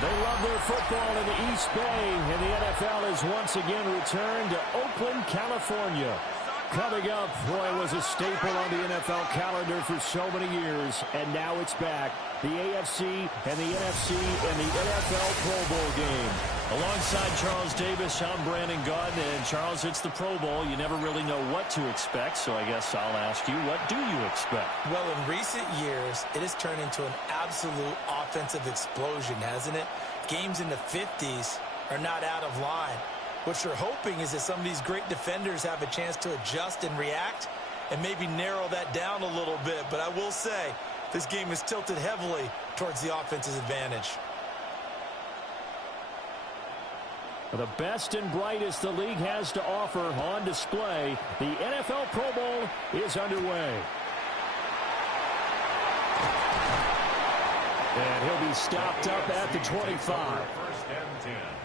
They love their football in the East Bay, and the NFL has once again returned to Oakland, California. Coming up, boy, it was a staple on the NFL calendar for so many years, and now it's back. The AFC and the NFC and the NFL Pro Bowl game. Alongside Charles Davis, I'm Brandon Gaudin, and Charles, it's the Pro Bowl. You never really know what to expect, so I guess I'll ask you, what do you expect? Well, in recent years, it has turned into an absolute offensive explosion, hasn't it? Games in the 50s are not out of line. What you're hoping is that some of these great defenders have a chance to adjust and react and maybe narrow that down a little bit. But I will say, this game is tilted heavily towards the offense's advantage. The best and brightest the league has to offer on display. The NFL Pro Bowl is underway. And he'll be stopped up at the 25.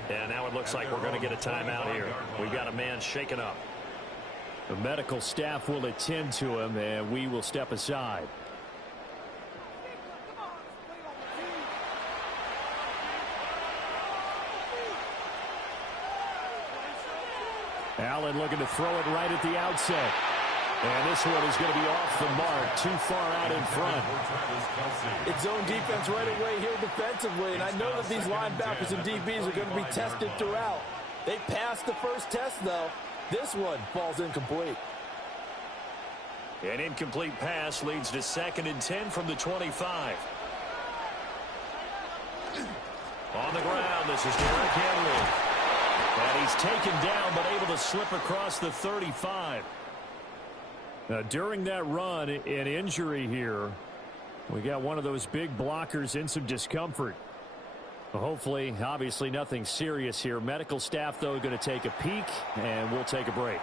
And now it looks like we're going to get a timeout here. We've got a man shaken up. The medical staff will attend to him, and we will step aside. Allen looking to throw it right at the outset. And this one is going to be off the mark, too far out in front. It's zone defense right away here defensively, and I know that these linebackers and DBs are going to be tested throughout. They passed the first test, though. This one falls incomplete. An incomplete pass leads to 2nd and 10 from the 25. On the ground, this is Derrick Henry. And he's taken down, but able to slip across the 35. During that run, an injury here. We got one of those big blockers in some discomfort. Hopefully, obviously nothing serious here. Medical staff, though, going to take a peek, and we'll take a break.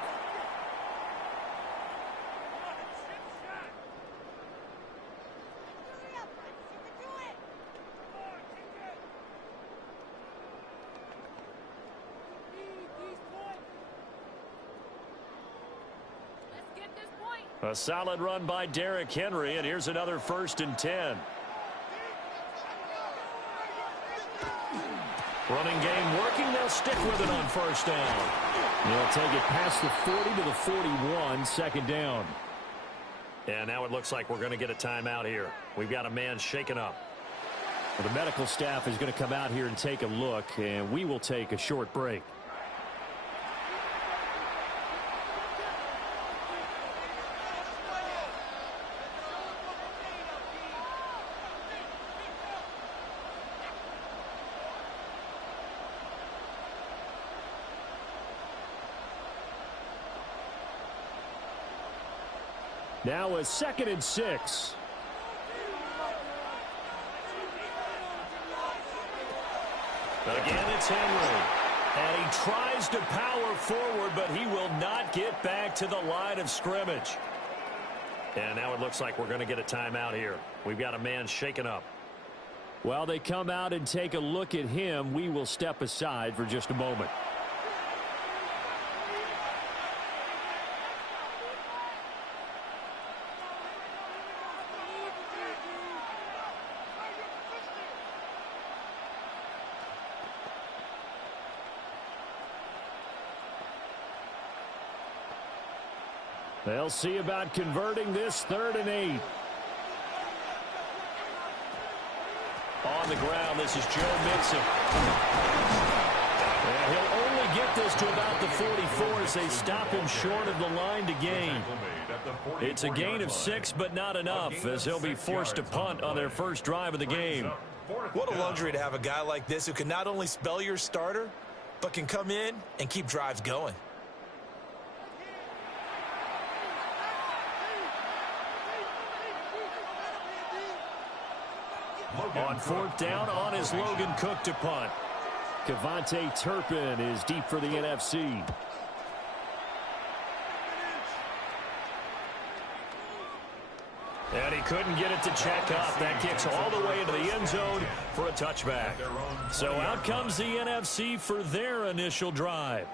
A solid run by Derrick Henry, and here's another 1st and 10. Running game working. They'll stick with it on 1st down. They'll take it past the 40 to the 41, 2nd down. And now it looks like we're going to get a timeout here. We've got a man shaken up. Well, the medical staff is going to come out here and take a look, and we will take a short break. Now a 2nd and 6. Again, it's Henry. And he tries to power forward, but he will not get back to the line of scrimmage. And now it looks like we're going to get a timeout here. We've got a man shaken up. While they come out and take a look at him, we will step aside for just a moment. They'll see about converting this 3rd and 8. On the ground, this is Joe Mixon. And he'll only get this to about the 44 as they stop him short of the line to gain. It's a gain of 6, but not enough, as he'll be forced to punt on their first drive of the game. What a luxury to have a guy like this who can not only spell your starter, but can come in and keep drives going. On 4th down, on is Logan Cook to punt. Kevontae Turpin is deep for the NFC. And he couldn't get it to check up. That kicks all the way into the end zone for a touchback. So out comes the NFC for their initial drive.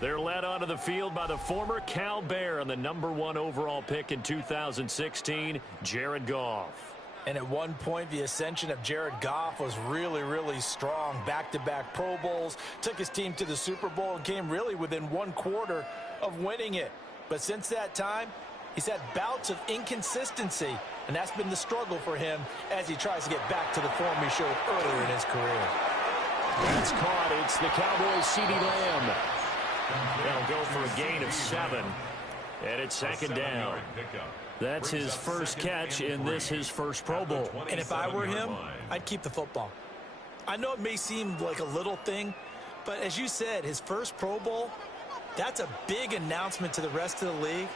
They're led onto the field by the former Cal Bear and the #1 overall pick in 2016, Jared Goff. And at one point, the ascension of Jared Goff was really, really strong. Back-to-back Pro Bowls, took his team to the Super Bowl, and came really within one quarter of winning it. But since that time, he's had bouts of inconsistency, and that's been the struggle for him as he tries to get back to the form he showed earlier in his career. That's caught. It's the Cowboys' CeeDee Lamb. They'll go for a gain of 7, and it's second down. That's his first catch, and this his first Pro Bowl. And if I were him, I'd keep the football. I know it may seem like a little thing, but as you said, his first Pro Bowl, that's a big announcement to the rest of the league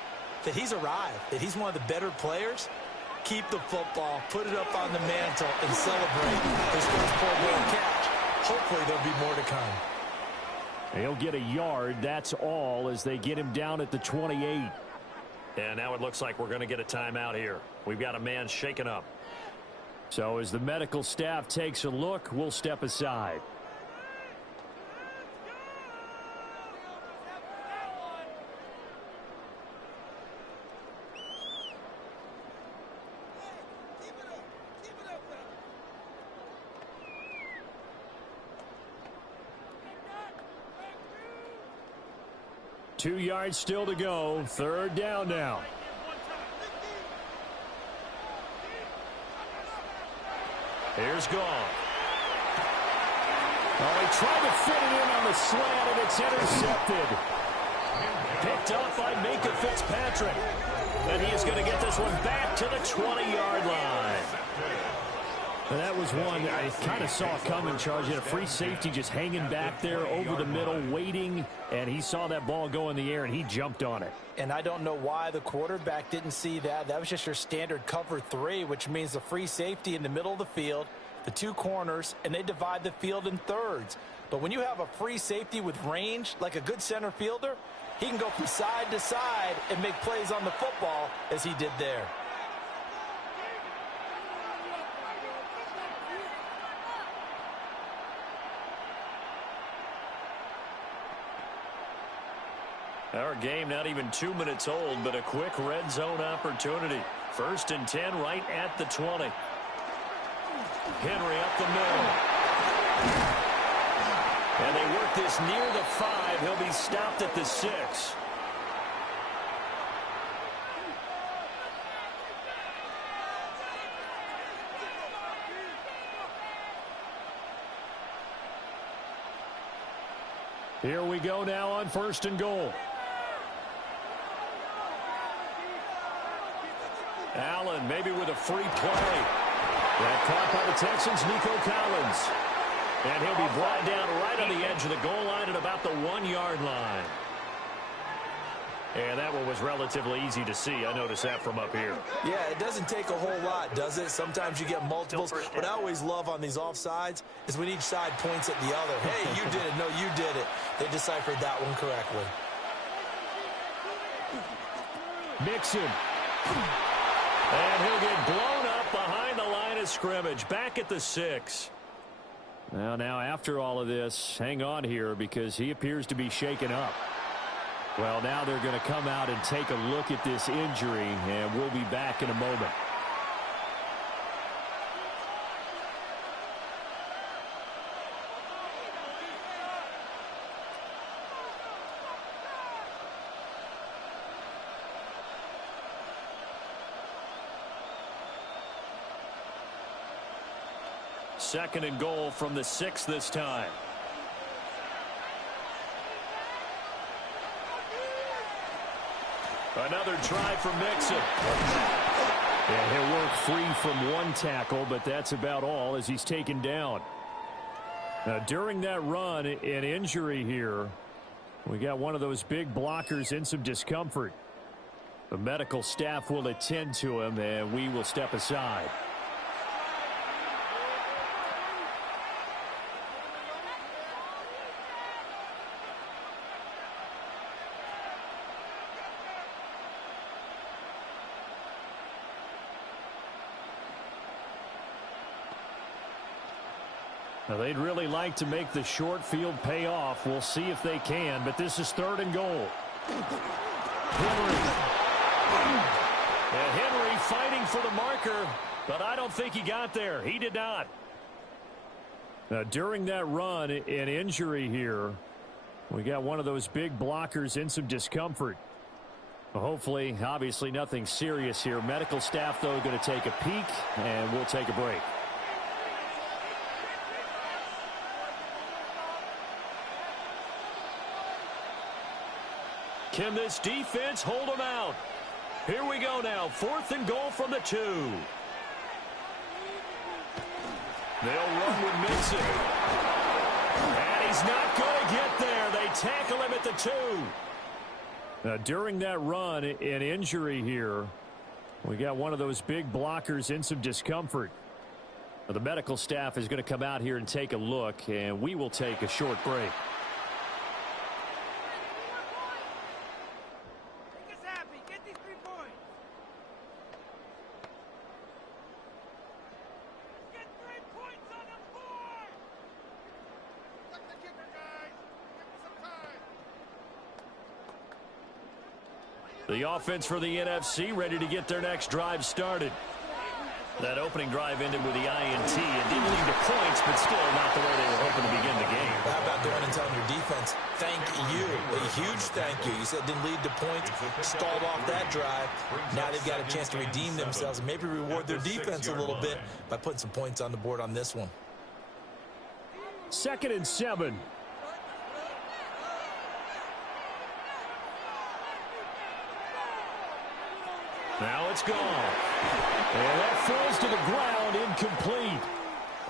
that he's arrived, that he's one of the better players. Keep the football, put it up on the mantle, and celebrate his first Pro Bowl catch. Hopefully there'll be more to come. He'll get a yard. That's all as they get him down at the 28. And now it looks like we're going to get a timeout here. We've got a man shaken up. So as the medical staff takes a look, we'll step aside. Two yards still to go. Third down now. Here's Goff. Oh, he tried to fit it in on the slant, and it's intercepted. Picked up by Minka Fitzpatrick. And he is going to get this one back to the 20-yard line. And that was one I kind of saw coming, Charles. You had a free safety just hanging back there over the middle, waiting, and he saw that ball go in the air, and he jumped on it. And I don't know why the quarterback didn't see that. That was just your standard cover 3, which means the free safety in the middle of the field, the two corners, and they divide the field in thirds. But when you have a free safety with range, like a good center fielder, he can go from side to side and make plays on the football as he did there. Our game not even 2 minutes old, but a quick red zone opportunity. 1st and 10 right at the 20. Henry up the middle. And they work this near the 5. He'll be stopped at the 6. Here we go now on 1st and goal. Allen maybe with a free play. That caught by the Texans, Nico Collins. And he'll be brought down right on the edge of the goal line at about the 1-yard line. And that one was relatively easy to see. I noticed that from up here. Yeah, it doesn't take a whole lot, does it? Sometimes you get multiples. What I always love on these offsides is when each side points at the other. Hey, you did it. No, you did it. They deciphered that one correctly. Mixon. And he'll get blown up behind the line of scrimmage. Back at the 6. Well, now after all of this, hang on here because he appears to be shaken up. Well, now they're going to come out and take a look at this injury, and we'll be back in a moment. Second and goal from the 6 this time. Another try for Mixon. And he'll work free from one tackle, but that's about all as he's taken down. Now, during that run, an injury here. We got one of those big blockers in some discomfort. The medical staff will attend to him, and we will step aside. Now, they'd really like to make the short field pay off. We'll see if they can, but this is 3rd and goal. Henry. And Henry fighting for the marker. But I don't think he got there. He did not. During that run, an injury here. We got one of those big blockers in some discomfort. Hopefully, obviously nothing serious here. Medical staff, though, going to take a peek, and we'll take a break. Can this defense hold them out? Here we go now. 4th and goal from the 2. They'll run with Mixon. And he's not going to get there. They tackle him at the 2. During that run, an injury here. We got one of those big blockers in some discomfort. The medical staff is going to come out here and take a look, and we will take a short break. The offense for the NFC ready to get their next drive started. That opening drive ended with the INT. It didn't lead to points, but still not the way they were hoping to begin the game. How about going and telling your defense, thank you, a huge thank you. You said it didn't lead to points, stalled off that drive. Now they've got a chance to redeem themselves and maybe reward their defense a little bit by putting some points on the board on this one. 2nd and 7. Now it's gone. And that falls to the ground, incomplete.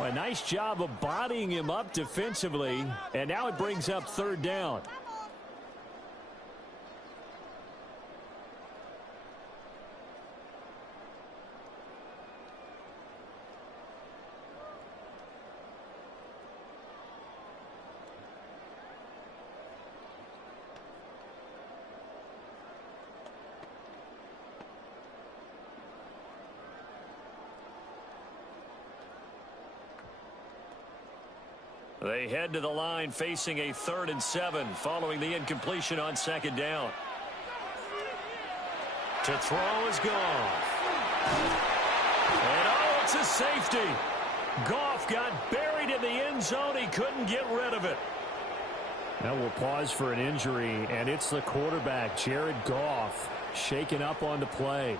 Well, a nice job of bodying him up defensively, and now it brings up 3rd down. They head to the line facing a 3rd and 7 following the incompletion on 2nd down. To throw is Goff. And oh, it's a safety. Goff got buried in the end zone. He couldn't get rid of it. Now we'll pause for an injury, and it's the quarterback, Jared Goff, shaken up on the play.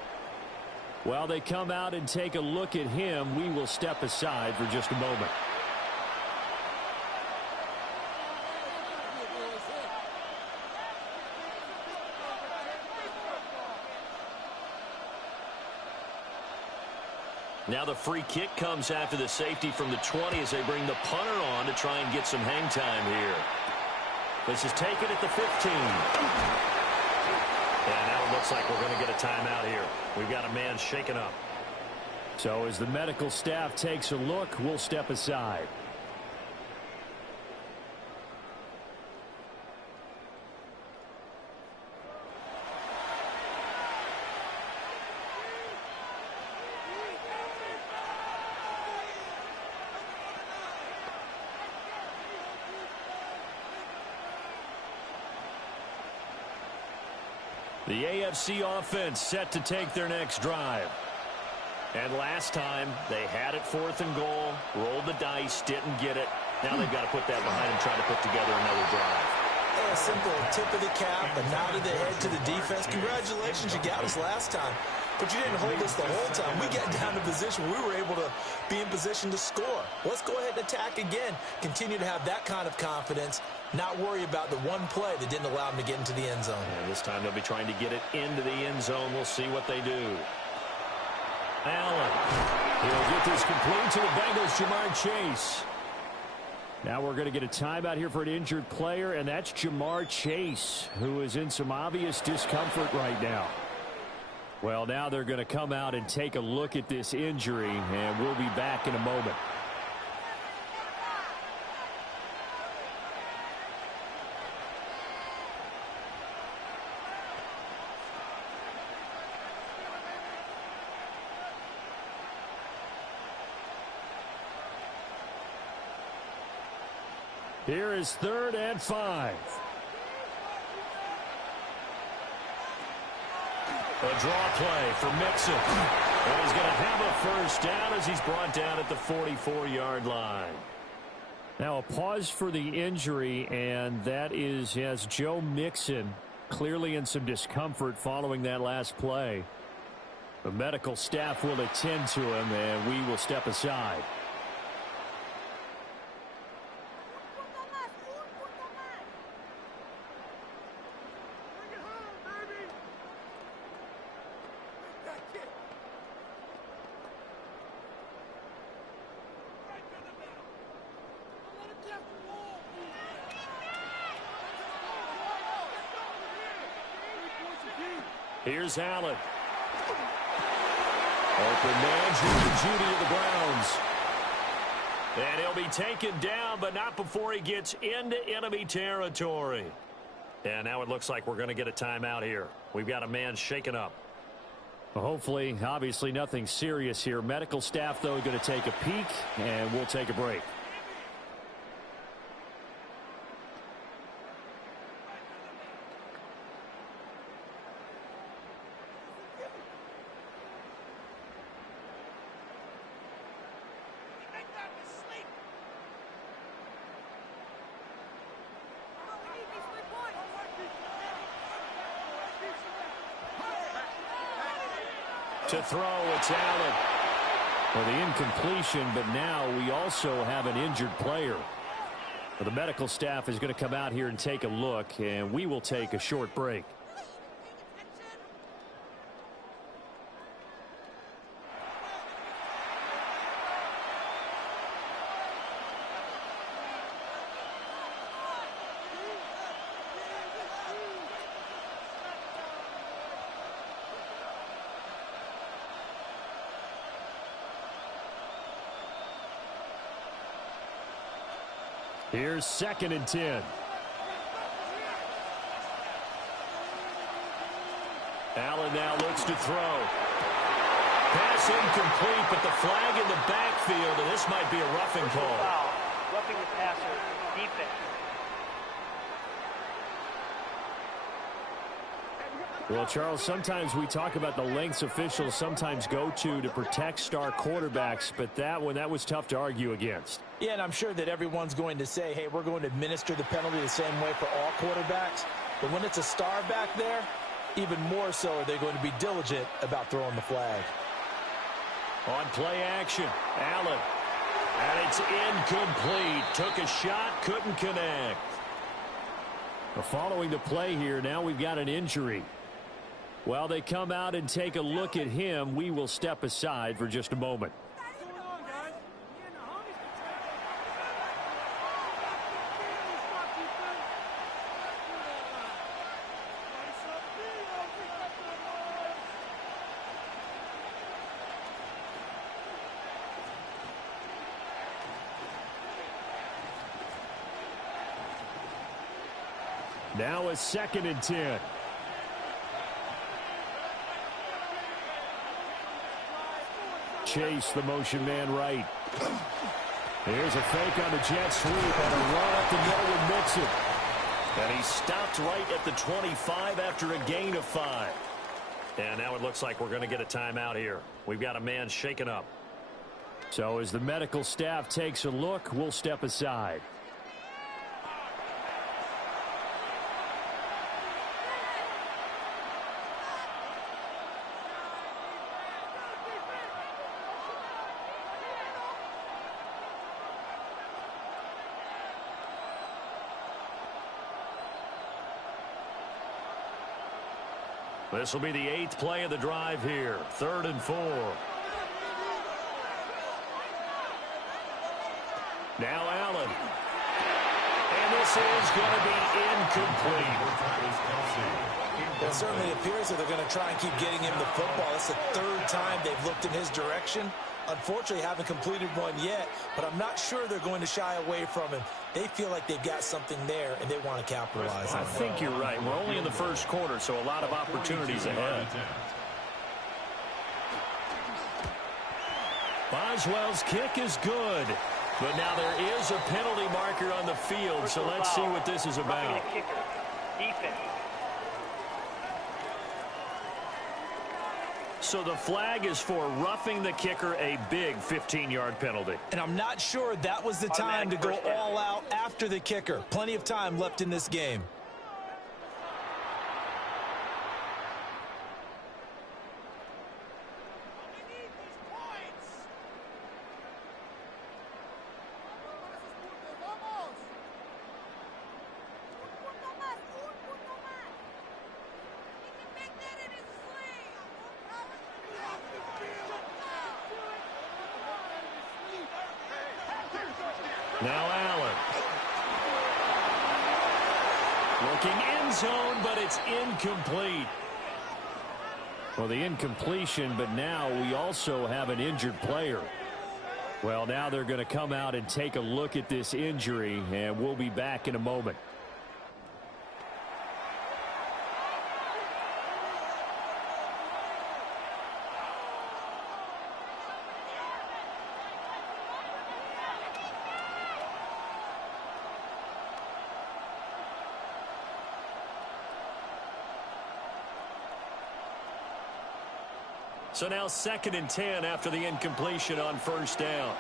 While they come out and take a look at him, we will step aside for just a moment. Now the free kick comes after the safety from the 20 as they bring the punter on to try and get some hang time here. This is taken at the 15. And now it looks like we're going to get a timeout here. We've got a man shaken up. So as the medical staff takes a look, we'll step aside. The AFC offense set to take their next drive. And last time, they had it 4th and goal, rolled the dice, didn't get it. Now they've got to put that behind and try to put together another drive. A simple tip of the cap, a nod of the head to the defense. Congratulations, you got us last time. But you didn't hold us the whole time. We got down to position. We were able to be in position to score. Let's go ahead and attack again. Continue to have that kind of confidence. Not worry about the one play that didn't allow them to get into the end zone. And this time they'll be trying to get it into the end zone. We'll see what they do. Allen. He'll get this complete to the Bengals, Jamar Chase. Now we're going to get a timeout here for an injured player, and that's Jamar Chase, who is in some obvious discomfort right now. Well, now they're going to come out and take a look at this injury, and we'll be back in a moment. Here is 3rd and 5. A draw play for Mixon. And he's going to have a first down as he's brought down at the 44-yard line. Now a pause for the injury, and that is, yes, Joe Mixon clearly in some discomfort following that last play. The medical staff will attend to him, and we will step aside. Here's Allen. Open man, Judy of the Browns. And he'll be taken down, but not before he gets into enemy territory. And now it looks like we're going to get a timeout here. We've got a man shaken up. Well, hopefully, obviously nothing serious here. Medical staff, though, going to take a peek, and we'll take a break. To throw, it's Allen. Well, the incompletion, but now we also have an injured player. Well, the medical staff is going to come out here and take a look, and we will take a short break. Here's 2nd and 10. Allen now looks to throw. Pass incomplete, but the flag in the backfield, and this might be a roughing call. Foul. Roughing the passer. Defense. Well, Charles, sometimes we talk about the lengths officials sometimes go to protect star quarterbacks, but that one, that was tough to argue against. Yeah, and I'm sure that everyone's going to say, hey, we're going to administer the penalty the same way for all quarterbacks. But when it's a star back there, even more so are they going to be diligent about throwing the flag. On play action, Allen. And it's incomplete. Took a shot, couldn't connect. Well, following the play here, now we've got an injury. While they come out and take a look at him, we will step aside for just a moment. Now a 2nd and 10. Chase, the motion man right. Here's a fake on the jet sweep and a run up the middle with Mixon. And he stopped right at the 25 after a gain of 5. And now it looks like we're going to get a timeout here. We've got a man shaken up. So as the medical staff takes a look, we'll step aside. This will be the 8th play of the drive here. 3rd and 4. Now Allen. And this is going to be incomplete. It certainly appears that they're going to try and keep getting him the football. It's the 3rd time they've looked in his direction. Unfortunately, haven't completed one yet, but I'm not sure they're going to shy away from him. They feel like they've got something there, and they want to capitalize on it. I think you're right. We're only in the first quarter, so a lot of opportunities ahead. Boswell's kick is good, but now there is a penalty marker on the field, so let's see what this is about. So the flag is for roughing the kicker, a big 15-yard penalty. And I'm not sure that was the time to go all out after the kicker. Plenty of time left in this game. Now Allen. Looking end zone, but it's incomplete. Well, the incompletion, but now we also have an injured player. Well, now they're going to come out and take a look at this injury, and we'll be back in a moment. So now 2nd and 10 after the incompletion on first down.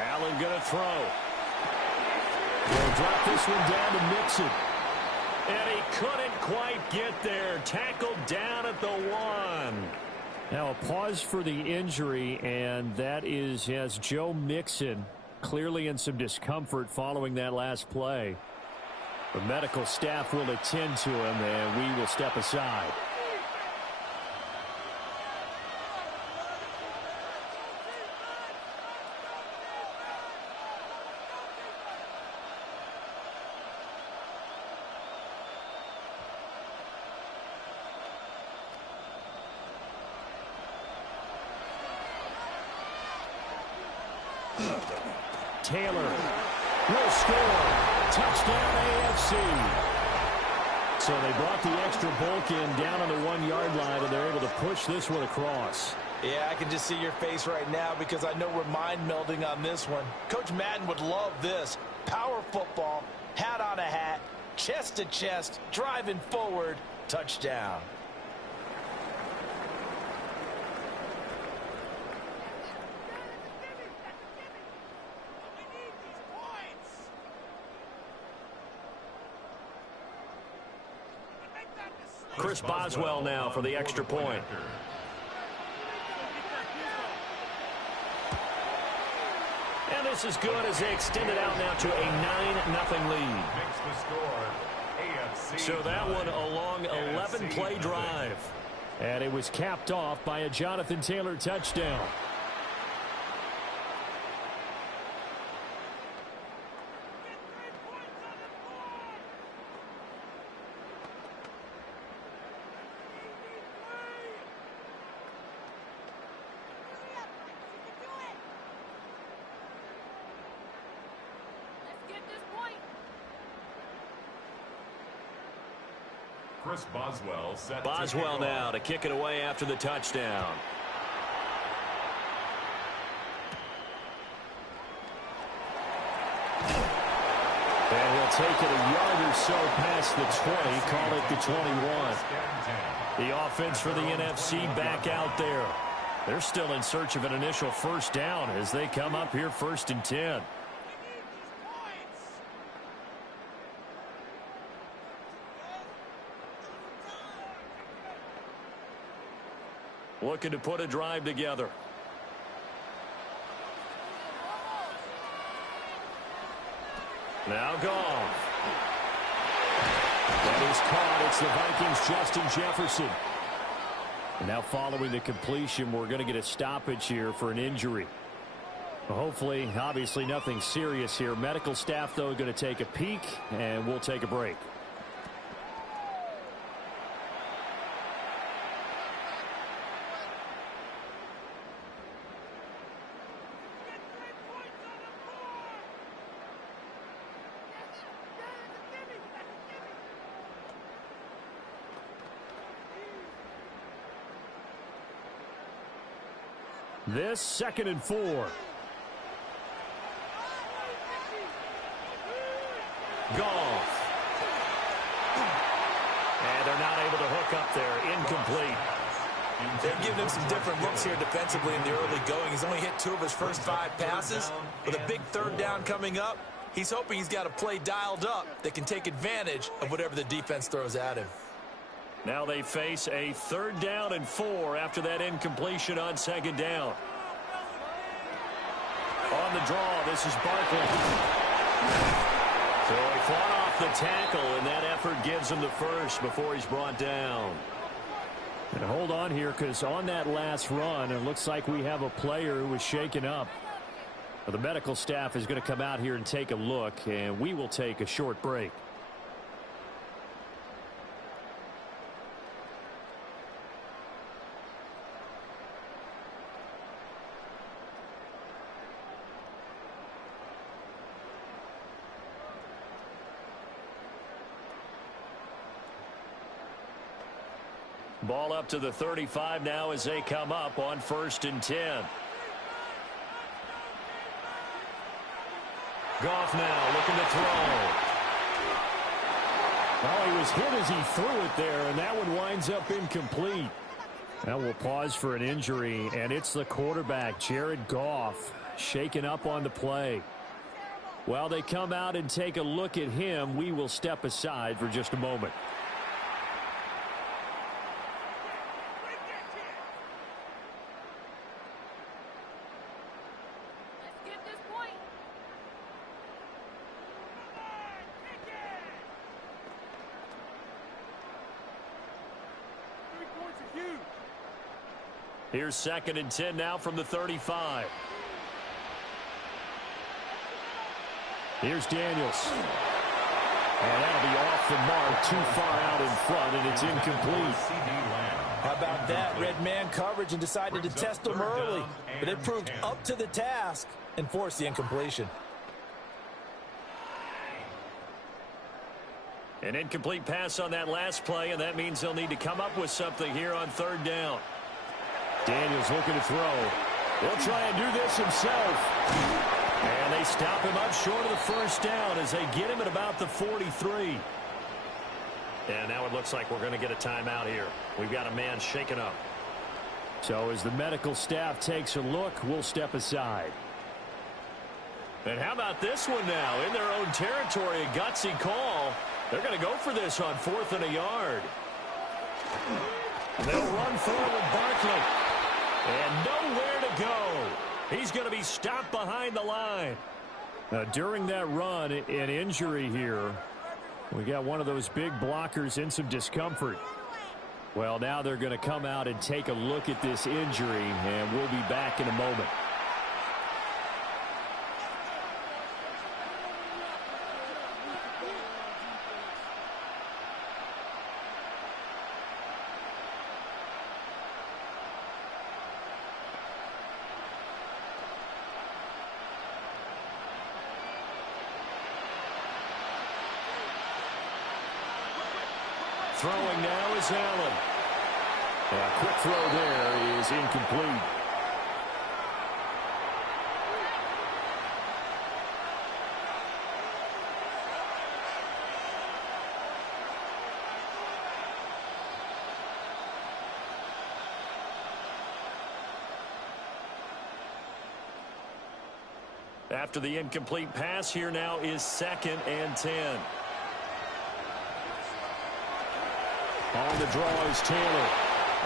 Allen going to throw. They'll drop this one down to Mixon. And he couldn't quite get there. Tackled down at the 1. Now a pause for the injury, and that is as Joe Mixon clearly in some discomfort following that last play. The medical staff will attend to him, and we will step aside. Taylor will score. Touchdown AFC. So they brought the extra bulk in down on the 1-yard line, and they're able to push this one across. Yeah, I can just see your face right now because I know we're mind melding on this one. Coach Madden would love this. Power football, hat on a hat, chest to chest, driving forward, touchdown. Chris Boswell now for the extra point. And this is good as they extend it out now to a 9-0 lead. So that one a long 11-play drive. And it was capped off by a Jonathan Taylor touchdown. Chris Boswell set Boswell now to kick it away after the touchdown. And he'll take it a yard or so past the 20, call it the 21. The offense for the NFC back out there. They're still in search of an initial first down as they come up here 1st and 10. Looking to put a drive together. Now Goff. That is caught. It's the Vikings' Justin Jefferson. And now following the completion, we're going to get a stoppage here for an injury. Well, hopefully, obviously nothing serious here. Medical staff, though, going to take a peek, and we'll take a break. This 2nd and 4. Goff. And they're not able to hook back up there, incomplete. They've given him some different looks here defensively in the early going. He's only hit 2 of his first 5 passes. With a big 3rd down coming up, he's hoping he's got a play dialed up that can take advantage of whatever the defense throws at him. Now they face a 3rd down and 4 after that incompletion on 2nd down. On the draw, this is Barkley. So he fought off the tackle, and that effort gives him the first before he's brought down. And hold on here, because on that last run, it looks like we have a player who was shaken up. Well, the medical staff is going to come out here and take a look, and we will take a short break. Ball up to the 35 now as they come up on 1st and 10. Goff now looking to throw. Well, he was hit as he threw it there, and that one winds up incomplete. Now we'll pause for an injury, and it's the quarterback, Jared Goff, shaken up on the play. While they come out and take a look at him, we will step aside for just a moment. Here's 2nd and 10 now from the 35. Here's Daniels. And that'll be off the mark, too far out in front, and it's incomplete. How about that? Red man coverage and decided to test him early. But it proved up to the task and forced the incompletion. An incomplete pass on that last play, and that means they'll need to come up with something here on 3rd down. Daniels looking to throw. He'll try and do this himself. And they stop him up short of the 1st down as they get him at about the 43. And now it looks like we're going to get a timeout here. We've got a man shaken up. So as the medical staff takes a look, we'll step aside. And how about this one now? In their own territory, a gutsy call. They're going to go for this on 4th and a yard. They'll run forward with Barkley. And nowhere to go. He's going to be stopped behind the line. During that run, an injury here. We got one of those big blockers in some discomfort. Well, now they're going to come out and take a look at this injury, and we'll be back in a moment. Throwing now is Allen. A quick throw there is incomplete. After the incomplete pass, here now is 2nd and 10. On the draw is Taylor.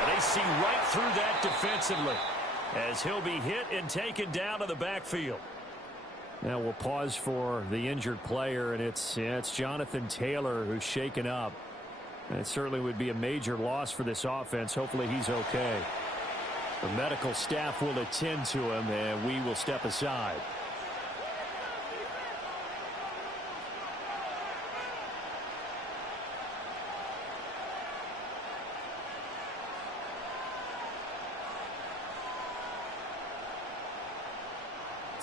And they see right through that defensively as he'll be hit and taken down to the backfield. Now we'll pause for the injured player, and it's Jonathan Taylor who's shaken up. And it certainly would be a major loss for this offense. Hopefully he's okay. The medical staff will attend to him, and we will step aside.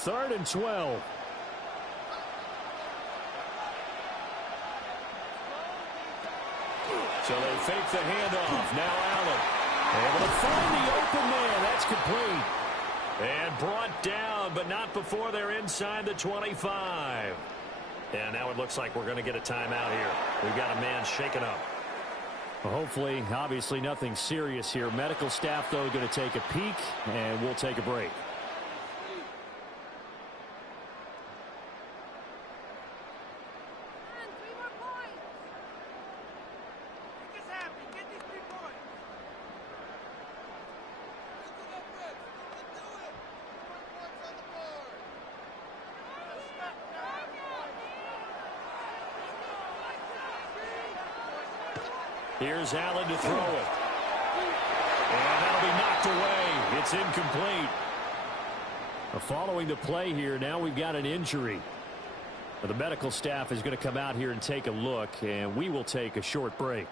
Third and 12. So they fake the handoff. Now Allen. Able to find the open man. That's complete. And brought down, but not before they're inside the 25. And now it looks like we're going to get a timeout here. We've got a man shaken up. Well, hopefully, obviously, nothing serious here. Medical staff, though, going to take a peek, and we'll take a break. Here's Allen to throw it. And that'll be knocked away. It's incomplete. Following the play here, now we've got an injury. The medical staff is going to come out here and take a look, and we will take a short break.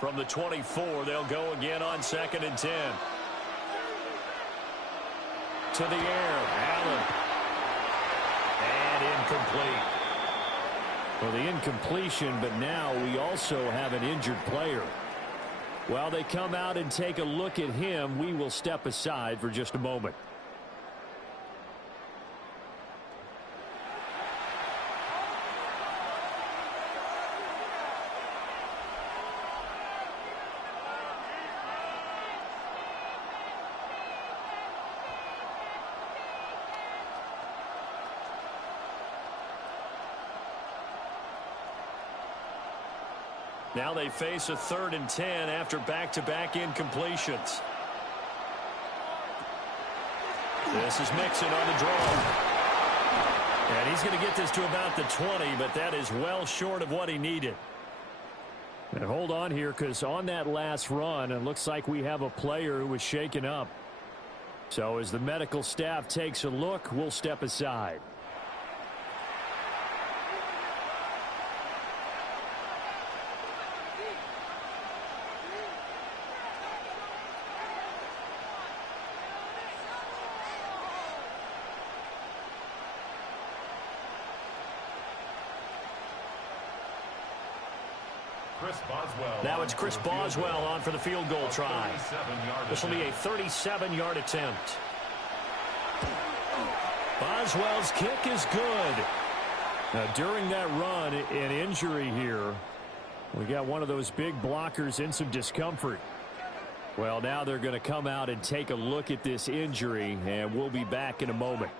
From the 24, they'll go again on 2nd and 10. To the air, Allen. And incomplete. Well, the incompletion, but now we also have an injured player. While they come out and take a look at him, we will step aside for just a moment. Now they face a 3rd and 10 after back-to-back incompletions. This is Mixon on the draw. And he's going to get this to about the 20, but that is well short of what he needed. And hold on here, because on that last run, it looks like we have a player who was shaken up. So as the medical staff takes a look, we'll step aside. Now it's Chris Boswell on for the field goal try. This will be a 37-yard attempt. Boswell's kick is good. Now, during that run, an injury here. We got one of those big blockers in some discomfort. Well, now they're going to come out and take a look at this injury, and we'll be back in a moment.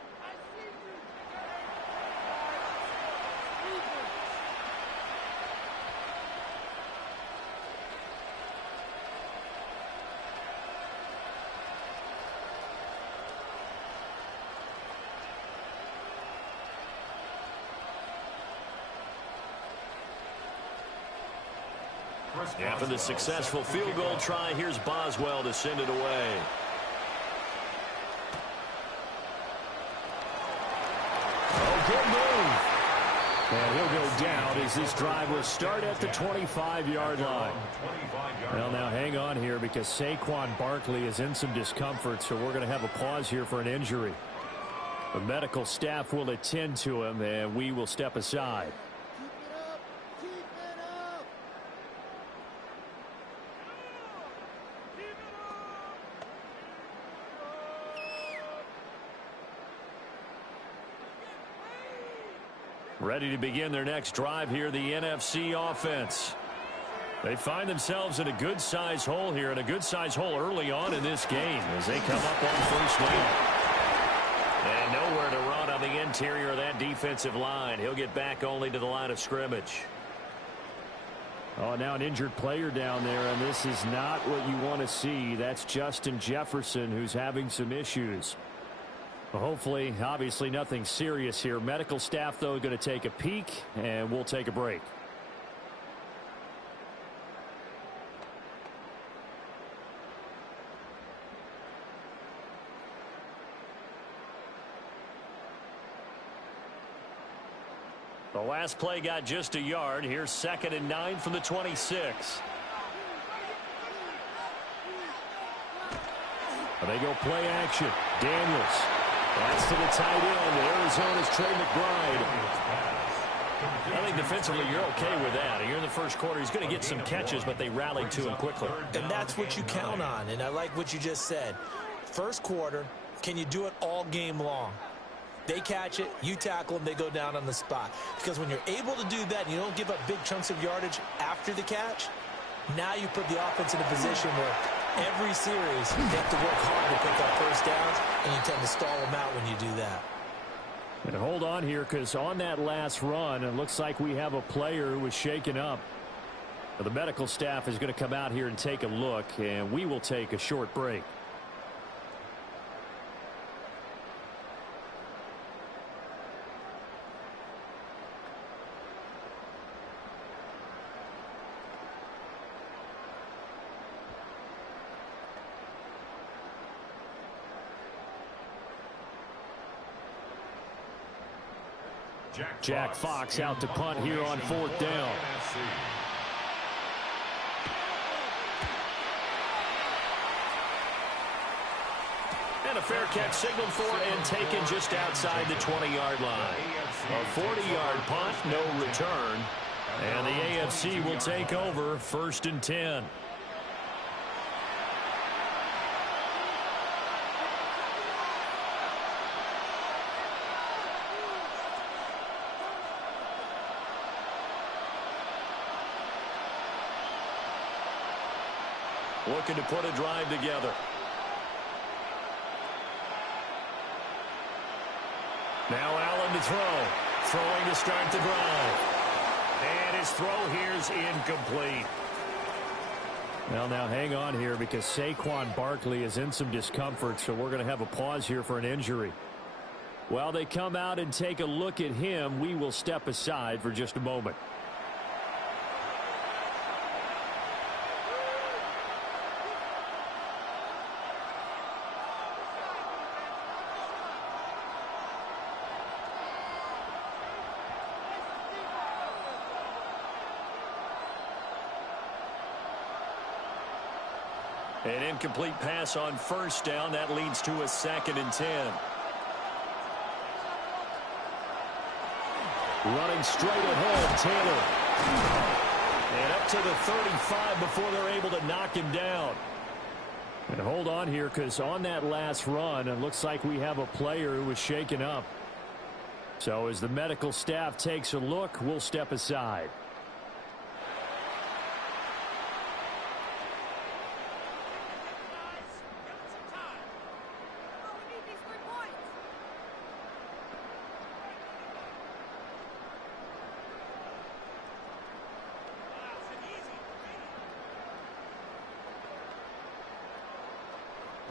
After the successful field goal try, here's Boswell to send it away. Oh, good move. And he'll go down as this drive will start at the 25-yard line. Well, now hang on here because Saquon Barkley is in some discomfort, so we're going to have a pause here for an injury. The medical staff will attend to him, and we will step aside. Ready to begin their next drive here, the NFC offense. They find themselves in a good-sized hole here, and a good-sized hole early on in this game as they come up on 1st down. And nowhere to run on the interior of that defensive line. He'll get back only to the line of scrimmage. Oh, now an injured player down there, and this is not what you want to see. That's Justin Jefferson, who's having some issues. Hopefully, obviously, nothing serious here. Medical staff, though, going to take a peek, and we'll take a break. The last play got just a yard. Here's 2nd and 9 from the 26. They go play action. Daniels. That's to the tight end, Arizona's Trey McBride. I think defensively you're okay with that. Here in the first quarter, he's going to get some catches, but they rallied to him quickly. And that's what you count on, and I like what you just said. First quarter, can you do it all game long? They catch it, you tackle them, they go down on the spot. Because when you're able to do that and you don't give up big chunks of yardage after the catch, now you put the offense in a position where every series they have to work hard to pick up first downs, and you tend to stall them out when you do that. And hold on here, because on that last run, it looks like we have a player who was shaken up. The medical staff is going to come out here and take a look, and we will take a short break. Jack Fox out to punt here on 4th down. And a fair catch signaled for and taken just outside the 20-yard line. A 40-yard punt, no return. And the AFC will take over 1st and 10. Looking to put a drive together. Now Allen to throw. Throwing to start the drive. And his throw here is incomplete. Well, now hang on here, because Saquon Barkley is in some discomfort, so we're going to have a pause here for an injury. While they come out and take a look at him, we will step aside for just a moment. An incomplete pass on 1st down. That leads to a 2nd and 10. Running straight ahead, Taylor. And up to the 35 before they're able to knock him down. And hold on here, because on that last run, it looks like we have a player who was shaken up. So as the medical staff takes a look, we'll step aside.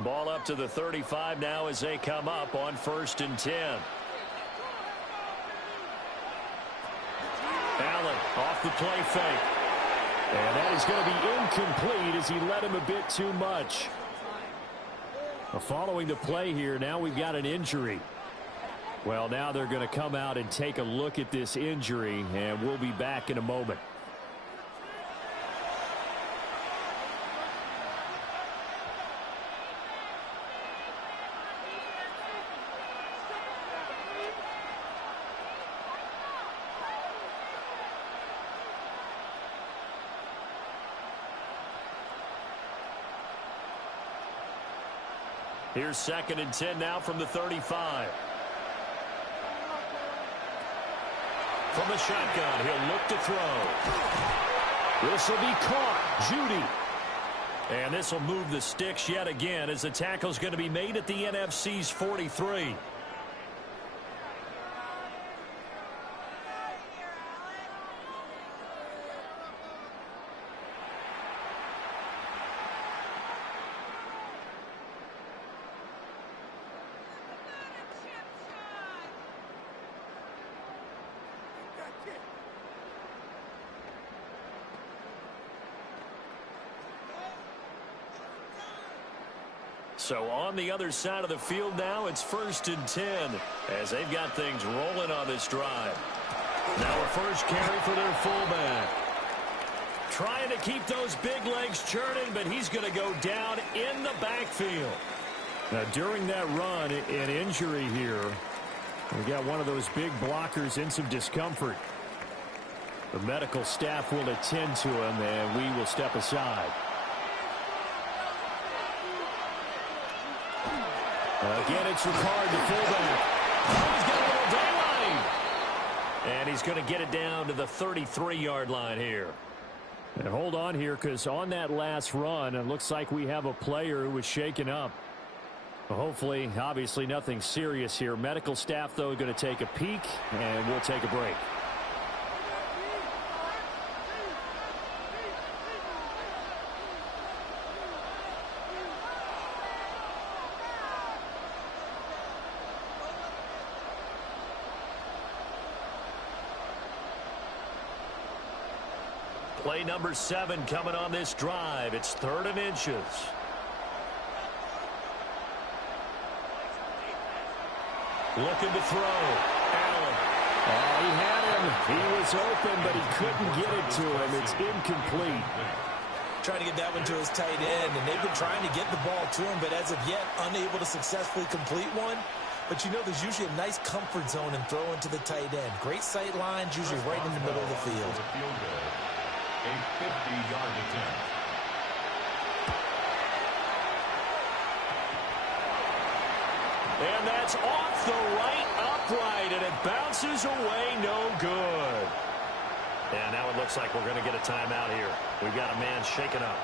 Ball up to the 35 now as they come up on 1st and 10. Allen off the play fake. And that is going to be incomplete as he led him a bit too much. Following the play here, now we've got an injury. Well, now they're going to come out and take a look at this injury, and we'll be back in a moment. Here's 2nd and 10 now from the 35. From the shotgun, he'll look to throw. This will be caught. Judy. And this will move the sticks yet again as the tackle's going to be made at the NFC's 43. So on the other side of the field now, it's 1st and 10 as they've got things rolling on this drive. Now a first carry for their fullback. Trying to keep those big legs churning, but he's going to go down in the backfield. Now, during that run, an injury here. We got one of those big blockers in some discomfort. The medical staff will attend to him, and we will step aside. Again, it's Ricard, the fullback. Oh, he's got a little daylight. And he's going to get it down to the 33-yard line here. And hold on here, because on that last run, it looks like we have a player who was shaken up. Hopefully, obviously nothing serious here. Medical staff, though, going to take a peek, and we'll take a break. Play number 7 coming on this drive. It's 3rd and inches. Looking to throw. Allen. Oh, he had him. He was open, but he couldn't get it to him. It's incomplete. Trying to get that one to his tight end, and they've been trying to get the ball to him, but as of yet, unable to successfully complete one. But you know, there's usually a nice comfort zone in throwing to the tight end. Great sight lines, usually right in the middle of the field. A 50-yard attempt. And that's off the right upright, and it bounces away, no good. And now it looks like we're going to get a timeout here. We've got a man shaken up.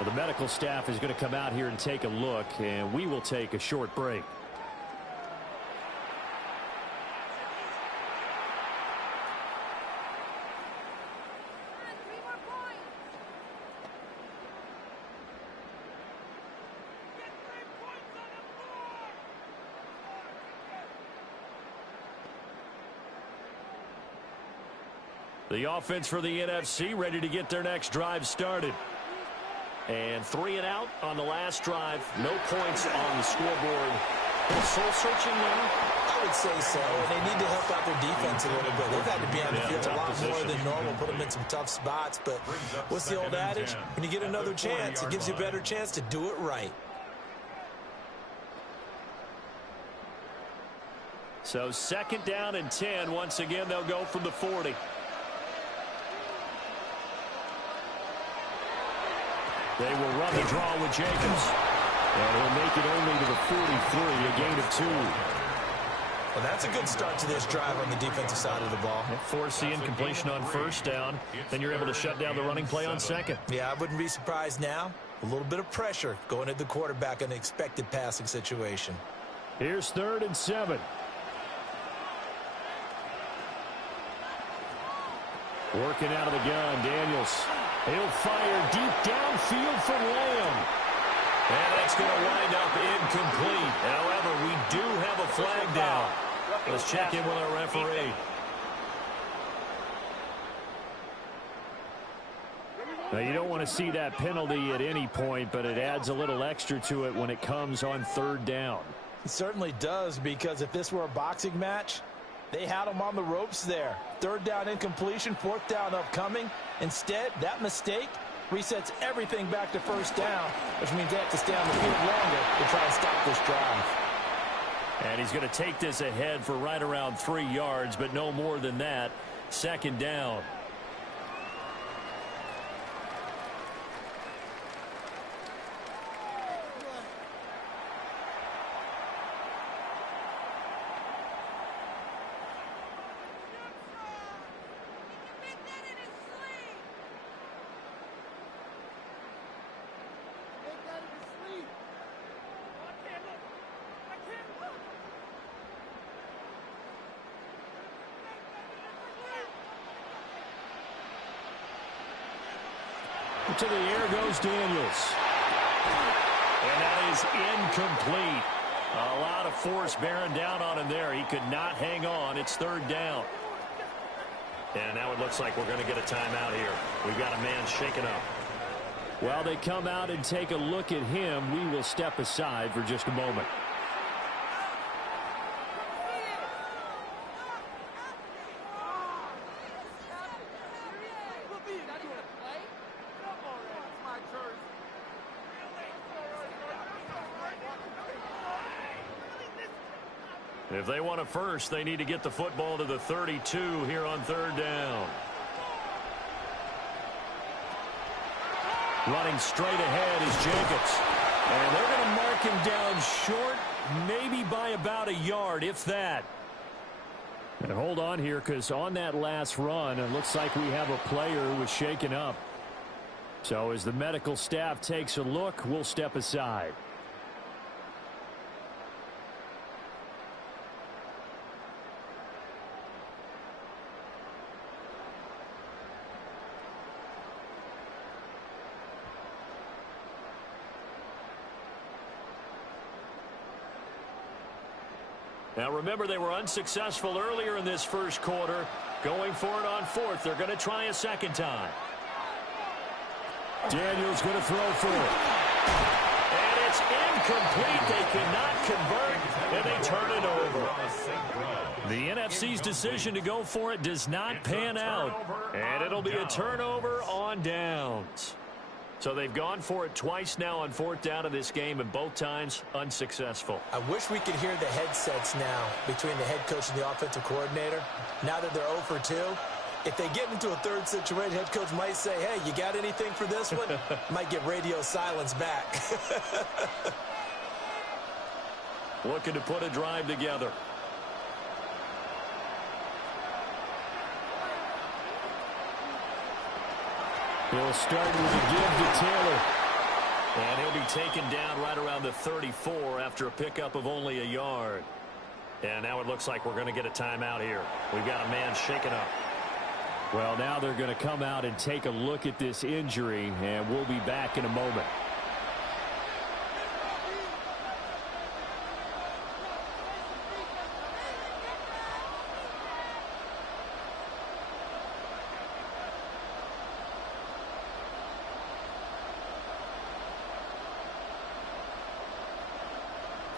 Well, the medical staff is going to come out here and take a look, and we will take a short break. The offense for the NFC ready to get their next drive started. And 3 and out on the last drive. No points on the scoreboard. Soul searching now? I would say so. And they need to help out their defense a little bit. They've had to be on the field a lot more than normal, put them in some tough spots. But what's the old adage? When you get another chance, it gives you a better chance to do it right. So 2nd down and 10. Once again, they'll go from the 40. They will run the draw with Jacobs. And he'll make it only to the 43, a gain of 2. Well, that's a good start to this drive on the defensive side of the ball. Force the incompletion on 1st down. Then you're able to shut down the running play on 2nd. Yeah, I wouldn't be surprised now. A little bit of pressure going at the quarterback in an expected passing situation. Here's 3rd and 7. Working out of the gun, Daniels. He'll fire deep downfield from Lamb. And that's going to wind up incomplete. However, we do have a flag down. Let's check in with our referee. Now, you don't want to see that penalty at any point, but it adds a little extra to it when it comes on 3rd down. It certainly does, because if this were a boxing match, they had him on the ropes there. 3rd down incompletion, 4th down upcoming. Instead, that mistake resets everything back to 1st down, which means they have to stay on the field longer to try and stop this drive. And he's going to take this ahead for right around 3 yards, but no more than that. 2nd down. To the air goes Daniels. And that is incomplete. A lot of force bearing down on him there. He could not hang on. It's 3rd down. And now it looks like we're going to get a timeout here. We've got a man shaken up. While they come out and take a look at him, we will step aside for just a moment. If they want a first, they need to get the football to the 32 here on 3rd down. Running straight ahead is Jacobs. And they're going to mark him down short, maybe by about a yard, if that. And hold on here, because on that last run, it looks like we have a player who was shaken up. So as the medical staff takes a look, we'll step aside. Now remember, they were unsuccessful earlier in this first quarter. Going for it on 4th. They're going to try a second time. Daniels going to throw for it. And it's incomplete. They cannot convert, and they turn it over. The NFC's decision to go for it does not pan out, and it'll be a turnover on downs. So they've gone for it twice now on 4th down in this game, and both times unsuccessful. I wish we could hear the headsets now between the head coach and the offensive coordinator. Now that they're 0 for 2, if they get into a third situation, head coach might say, hey, you got anything for this one? Might get radio silence back. Looking to put a drive together. He'll start with a give to Taylor. And he'll be taken down right around the 34 after a pickup of only a yard. And now it looks like we're going to get a timeout here. We've got a man shaken up. Well, now they're going to come out and take a look at this injury, and we'll be back in a moment.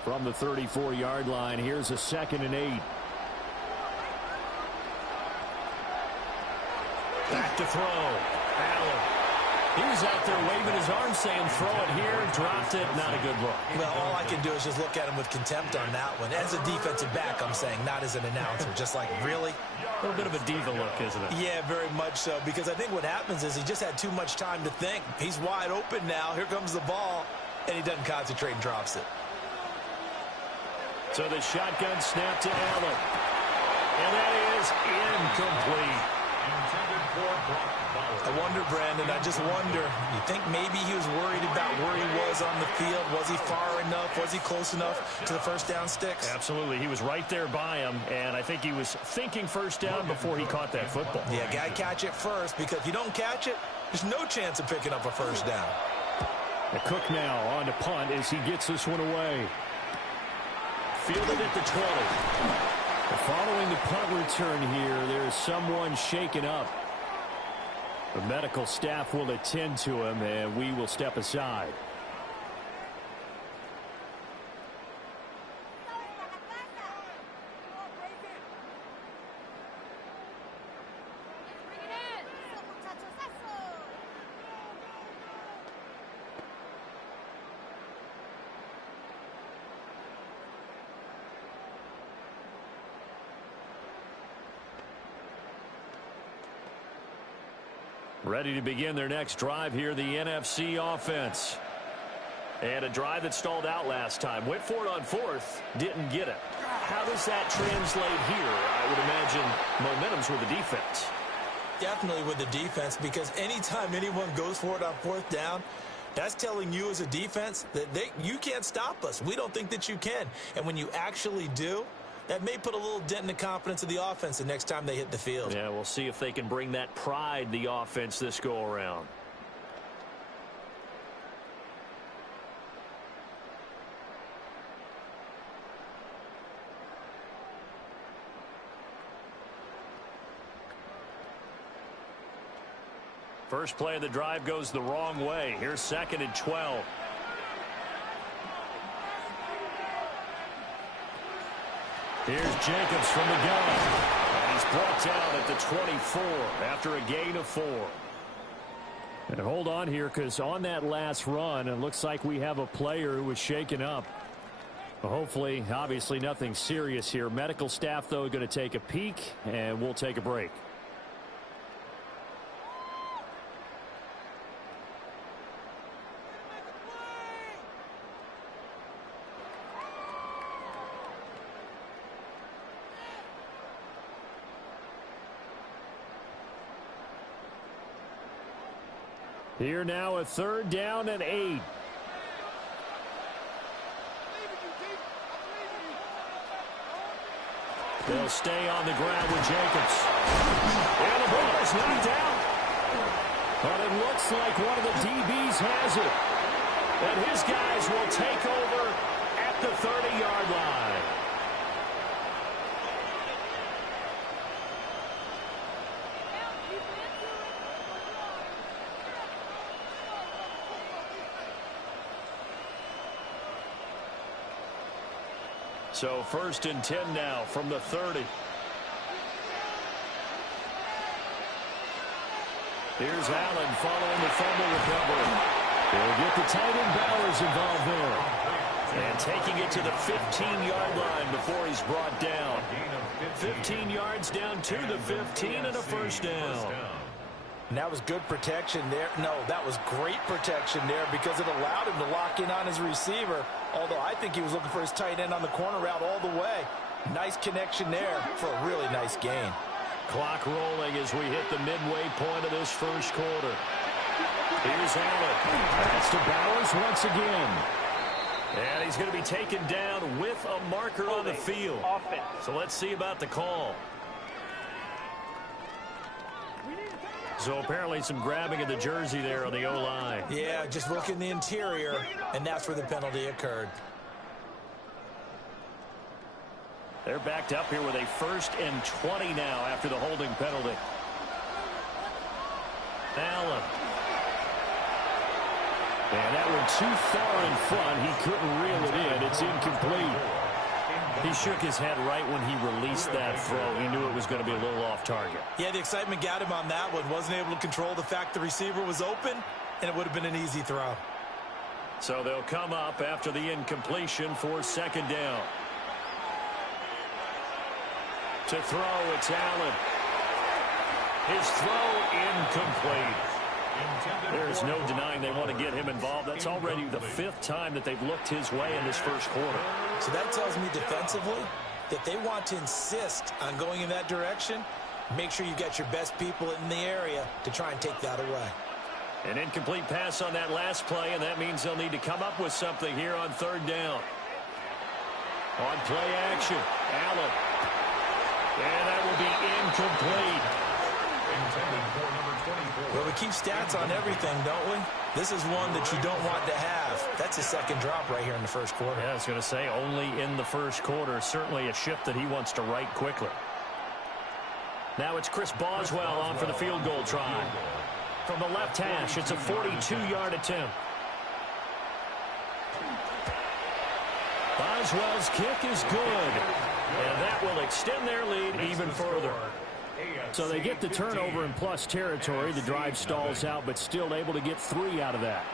From the 34-yard line, here's a 2nd and 8. Back to throw. Allen. He was out there waving his arm saying throw it here, dropped it, not a good look. Well, all I can do is just look at him with contempt on that one. As a defensive back, I'm saying, not as an announcer. Just like, really? A little bit of a diva look, isn't it? Yeah, very much so, because I think what happens is he just had too much time to think. He's wide open now. Here comes the ball, and he doesn't concentrate and drops it. So the shotgun snap to Allen. And that is incomplete. I wonder, Brandon, I just wonder, you think maybe he was worried about where he was on the field? Was he far enough? Was he close enough to the first down sticks? Absolutely. He was right there by him, and I think he was thinking first down before he caught that football. Yeah, got to catch it first, because if you don't catch it, there's no chance of picking up a first down. The Cook now on to punt as he gets this one away. Fielded at the 20. Following the punt return here, there's someone shaken up. The medical staff will attend to him, and we will step aside. Ready to begin their next drive here, the NFC offense. And a drive that stalled out last time. Went for it on 4th, didn't get it. How does that translate here? I would imagine momentum's with the defense. Definitely with the defense, because anytime anyone goes for it on 4th down, that's telling you as a defense that you can't stop us. We don't think that you can. And when you actually do, that may put a little dent in the confidence of the offense the next time they hit the field. Yeah, we'll see if they can bring that pride, the offense, this go-around. First play of the drive goes the wrong way. Here's 2nd and 12. Here's Jacobs from the gun. And he's brought down at the 24 after a gain of 4. And hold on here, because on that last run, it looks like we have a player who was shaken up. Well, hopefully, obviously nothing serious here. Medical staff, though, going to take a peek, and we'll take a break. Here now, a 3rd down and 8. They'll stay on the ground with Jacobs. And the ball is knocked out. But it looks like one of the DBs has it. And his guys will take over at the 30-yard line. So 1st and 10 now from the 30. Here's Allen following the fumble recovery. They'll get the tight end Bowers involved there. And taking it to the 15-yard line before he's brought down. 15 yards down to the 15 and a 1st down. And that was good protection there. No, that was great protection there because it allowed him to lock in on his receiver. Although I think he was looking for his tight end on the corner route all the way. Nice connection there for a really nice gain. Clock rolling as we hit the midway point of this 1st quarter. Here's Allen. That's to Bowers once again. And he's going to be taken down with a marker on the field. So let's see about the call. So apparently some grabbing of the jersey there on the O-line. Yeah, just look in the interior, and that's where the penalty occurred. They're backed up here with a 1st and 20 now after the holding penalty. Allen. And that one too far in front. He couldn't reel it in. It's incomplete. He shook his head right when he released that throw. He knew it was going to be a little off target. Yeah, the excitement got him on that one. Wasn't able to control the fact the receiver was open, and it would have been an easy throw. So they'll come up after the incompletion for 2nd down. To throw, it's Allen. His throw incomplete. There's no denying they want to get him involved. That's already the 5th time that they've looked his way in this 1st quarter. So that tells me defensively that they want to insist on going in that direction. Make sure you got your best people in the area to try and take that away. An incomplete pass on that last play, and that means they'll need to come up with something here on 3rd down. On play action, Allen. And that will be incomplete. Well, we keep stats on everything, don't we? This is one that you don't want to have. That's a 2nd drop right here in the 1st quarter. Yeah, I was going to say, only in the 1st quarter. Certainly a ship that he wants to right quickly. Now it's Chris Boswell on for the field goal try. From the left hash, it's a 42-yard attempt. Boswell's kick is good. And that will extend their lead even further. So they get the turnover in plus territory. The drive stalls out, but still able to get 3 out of that.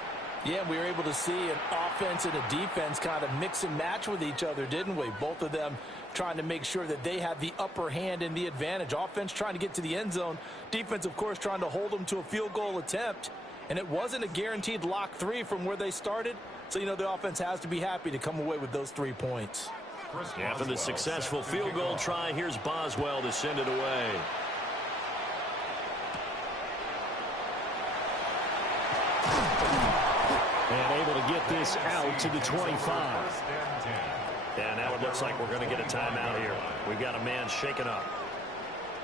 Yeah, we were able to see an offense and a defense kind of mix and match with each other, didn't we? Both of them trying to make sure that they have the upper hand and the advantage. Offense trying to get to the end zone. Defense, of course, trying to hold them to a field goal attempt. And it wasn't a guaranteed lock 3 from where they started. So, you know, the offense has to be happy to come away with those 3 points. After the successful field goal try, here's Boswell to send it away. And able to get this out to the 25. And now it looks like we're going to get a timeout here. We've got a man shaken up.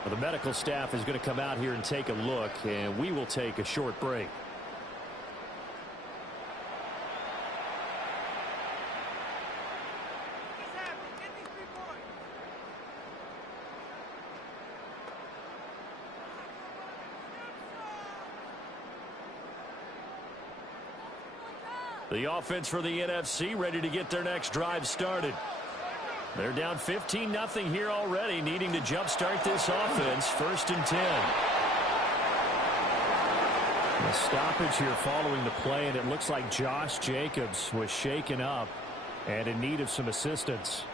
Well, the medical staff is going to come out here and take a look, and we will take a short break. The offense for the NFC ready to get their next drive started. They're down 15-0 here already, needing to jumpstart this offense. 1st and 10. A stoppage here following the play, and it looks like Josh Jacobs was shaken up. and in need of some assistance.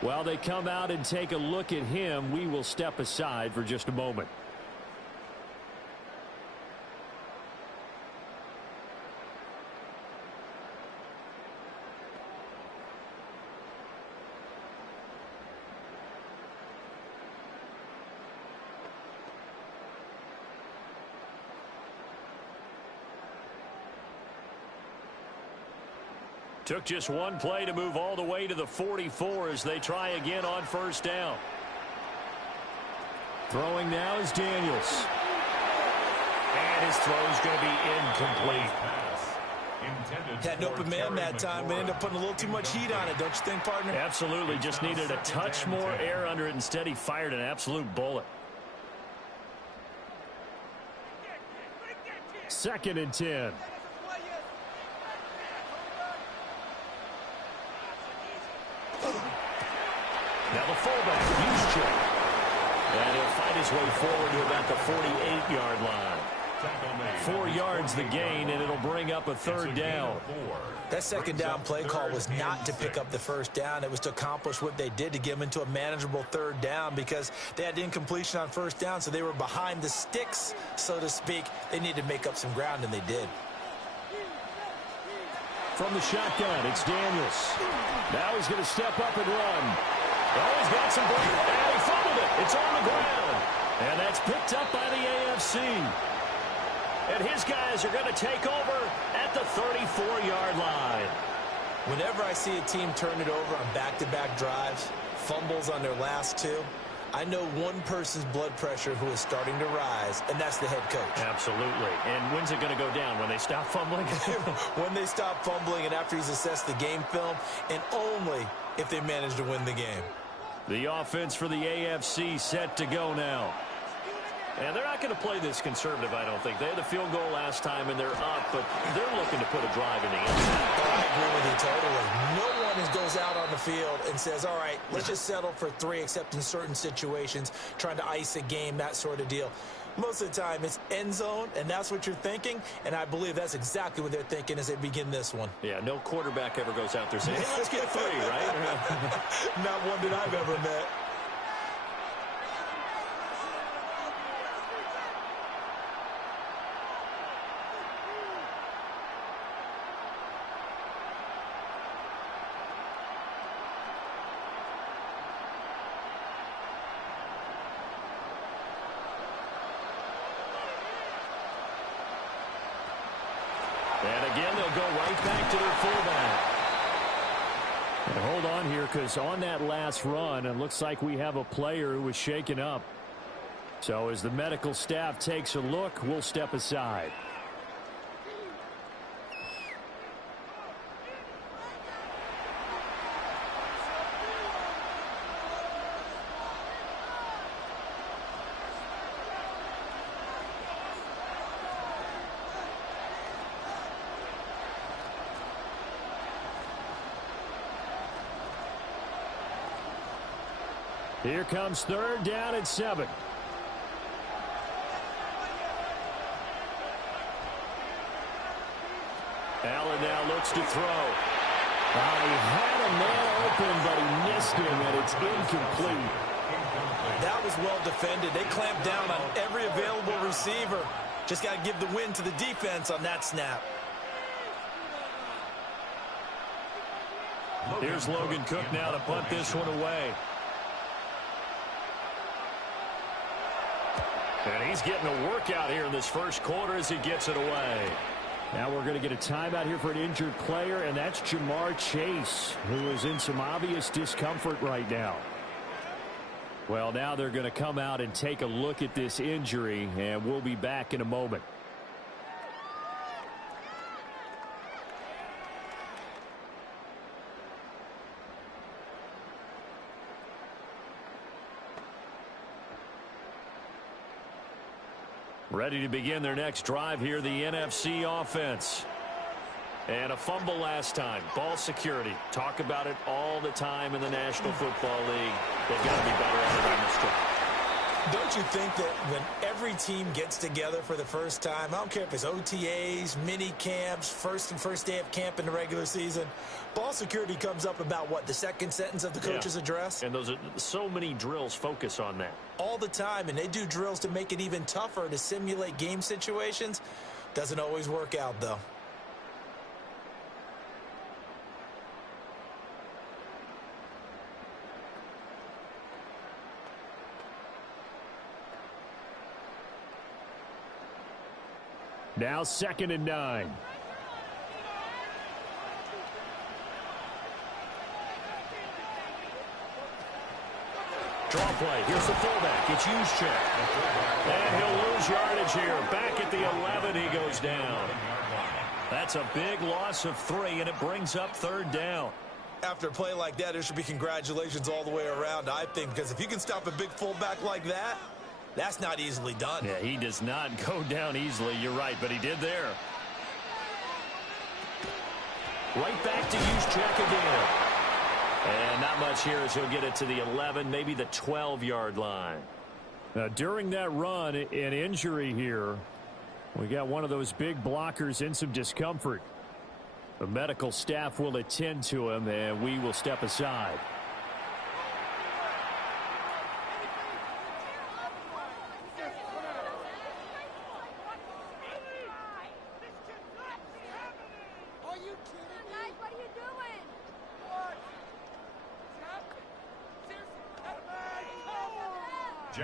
While they come out and take a look at him, we will step aside for just a moment. Took just one play to move all the way to the 44 as they try again on first down. Throwing now is Daniels. And his throw's going to be incomplete. Had an open man that time, but ended up putting a little too much heat on it, don't you think, partner? Absolutely. Just needed a touch more air under it. Instead, he fired an absolute bullet. 2nd and 10. Now the fullback, Juszczyk. And he'll fight his way forward to about the 48-yard line. 4 yards the gain, and it'll bring up a 3rd down. That 2nd down play call was not to pick up the 1st down. It was to accomplish what they did, to get them into a manageable 3rd down, because they had incompletion on 1st down, so they were behind the sticks, so to speak. They needed to make up some ground, and they did. From the shotgun, it's Daniels. Now he's going to step up and run. Oh, he's got some break, and he fumbled it. It's on the ground. And that's picked up by the AFC. And his guys are going to take over at the 34-yard line. Whenever I see a team turn it over on back-to-back drives, fumbles on their last 2, I know one person's blood pressure who is starting to rise, and that's the head coach. Absolutely. And when's it going to go down? When they stop fumbling? When they stop fumbling and after he's assessed the game film, and only if they manage to win the game. The offense for the AFC set to go now. And they're not going to play this conservative, I don't think. They had the field goal last time, and they're up, but they're looking to put a drive in the end. I agree with you totally. No one goes out on the field and says, all right, let's just settle for 3, except in certain situations, trying to ice a game, that sort of deal. Most of the time, it's end zone, and that's what you're thinking, and I believe that's exactly what they're thinking as they begin this one. Yeah, no quarterback ever goes out there saying, hey, let's get 3, right? Not one that I've ever met. And again, they'll go right back to their fullback. And hold on here, because on that last run, it looks like we have a player who was shaken up. So as the medical staff takes a look, we'll step aside. Here comes 3rd down and 7. Allen now looks to throw. He had a man open, but he missed him, and it's incomplete. That was well defended. They clamped down on every available receiver. Just got to give the win to the defense on that snap. Here's Logan Cook now to punt this one away. And he's getting a workout here in this first quarter as he gets it away. Now we're going to get a timeout here for an injured player, and that's Jamar Chase, who is in some obvious discomfort right now. Well, now they're going to come out and take a look at this injury, and we'll be back in a moment. Ready to begin their next drive here, the NFC offense. And a fumble last time. Ball security. Talk about it all the time in the National Football League. They've got to be better at it on this drive. Don't you think that when every team gets together for the first time, I don't care if it's OTAs, mini camps, first day of camp in the regular season, ball security comes up about what, the second sentence of the coach's address? And those are so many drills focus on that. All the time, and they do drills to make it even tougher to simulate game situations. Doesn't always work out, though. Now 2nd and 9. Draw play. Here's the fullback. It's Juszczyk. And he'll lose yardage here. Back at the 11, he goes down. That's a big loss of 3, and it brings up 3rd down. After a play like that, there should be congratulations all the way around, I think, because if you can stop a big fullback like that, that's not easily done. Yeah, he does not go down easily. You're right, but he did there. Right back to Juszczyk again. And not much here as he'll get it to the 11, maybe the 12-yard line. Now, during that run, an injury here. We got one of those big blockers in some discomfort. The medical staff will attend to him, and we will step aside.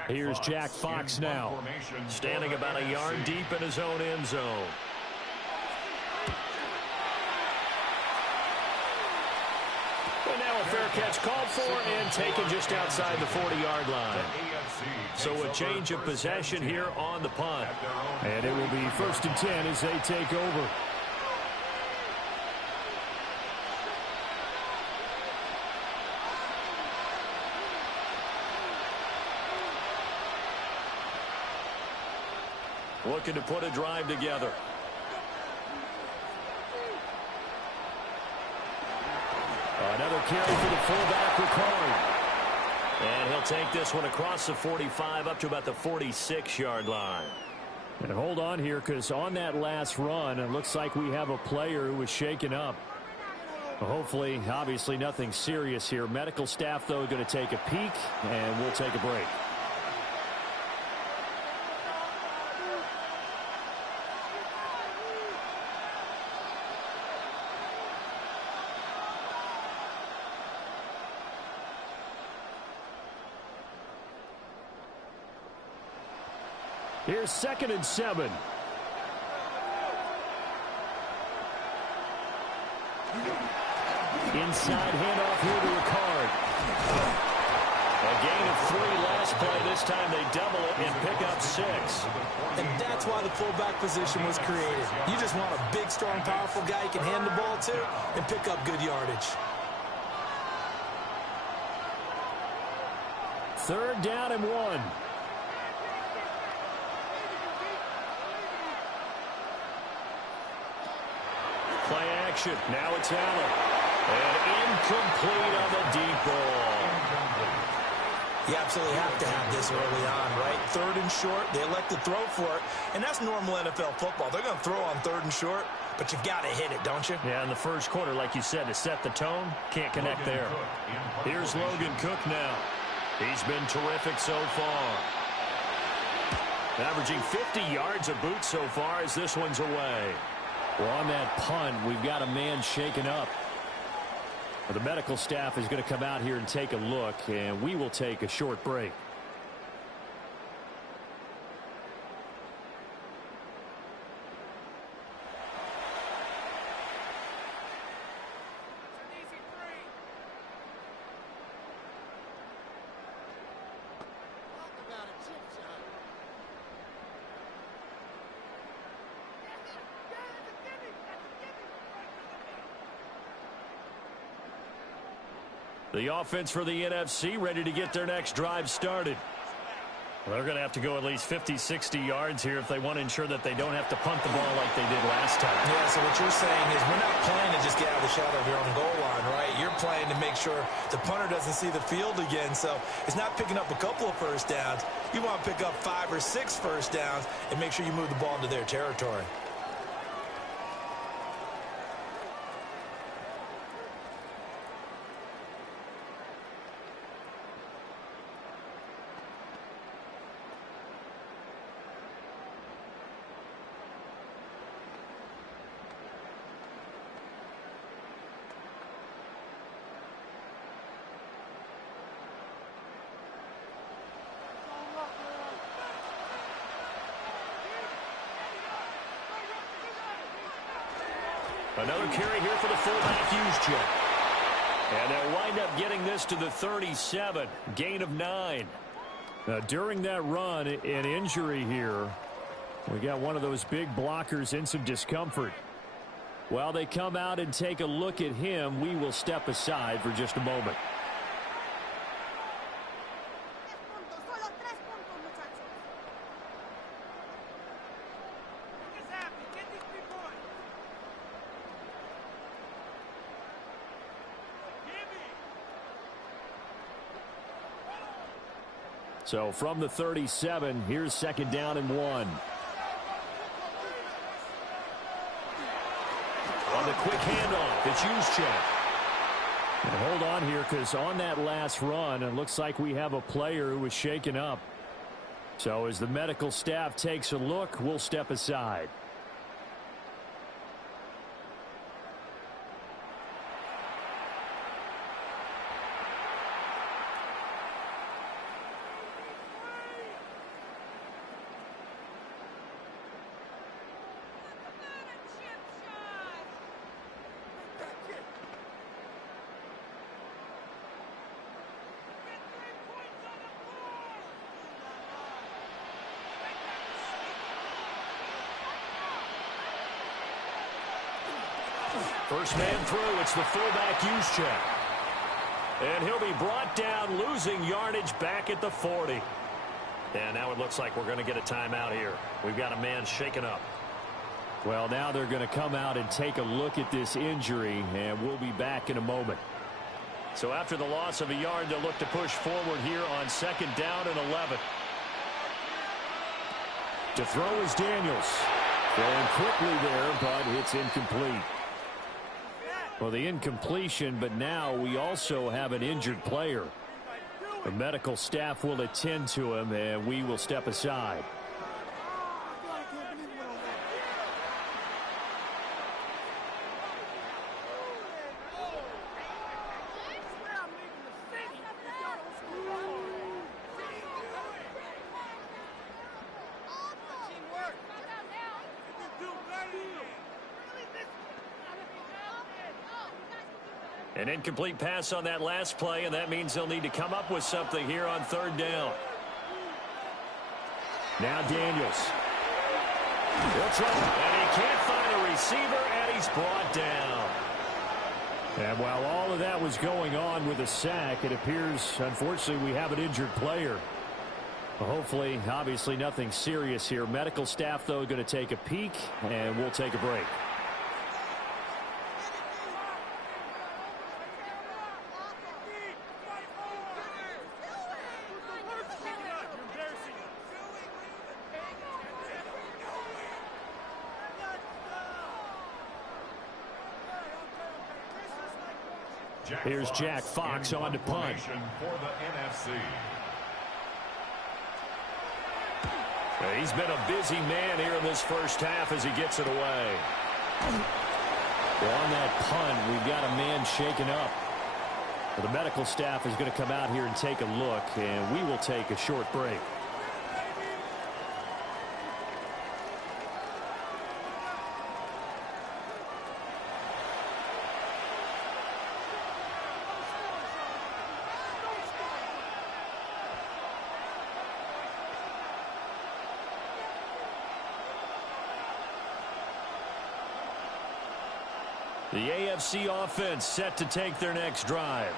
Here's Jack Fox now, standing about a yard deep in his own end zone. And now a fair catch called for and taken just outside the 40-yard line. So a change of possession here on the punt. And it will be 1st and 10 as they take over. Looking to put a drive together. Another carry for the fullback, Ricard. And he'll take this one across the 45 up to about the 46-yard line. And hold on here, because on that last run, it looks like we have a player who was shaken up. Hopefully, obviously nothing serious here. Medical staff, though, going to take a peek, and we'll take a break. Here's 2nd and 7. Inside handoff here to Ricard. A gain of 3 last play. This time they double it and pick up 6. And that's why the fullback position was created. You just want a big, strong, powerful guy you can hand the ball to and pick up good yardage. 3rd down and 1. Play action. Now it's Allen. And incomplete on the deep ball. You absolutely have to have this early on, right? 3rd and short. They elect to throw for it. And that's normal NFL football. They're going to throw on 3rd and short, but you've got to hit it, don't you? Yeah, in the first quarter, like you said, to set the tone, can't connect there. Here's Logan Cook now. He's been terrific so far. Averaging 50 yards a boot so far as this one's away. Well, on that punt, we've got a man shaken up. The medical staff is going to come out here and take a look, and we will take a short break. The offense for the NFC ready to get their next drive started. They're going to have to go at least 50, 60 yards here if they want to ensure that they don't have to punt the ball like they did last time. Yeah, so what you're saying is we're not playing to just get out of the shadow of your own goal line, right? You're playing to make sure the punter doesn't see the field again. So it's not picking up a couple of first downs. You want to pick up 5 or 6 first downs and make sure you move the ball into their territory. Another carry here for the fullback Juszczyk. And they'll wind up getting this to the 37. Gain of 9. During that run, an injury here. We got one of those big blockers in some discomfort. While they come out and take a look at him, we will step aside for just a moment. So from the 37, here's 2nd down and 1. On the quick handoff, it's Juszczyk. And hold on here, because on that last run, it looks like we have a player who was shaken up. So as the medical staff takes a look, we'll step aside. First man through, it's the fullback Juszczyk. And he'll be brought down, losing yardage back at the 40. And now it looks like we're going to get a timeout here. We've got a man shaken up. Well, now they're going to come out and take a look at this injury, and we'll be back in a moment. So after the loss of a yard, they'll look to push forward here on 2nd down and 11. To throw is Daniels. Throwing quickly there, but it's incomplete. Well, the incompletion, but now we also have an injured player. The medical staff will attend to him, and we will step aside. An incomplete pass on that last play, and that means they'll need to come up with something here on 3rd down. Now Daniels. He'll try, and he can't find a receiver, and he's brought down. And while all of that was going on with a sack, it appears, unfortunately, we have an injured player. Well, hopefully, obviously, nothing serious here. Medical staff, though, going to take a peek, and we'll take a break. Here's Jack Fox on to punt. For the NFC. He's been a busy man here in this first half as he gets it away. Well, on that punt, we've got a man shaken up. Well, the medical staff is going to come out here and take a look, and we will take a short break. The AFC offense set to take their next drive.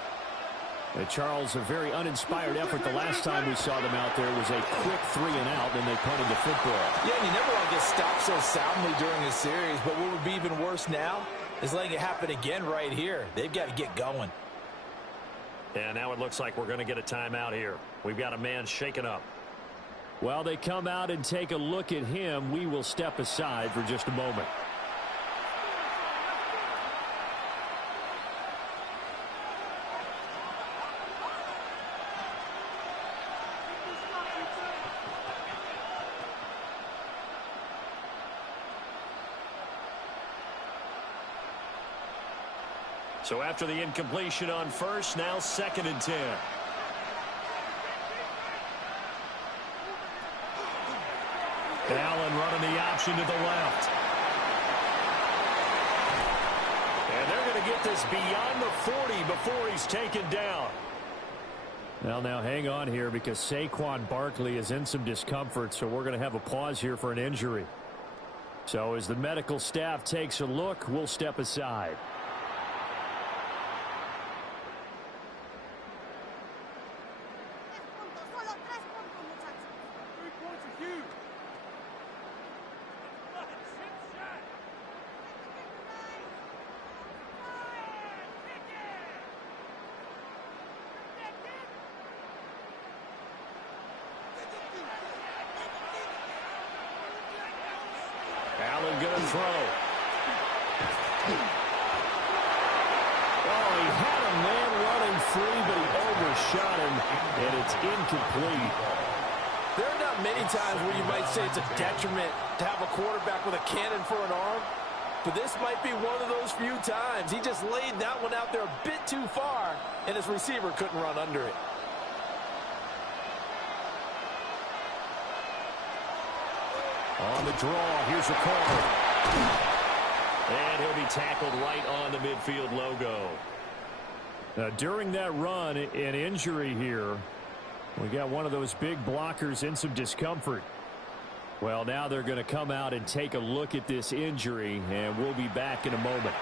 Charles, a very uninspired effort the last time we saw them out there was a quick 3-and-out, and they punted the football. Yeah, and you never want to get stopped so soundly during a series, but what would be even worse now is letting it happen again right here. They've got to get going. And now it looks like we're going to get a timeout here. We've got a man shaken up. While they come out and take a look at him, we will step aside for just a moment. So after the incompletion on first, now 2nd and 10. Allen running the option to the left. And they're going to get this beyond the 40 before he's taken down. Well, now hang on here because Saquon Barkley is in some discomfort, so we're going to have a pause here for an injury. So as the medical staff takes a look, we'll step aside. Allen going to throw. Oh, he had a man running free, but he overshot him, and it's incomplete. There are not many times where you might say it's a detriment to have a quarterback with a cannon for an arm, but this might be one of those few times. He just laid that one out there a bit too far, and his receiver couldn't run under it. On the draw, here's a call. And he'll be tackled right on the midfield logo. During that run, an injury here. We got one of those big blockers in some discomfort. Well, now they're going to come out and take a look at this injury, and we'll be back in a moment.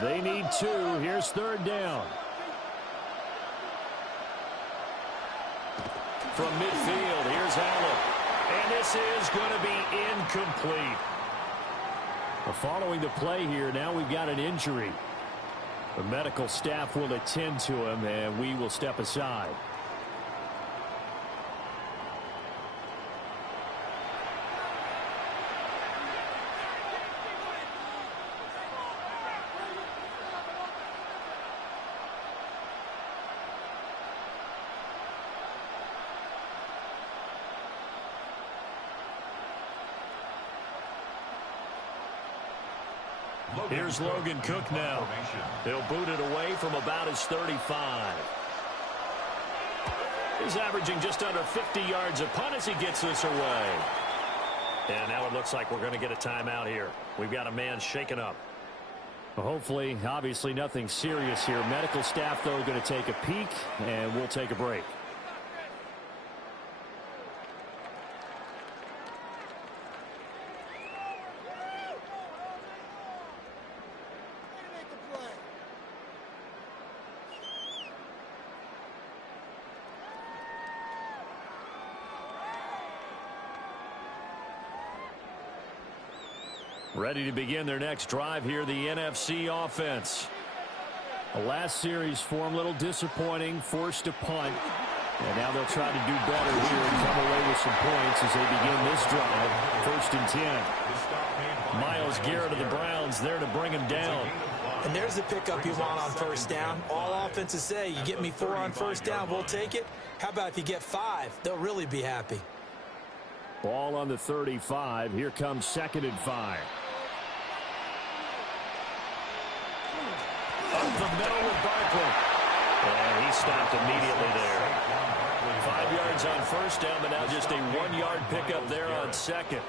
They need 2. Here's 3rd down. From midfield, here's Allen. And this is going to be incomplete. Following the play here, now we've got an injury. The medical staff will attend to him, and we will step aside. Here's Logan Cook now. He'll boot it away from about his 35. He's averaging just under 50 yards a punt as he gets this away. And now it looks like we're going to get a timeout here. We've got a man shaken up. Well, hopefully, obviously nothing serious here. Medical staff, though, going to take a peek, and we'll take a break. Ready to begin their next drive here, the NFC offense. The last series for them, a little disappointing, forced a punt. And now they'll try to do better here and come away with some points as they begin this drive. 1st and 10. Myles Garrett of the Browns there to bring him down. And there's the pickup you want on 1st down. All offenses say, you get me 4 on 1st down, we'll take it. How about if you get 5? They'll really be happy. Ball on the 35. Here comes 2nd and 5. Up the middle with Barkley. And he stopped immediately there. 5 yards on 1st down, but now just a 1-yard pickup there on 2nd.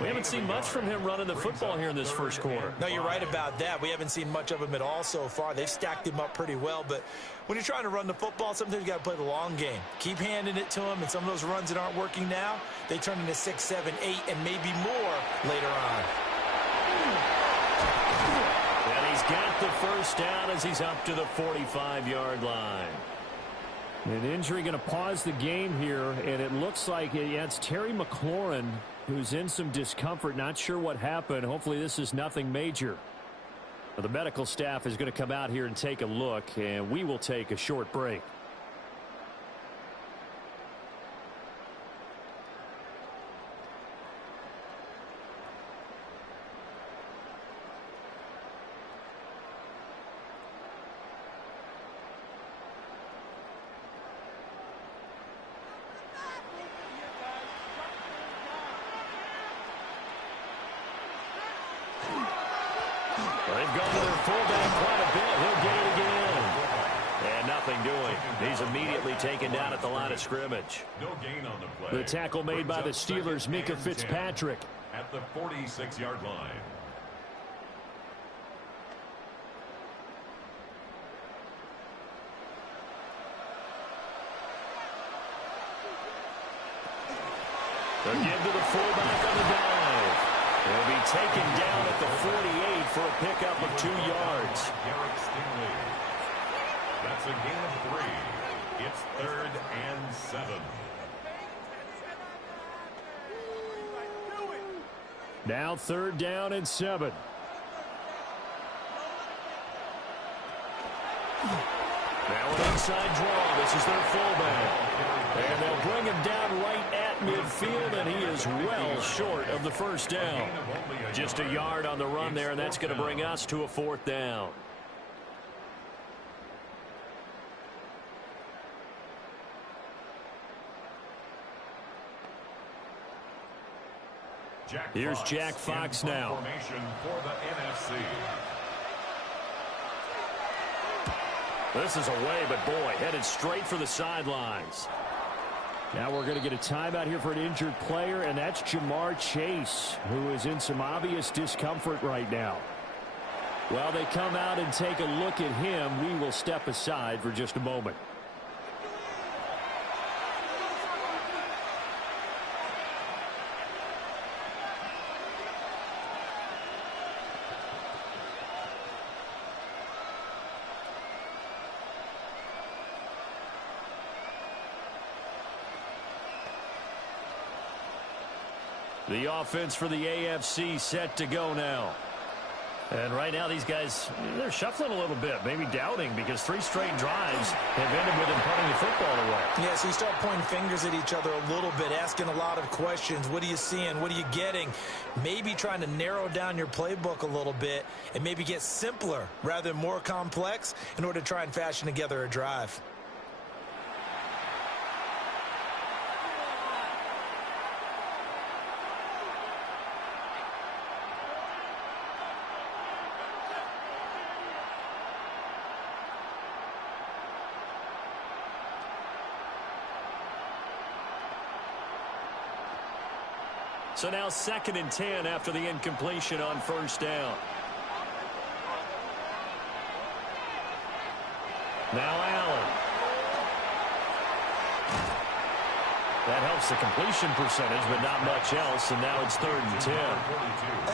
We haven't seen much from him running the football here in this first quarter. No, you're right about that. We haven't seen much of him at all so far. They've stacked him up pretty well, but when you're trying to run the football, sometimes you got to play the long game. Keep handing it to him, and some of those runs that aren't working now, they turn into 6, 7, 8, and maybe more later on. And he's got the first down as he's up to the 45-yard line. An injury going to pause the game here, and it looks like it's Terry McLaurin who's in some discomfort. Not sure what happened. Hopefully this is nothing major. Well, the medical staff is going to come out here and take a look, and we will take a short break. They've gone to their fullback quite a bit. He'll get it again. And nothing doing. He's immediately taken down at the line of scrimmage. No gain on the play. The tackle made by the Steelers, Mika Fitzpatrick. At the 46-yard line. They'll give to the fullback on the dive. He'll be taken down at the 48 for a pickup of 2 yards. That's a gain of 3. It's 3rd and 7. Now 3rd down and 7. Now an inside draw. This is their fullback. And they'll bring him down right at midfield, and he is well short of the first down. Just a yard on the run there, and that's going to bring us to a 4th down. Here's Jack Fox now. Formation for the NFC. This is away, but boy, headed straight for the sidelines. Now we're going to get a timeout here for an injured player, and that's Jamar Chase, who is in some obvious discomfort right now. While they come out and take a look at him, we will step aside for just a moment. The offense for the AFC set to go now. And right now these guys, they're shuffling a little bit, maybe doubting, because 3 straight drives have ended with them putting the football away. Yeah, so you start pointing fingers at each other a little bit, asking a lot of questions. What are you seeing? What are you getting? Maybe trying to narrow down your playbook a little bit and maybe get simpler rather than more complex in order to try and fashion together a drive. So now 2nd and 10 after the incompletion on 1st down. Now Allen. That helps the completion percentage, but not much else, and now it's 3rd and 10.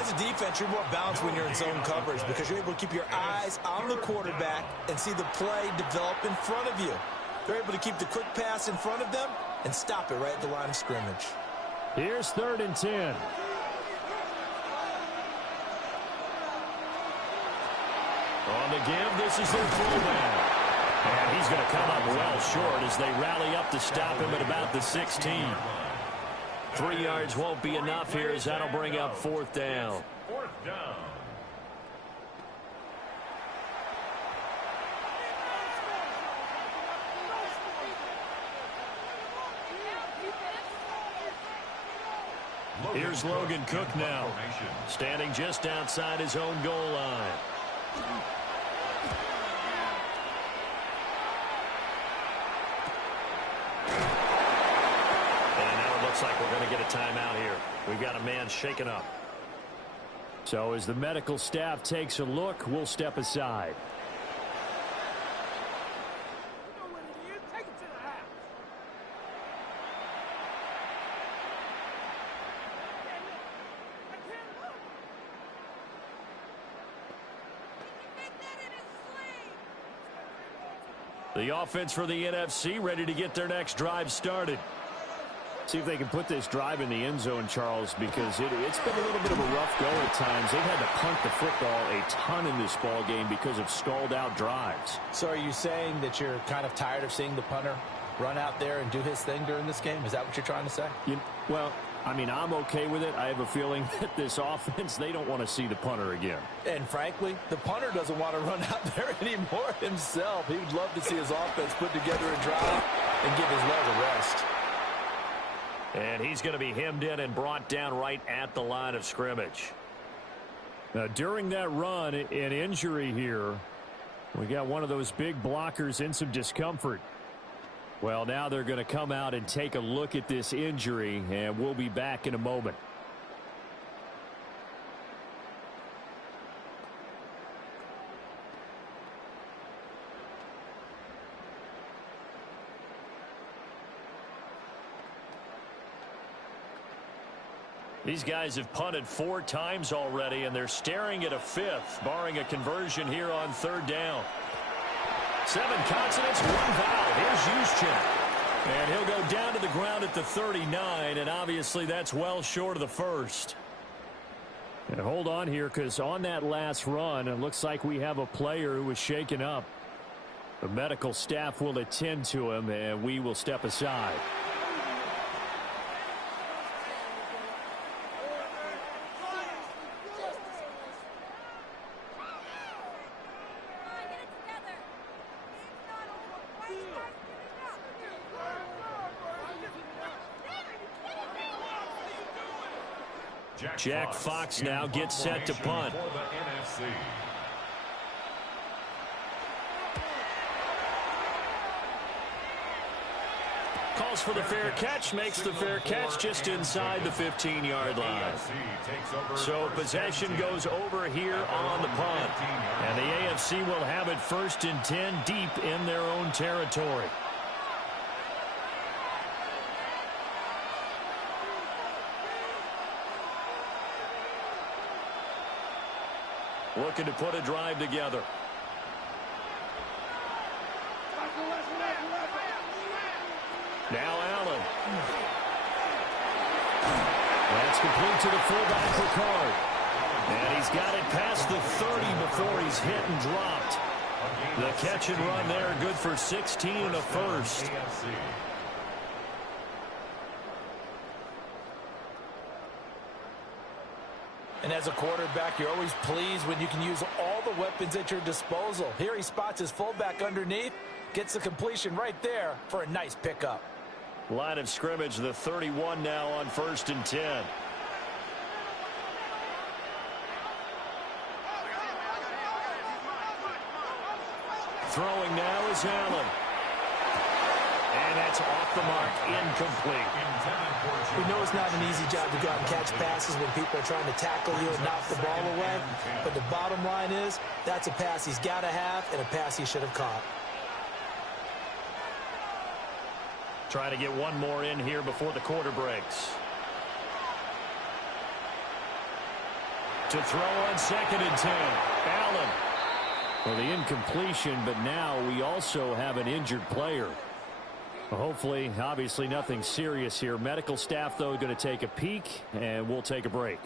As a defense, you're more balanced when you're in zone coverage because you're able to keep your eyes on the quarterback and see the play develop in front of you. They're able to keep the quick pass in front of them and stop it right at the line of scrimmage. Here's 3rd and 10. On the give, this is their fullback. And he's going to come up well short as they rally up to stop him at about the 16. 3 yards won't be enough here as that'll bring up 4th down. 4th down. Here's Logan Cook now, standing just outside his own goal line. And now it looks like we're going to get a timeout here. We've got a man shaken up. So as the medical staff takes a look, we'll step aside. The offense for the NFC ready to get their next drive started. See if they can put this drive in the end zone, Charles, because it's been a little bit of a rough go at times. They've had to punt the football a ton in this ball game because of stalled-out drives. So are you saying that you're kind of tired of seeing the punter run out there and do his thing during this game? Is that what you're trying to say? Well, I mean, I'm okay with it. I have a feeling that this offense, they don't want to see the punter again. And frankly, the punter doesn't want to run out there anymore himself. He would love to see his offense put together a drive and give his leg a rest. And he's going to be hemmed in and brought down right at the line of scrimmage. Now, during that run, an injury here. We got one of those big blockers in some discomfort. Well, now they're going to come out and take a look at this injury, and we'll be back in a moment. These guys have punted 4 times already, and they're staring at a 5th, barring a conversion here on 3rd down. 7 consonants, 1 vowel. Here's Juszczyk. And he'll go down to the ground at the 39, and obviously that's well short of the first. And hold on here, because on that last run, it looks like we have a player who was shaken up. The medical staff will attend to him, and we will step aside. Jack Fox now gets set to punt. Calls for the fair catch, makes the fair catch just inside the 15-yard line. So possession goes over here on the punt. And the AFC will have it 1st and 10 deep in their own territory. Looking to put a drive together. Now Allen. That's complete to the fullback Ricard. And he's got it past the 30 before he's hit and dropped. The catch and run there, good for 16 and a first. And as a quarterback, you're always pleased when you can use all the weapons at your disposal. Here he spots his fullback underneath, gets the completion right there for a nice pickup. Line of scrimmage, the 31 now on 1st and 10. Throwing now is Allen. And that's off the mark, incomplete. We know it's not an easy job to go out and catch passes when people are trying to tackle you and knock the ball away. But the bottom line is, that's a pass he's got to have and a pass he should have caught. Try to get one more in here before the quarter breaks. To throw on 2nd and 10. Allen. Well, the incompletion, but now we also have an injured player. Hopefully, obviously nothing serious here. Medical staff, though, going to take a peek, and we'll take a break.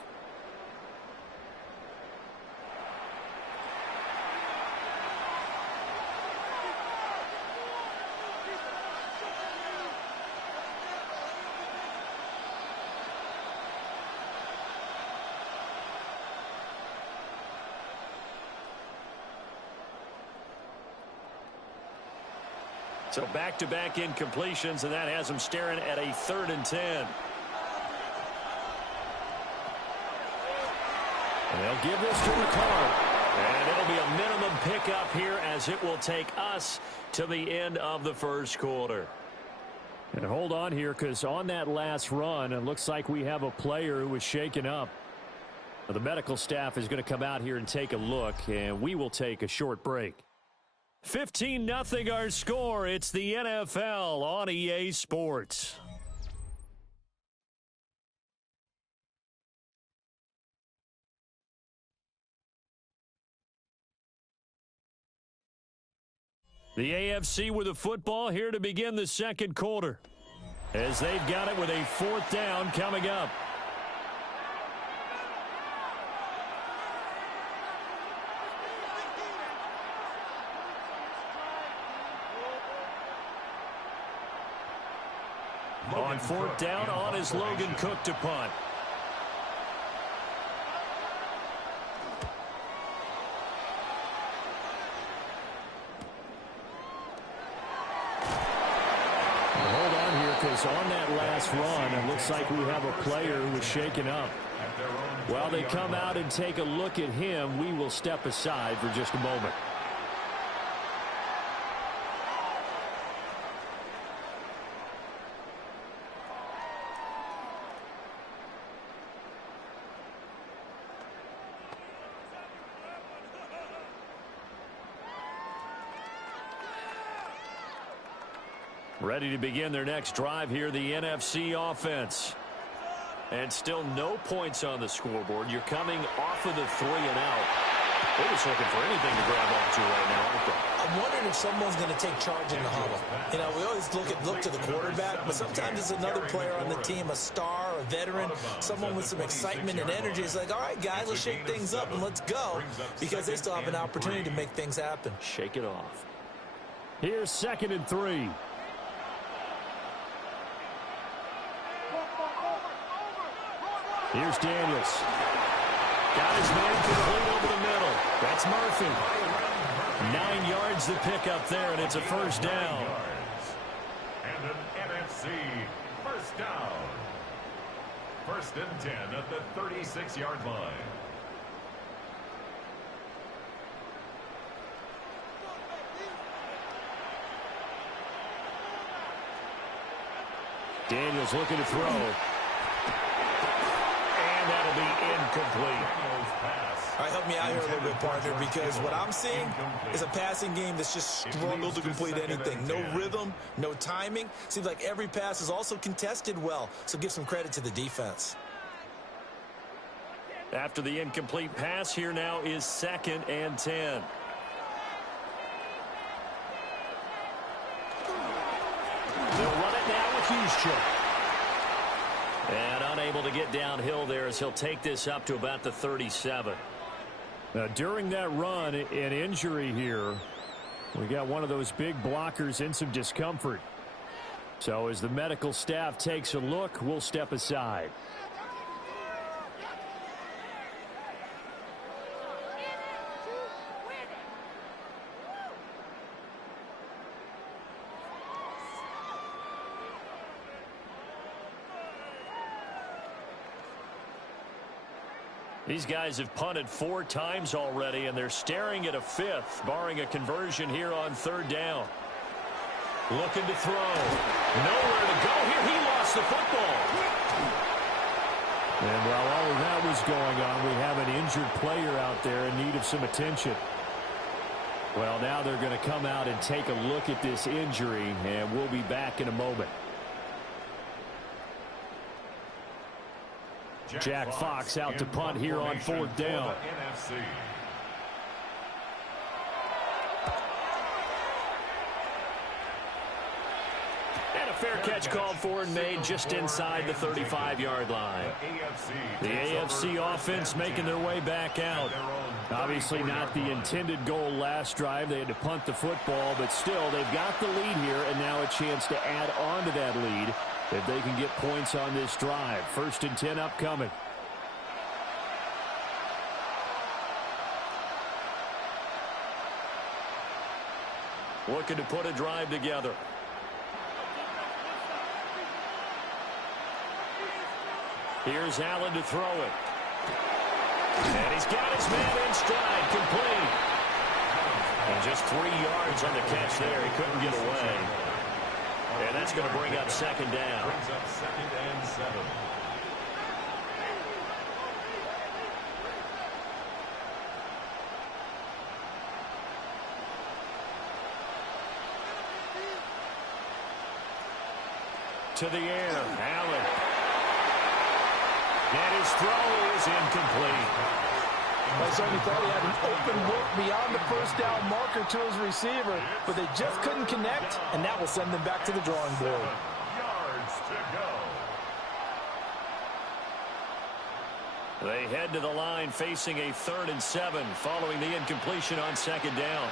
So back-to-back incompletions, and that has them staring at a 3rd and 10. And they'll give this to Ricard. And it'll be a minimum pickup here as it will take us to the end of the 1st quarter. And hold on here, because on that last run, it looks like we have a player who was shaken up. The medical staff is going to come out here and take a look, and we will take a short break. 15-0 our score. It's the NFL on EA Sports. The AFC with the football here to begin the second quarter, as they've got it with a 4th down coming up. On 4th down, on is Logan Cook to punt. Hold on here, because on that last run, it looks like we have a player who was shaken up. While they come out and take a look at him, we will step aside for just a moment. Ready to begin their next drive here, the NFC offense. And still no points on the scoreboard. You're coming off of the 3 and out. They're just looking for anything to grab onto right now, aren't they? I'm wondering if someone's going to take charge in the huddle. You know, we always look to the quarterback, but sometimes it's another player on the team, a star, a veteran, someone with some excitement and energy. It's like, all right, guys, let's shake things up and let's go, because they still have an opportunity to make things happen. Shake it off. Here's 2nd and 3. Here's Daniels. Got his man complete over the middle. That's Murphy. 9 yards to pick up there, and it's a 1st down. And an NFC 1st down. 1st and 10 at the 36-yard line. Daniels looking to throw. That'll be incomplete. All right, help me out here a little bit, partner, because what I'm seeing is a passing game that's just struggled to complete anything. No rhythm, no timing. Seems like every pass is also contested well, so give some credit to the defense. After the incomplete pass, here now is 2nd and 10. They'll run it now with Juszczyk. And unable to get downhill there as he'll take this up to about the 37. During that run, an injury here. We got one of those big blockers in some discomfort. So as the medical staff takes a look, we'll step aside. These guys have punted 4 times already, and they're staring at a 5th, barring a conversion here on 3rd down. Looking to throw. Nowhere to go here. He lost the football. And while all of that was going on, we have an injured player out there in need of some attention. Well, now they're going to come out and take a look at this injury, and we'll be back in a moment. Jack Fox out to punt here on 4th down. And a fair catch called for and made just inside the 35-yard line. The AFC offense making their way back out. Obviously not the intended goal last drive. They had to punt the football, but still they've got the lead here, and now a chance to add on to that lead if they can get points on this drive. 1st and 10 upcoming. Looking to put a drive together. Here's Allen to throw it. And he's got his man in stride, complete. And just 3 yards on the catch there. He couldn't get away. And that's going to bring up second down. Brings up 2nd and 7. To the air, Allen. And his throw is incomplete. I certainly thought he had an open look beyond the first down marker to his receiver, but they just couldn't connect, and that will send them back to the drawing board. 7 yards to go. They head to the line facing a 3rd and 7 following the incompletion on second down.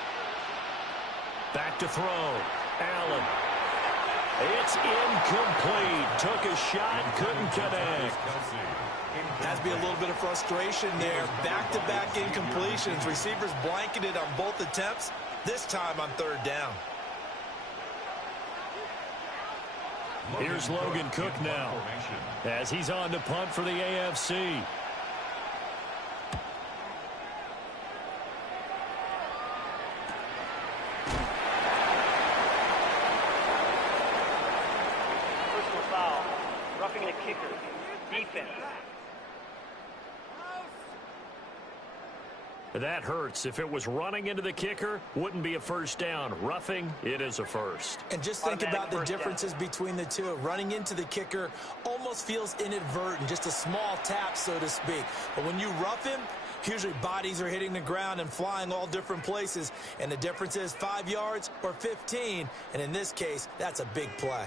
Back to throw. Allen. It's incomplete. Took a shot, couldn't connect. Has to be a little bit of frustration there. Back-to-back incompletions. Receivers blanketed on both attempts, this time on 3rd down. Here's Logan Cook now as he's on to punt for the AFC. Personal foul. Roughing the kicker. Defense. That hurts. If it was running into the kicker, wouldn't be a first down. Roughing, it is a first. And just think about the differences between the two. Running into the kicker almost feels inadvertent, just a small tap, so to speak. But when you rough him, usually bodies are hitting the ground and flying all different places. And the difference is 5 yards or 15. And in this case, that's a big play.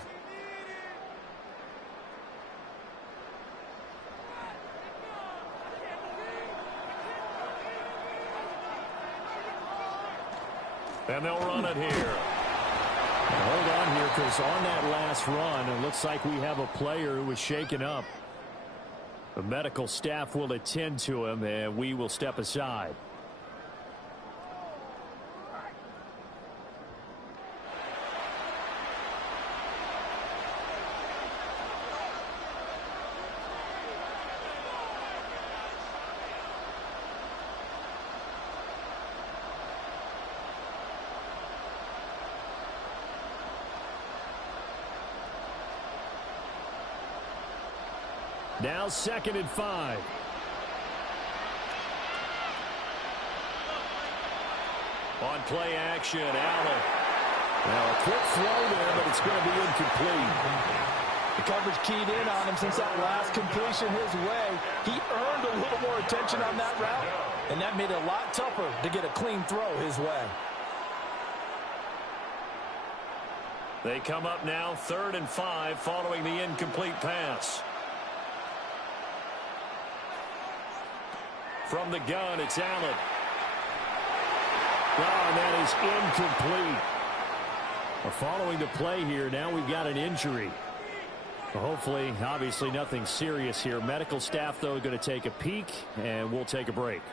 And they'll run it here. Hold on here, because on that last run, it looks like we have a player who was shaken up. The medical staff will attend to him, and we will step aside. Now 2nd and 5. On play action, Allen. Now a quick throw there, but it's going to be incomplete. The coverage keyed in on him since that last completion his way. He earned a little more attention on that route, and that made it a lot tougher to get a clean throw his way. They come up now 3rd and 5 following the incomplete pass. From the gun, it's Allen. Oh, that is incomplete. Following the play here, now we've got an injury. Hopefully, obviously nothing serious here. Medical staff, though, going to take a peek, and we'll take a break.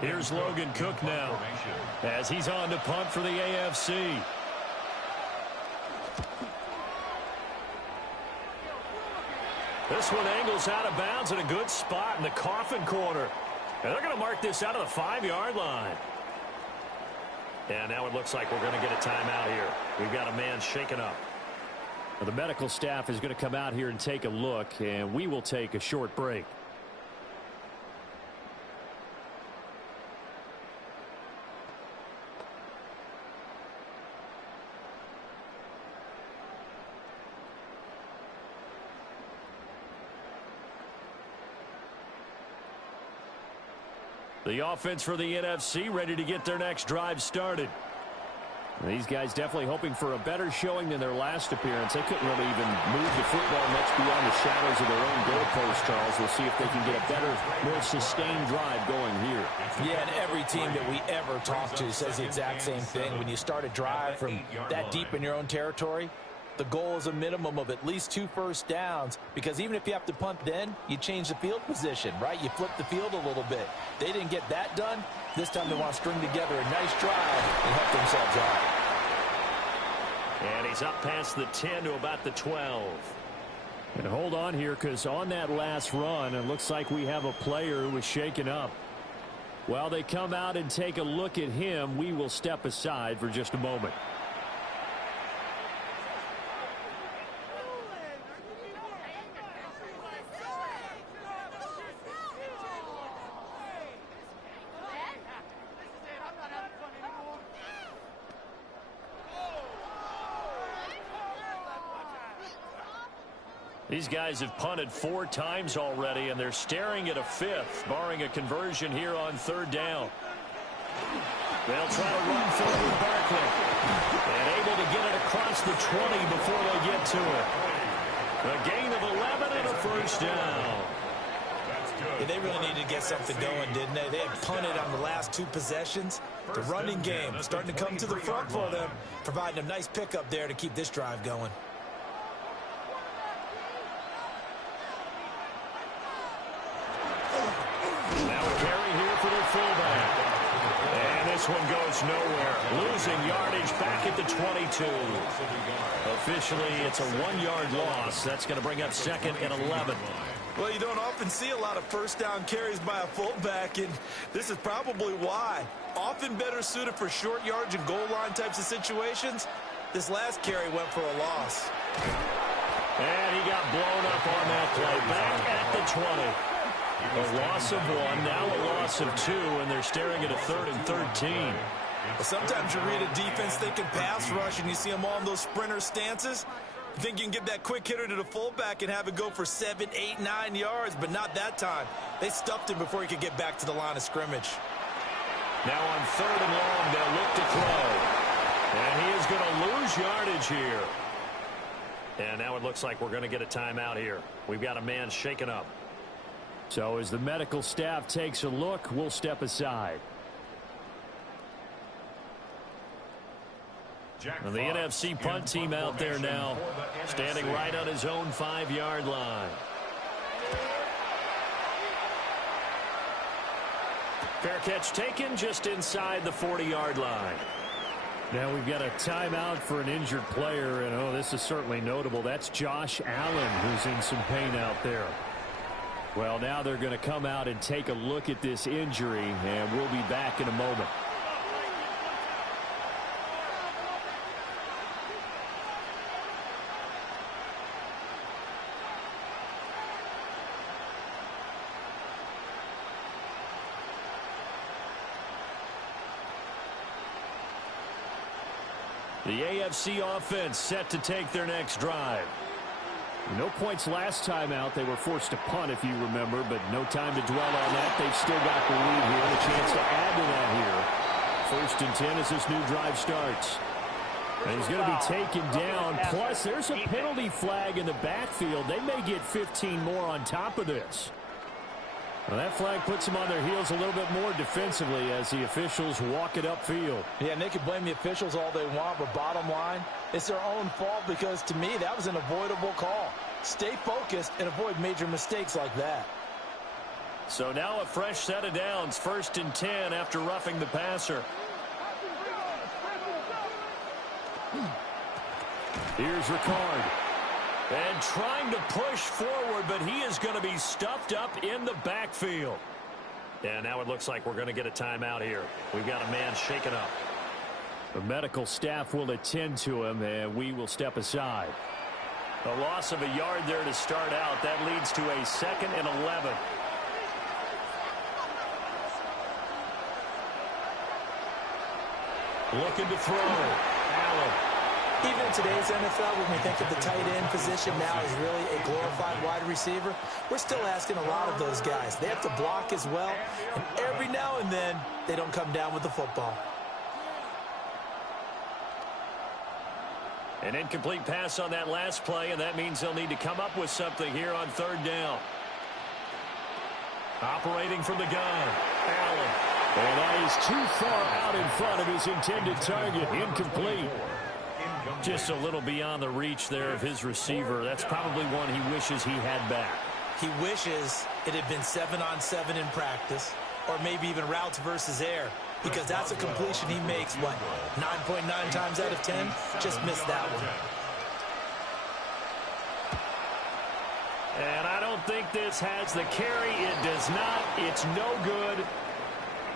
Here's Logan Cook now as he's on to punt for the AFC. This one angles out of bounds in a good spot in the coffin corner. And they're going to mark this out of the 5-yard line. And now it looks like we're going to get a timeout here. We've got a man shaken up. Well, the medical staff is going to come out here and take a look, and we will take a short break. The offense for the NFC ready to get their next drive started. These guys definitely hoping for a better showing than their last appearance. They couldn't really even move the football much beyond the shadows of their own goalpost, Charles. We'll see if they can get a better, more sustained drive going here. Yeah, and every team that we ever talk to says the exact same thing. When you start a drive from that deep in your own territory, the goal is a minimum of at least 2 first downs, because even if you have to punt then, you change the field position, right? You flip the field a little bit. They didn't get that done. This time they want to string together a nice drive and help themselves out. And he's up past the 10 to about the 12. And hold on here, because on that last run, it looks like we have a player who was shaken up. While they come out and take a look at him, we will step aside for just a moment. These guys have punted 4 times already, and they're staring at a 5th, barring a conversion here on 3rd down. They'll try to run forward Barkley. And able to get it across the 20 before they get to it. A gain of 11 and a first down. Yeah, they really needed to get something going, didn't they? They had punted on the last 2 possessions. The running game starting to come to the front for them, providing a nice pickup there to keep this drive going. Now a carry here for their fullback. And this one goes nowhere. Losing yardage back at the 22. Officially, it's a 1-yard loss. That's going to bring up 2nd and 11. Well, you don't often see a lot of first down carries by a fullback, and this is probably why. Often better suited for short yards and goal line types of situations. This last carry went for a loss. And he got blown up on that play. Back at the 20. A loss of 1, now a loss of 2, and they're staring at a 3rd and 13. Well, sometimes you read a defense thinking pass rush, and you see them all in those sprinter stances. You think you can get that quick hitter to the fullback and have it go for 7, 8, 9 yards, but not that time. They stuffed him before he could get back to the line of scrimmage. Now on 3rd and long, they'll look to throw. And he is going to lose yardage here. And now it looks like we're going to get a timeout here. We've got a man shaken up. So as the medical staff takes a look, we'll step aside. And the NFC punt team out there now, standing right on his own 5-yard line. Fair catch taken just inside the 40-yard line. Now we've got a timeout for an injured player, and oh, this is certainly notable. That's Josh Allen, who's in some pain out there. Well, now they're going to come out and take a look at this injury, and we'll be back in a moment. The AFC offense set to take their next drive. No points last time out. They were forced to punt, if you remember, but no time to dwell on that. They've still got the lead here and a chance to add to that here. 1st and 10 as this new drive starts. And he's going to be taken down. Plus, there's a penalty flag in the backfield. They may get 15 more on top of this. Well, that flag puts them on their heels a little bit more defensively as the officials walk it upfield. Yeah, and they can blame the officials all they want, but bottom line, it's their own fault because, to me, that was an avoidable call. Stay focused and avoid major mistakes like that. So now a fresh set of downs, 1st and 10 after roughing the passer. Here's Ricard. And trying to push forward, but he is going to be stuffed up in the backfield. And now it looks like we're going to get a timeout here. We've got a man shaken up. The medical staff will attend to him, and we will step aside. A loss of a yard there to start out. That leads to a 2nd and 11. Looking to throw. Allen. Even in today's NFL, when we think of the tight end position now as really a glorified wide receiver, we're still asking a lot of those guys. They have to block as well, and every now and then, they don't come down with the football. An incomplete pass on that last play, and that means they'll need to come up with something here on 3rd down. Operating from the gun, Allen. And that is too far out in front of his intended target. Incomplete. Just a little beyond the reach there of his receiver. That's probably one he wishes he had back. He wishes it had been 7-on-7 in practice, or maybe even routes versus air, because that's a completion he makes, what, 9.9 times out of 10? Just missed that one. And I don't think this has the carry. It does not. It's no good.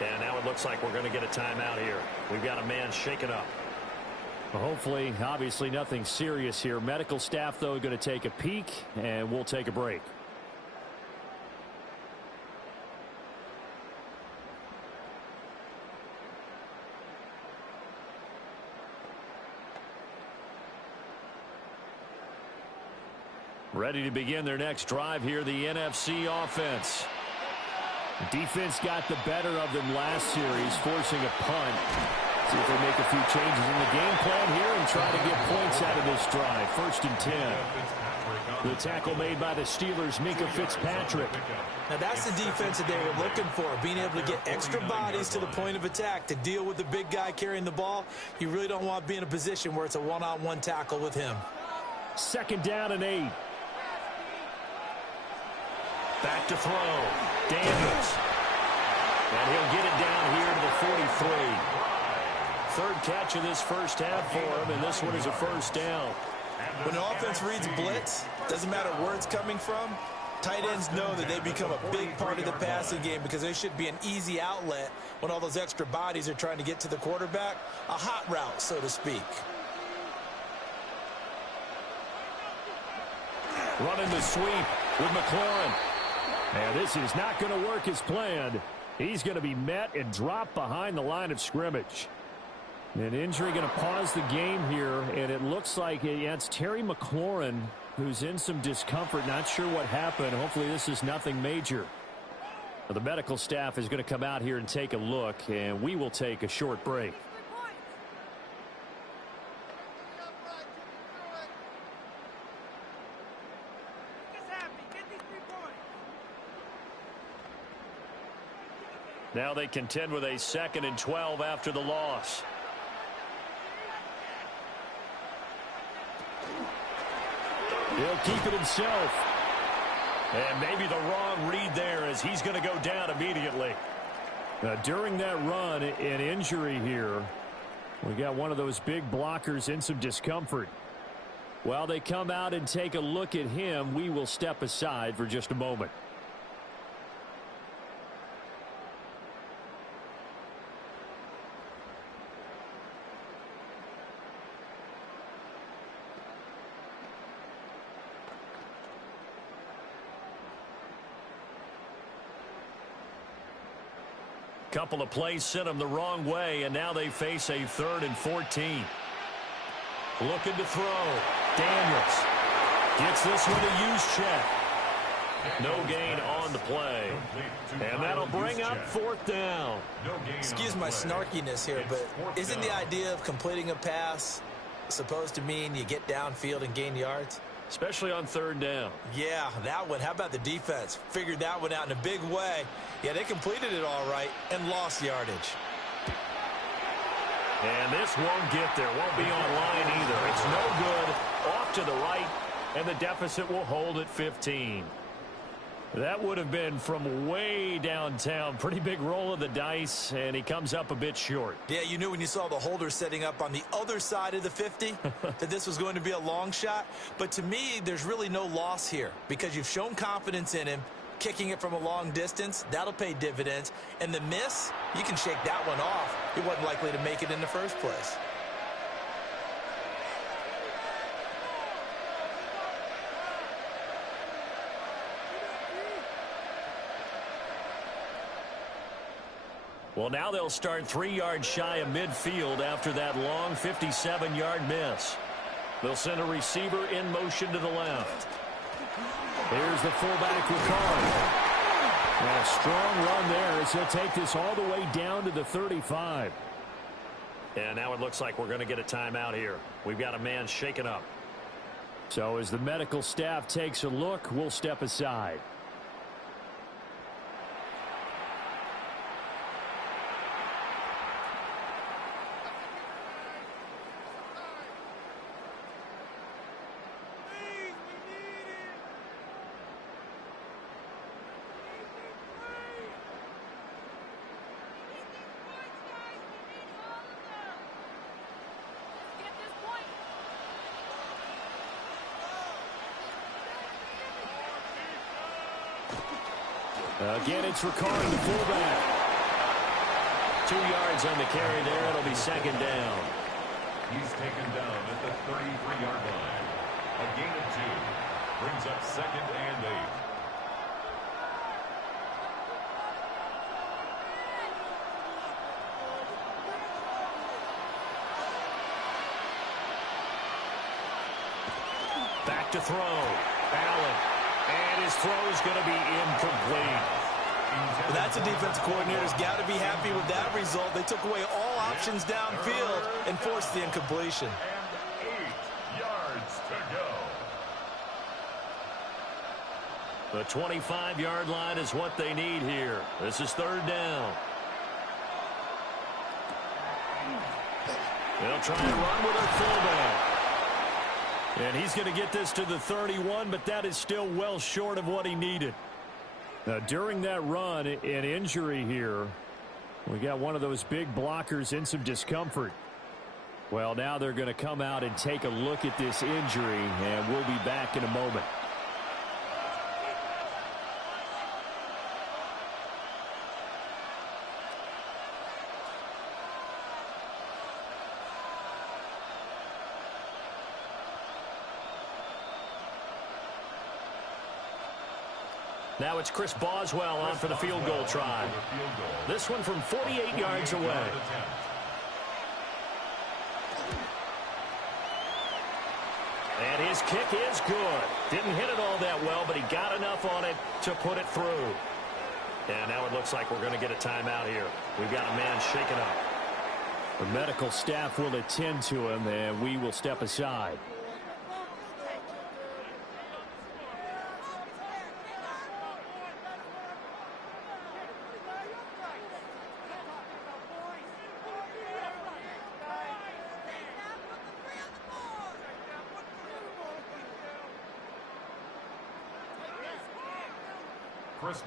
And now it looks like we're going to get a timeout here. We've got a man shaken up. Well, hopefully, obviously nothing serious here. Medical staff, though, going to take a peek, and we'll take a break. Ready to begin their next drive here, the NFC offense. Defense got the better of them last series, forcing a punt. See if they make a few changes in the game plan here and try to get points out of this drive. 1st and 10. The tackle made by the Steelers, Minkah Fitzpatrick. Now that's the defense that they were looking for, being able to get extra bodies to the point of attack to deal with the big guy carrying the ball. You really don't want to be in a position where it's a one-on-one tackle with him. 2nd down and 8. Back to throw. Daniels. And he'll get it down here to the 43. 3rd catch of this first half for him, and this one is a 1st down. When the offense reads blitz, doesn't matter where it's coming from, tight ends know that they become a big part of the passing game because they should be an easy outlet when all those extra bodies are trying to get to the quarterback. A hot route, so to speak. Running the sweep with McLaurin. And this is not going to work as planned. He's going to be met and dropped behind the line of scrimmage. An injury going to pause the game here, and it looks like it's Terry McLaurin who's in some discomfort. Not sure what happened. Hopefully this is nothing major. The medical staff is going to come out here and take a look, and we will take a short break. Now they contend with a 2nd and 12 after the loss. He'll keep it himself. And maybe the wrong read there as he's going to go down immediately. During that run, an injury here. We got one of those big blockers in some discomfort. While they come out and take a look at him, we will step aside for just a moment. Couple of plays sent them the wrong way, and now they face a 3rd and 14. Looking to throw. Daniels gets this one to use check. No gain on the play. And that'll bring up 4th down. Excuse my snarkiness here, but isn't the idea of completing a pass supposed to mean you get downfield and gain yards? Especially on 3rd down. Yeah, that one. How about the defense? Figured that one out in a big way. Yeah, they completed it all right and lost yardage. And this won't get there. Won't be on line either. It's no good. Off to the right, and the deficit will hold at 15. That would have been from way downtown. Pretty big roll of the dice, and he comes up a bit short. Yeah, you knew when you saw the holder setting up on the other side of the 50 that this was going to be a long shot. But to me, there's really no loss here because you've shown confidence in him. Kicking it from a long distance, that'll pay dividends. And the miss, you can shake that one off. He wasn't likely to make it in the first place. Well, now they'll start 3 yards shy of midfield after that long 57-yard miss. They'll send a receiver in motion to the left. Here's the fullback, Ricard. And a strong run there as he'll take this all the way down to the 35. And now it looks like we're going to get a timeout here. We've got a man shaken up. So as the medical staff takes a look, we'll step aside. Again, it's Ricard, the fullback. 2 yards on the carry there. It'll be second down. He's taken down at the 33-yard line. A gain of 2. Brings up second and 8. Back to throw. Allen. And his throw is going to be incomplete. Well, that's a defense coordinator's got to be happy with that result. They took away all options downfield and forced the incompletion. And 8 yards to go. The 25-yard line is what they need here. This is third down. They'll try and run with their fullback. And he's going to get this to the 31, but that is still well short of what he needed. Now, during that run, an injury here. We got one of those big blockers in some discomfort. Well, now they're going to come out and take a look at this injury, and we'll be back in a moment. Now it's Chris Boswell on for the field goal try. This one from 48 yards away. And his kick is good. Didn't hit it all that well, but he got enough on it to put it through. And now it looks like we're going to get a timeout here. We've got a man shaken up. The medical staff will attend to him, and we will step aside.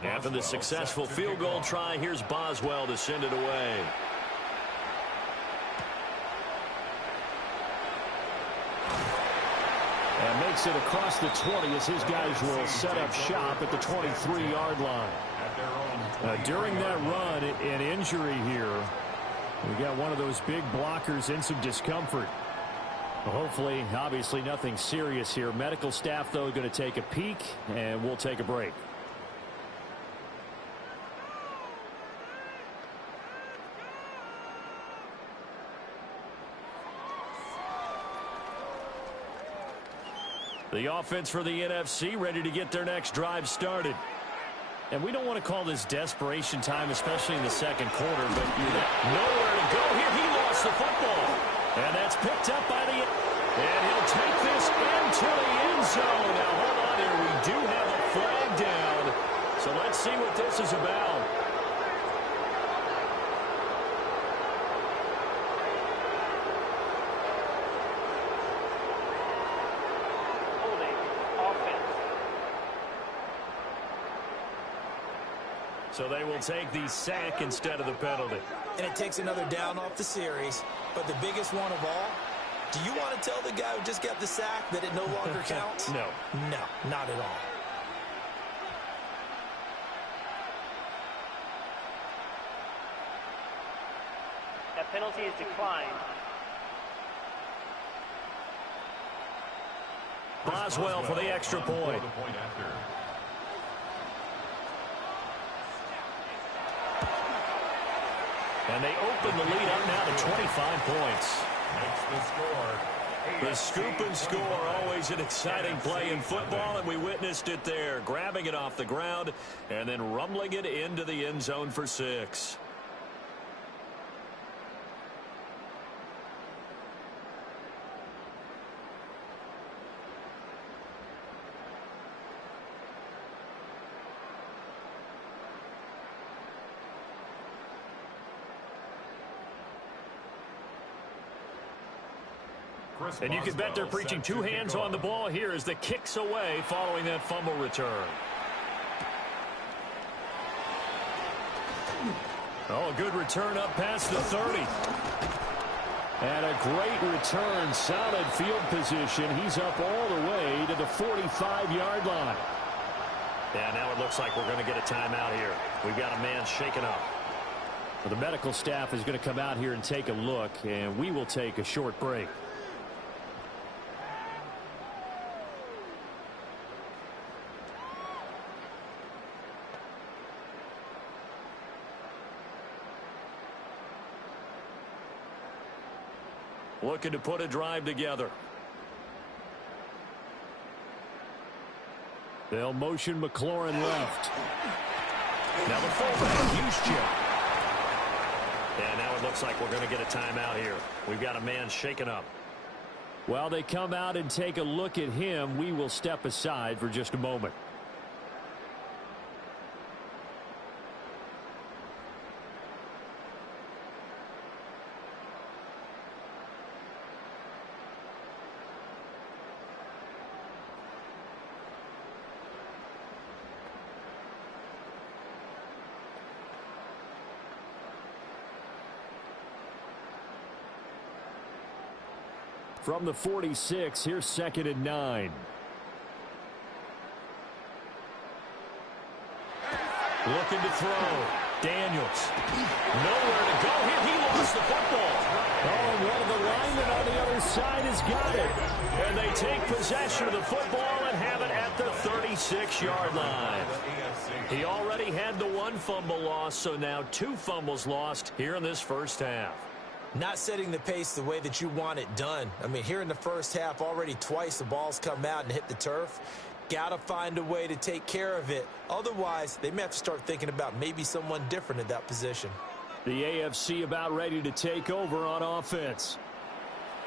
After the successful field goal try, here's Boswell to send it away. And makes it across the 20 as his guys will set up shop at the 23-yard line. During that run, an injury here. We got one of those big blockers in some discomfort. Hopefully, obviously nothing serious here. Medical staff, though, going to take a peek, and we'll take a break. The offense for the NFC ready to get their next drive started. And we don't want to call this desperation time, especially in the second quarter, but nowhere to go here. He lost the football. And that's picked up by the... And he'll take this into the end zone. Now, hold on here. We do have a flag down. So let's see what this is about. So they will take the sack instead of the penalty. And it takes another down off the series. But the biggest one of all, do you want to tell the guy who just got the sack that it no longer counts? No. No, not at all. That penalty is declined. Boswell for the extra point. And they open the lead up now to 25 points. Makes the score. The scoop and score, always an exciting play in football, and we witnessed it there. Grabbing it off the ground and then rumbling it into the end zone for 6. And you can bet they're preaching two hands on the ball here as the kick's away following that fumble return. Oh, a good return up past the 30. And a great return, solid field position. He's up all the way to the 45-yard line. Yeah, now it looks like we're going to get a timeout here. We've got a man shaken up. Well, the medical staff is going to come out here and take a look, and we will take a short break. Looking to put a drive together. They'll motion McLaurin left. Now the fullback, Juszczyk. And now it looks like we're going to get a timeout here. We've got a man shaken up. While they come out and take a look at him, we will step aside for just a moment. From the 46, here's 2nd and 9. Looking to throw. Daniels. Nowhere to go here. He lost the football. Oh, and one of the linemen on the other side has got it. And they take possession of the football and have it at the 36-yard line. He already had the one fumble loss, so now 2 fumbles lost here in this first half. Not setting the pace the way that you want it done. I mean, here in the first half, already twice the ball's come out and hit the turf. Got to find a way to take care of it. Otherwise, they may have to start thinking about maybe someone different at that position. The AFC about ready to take over on offense.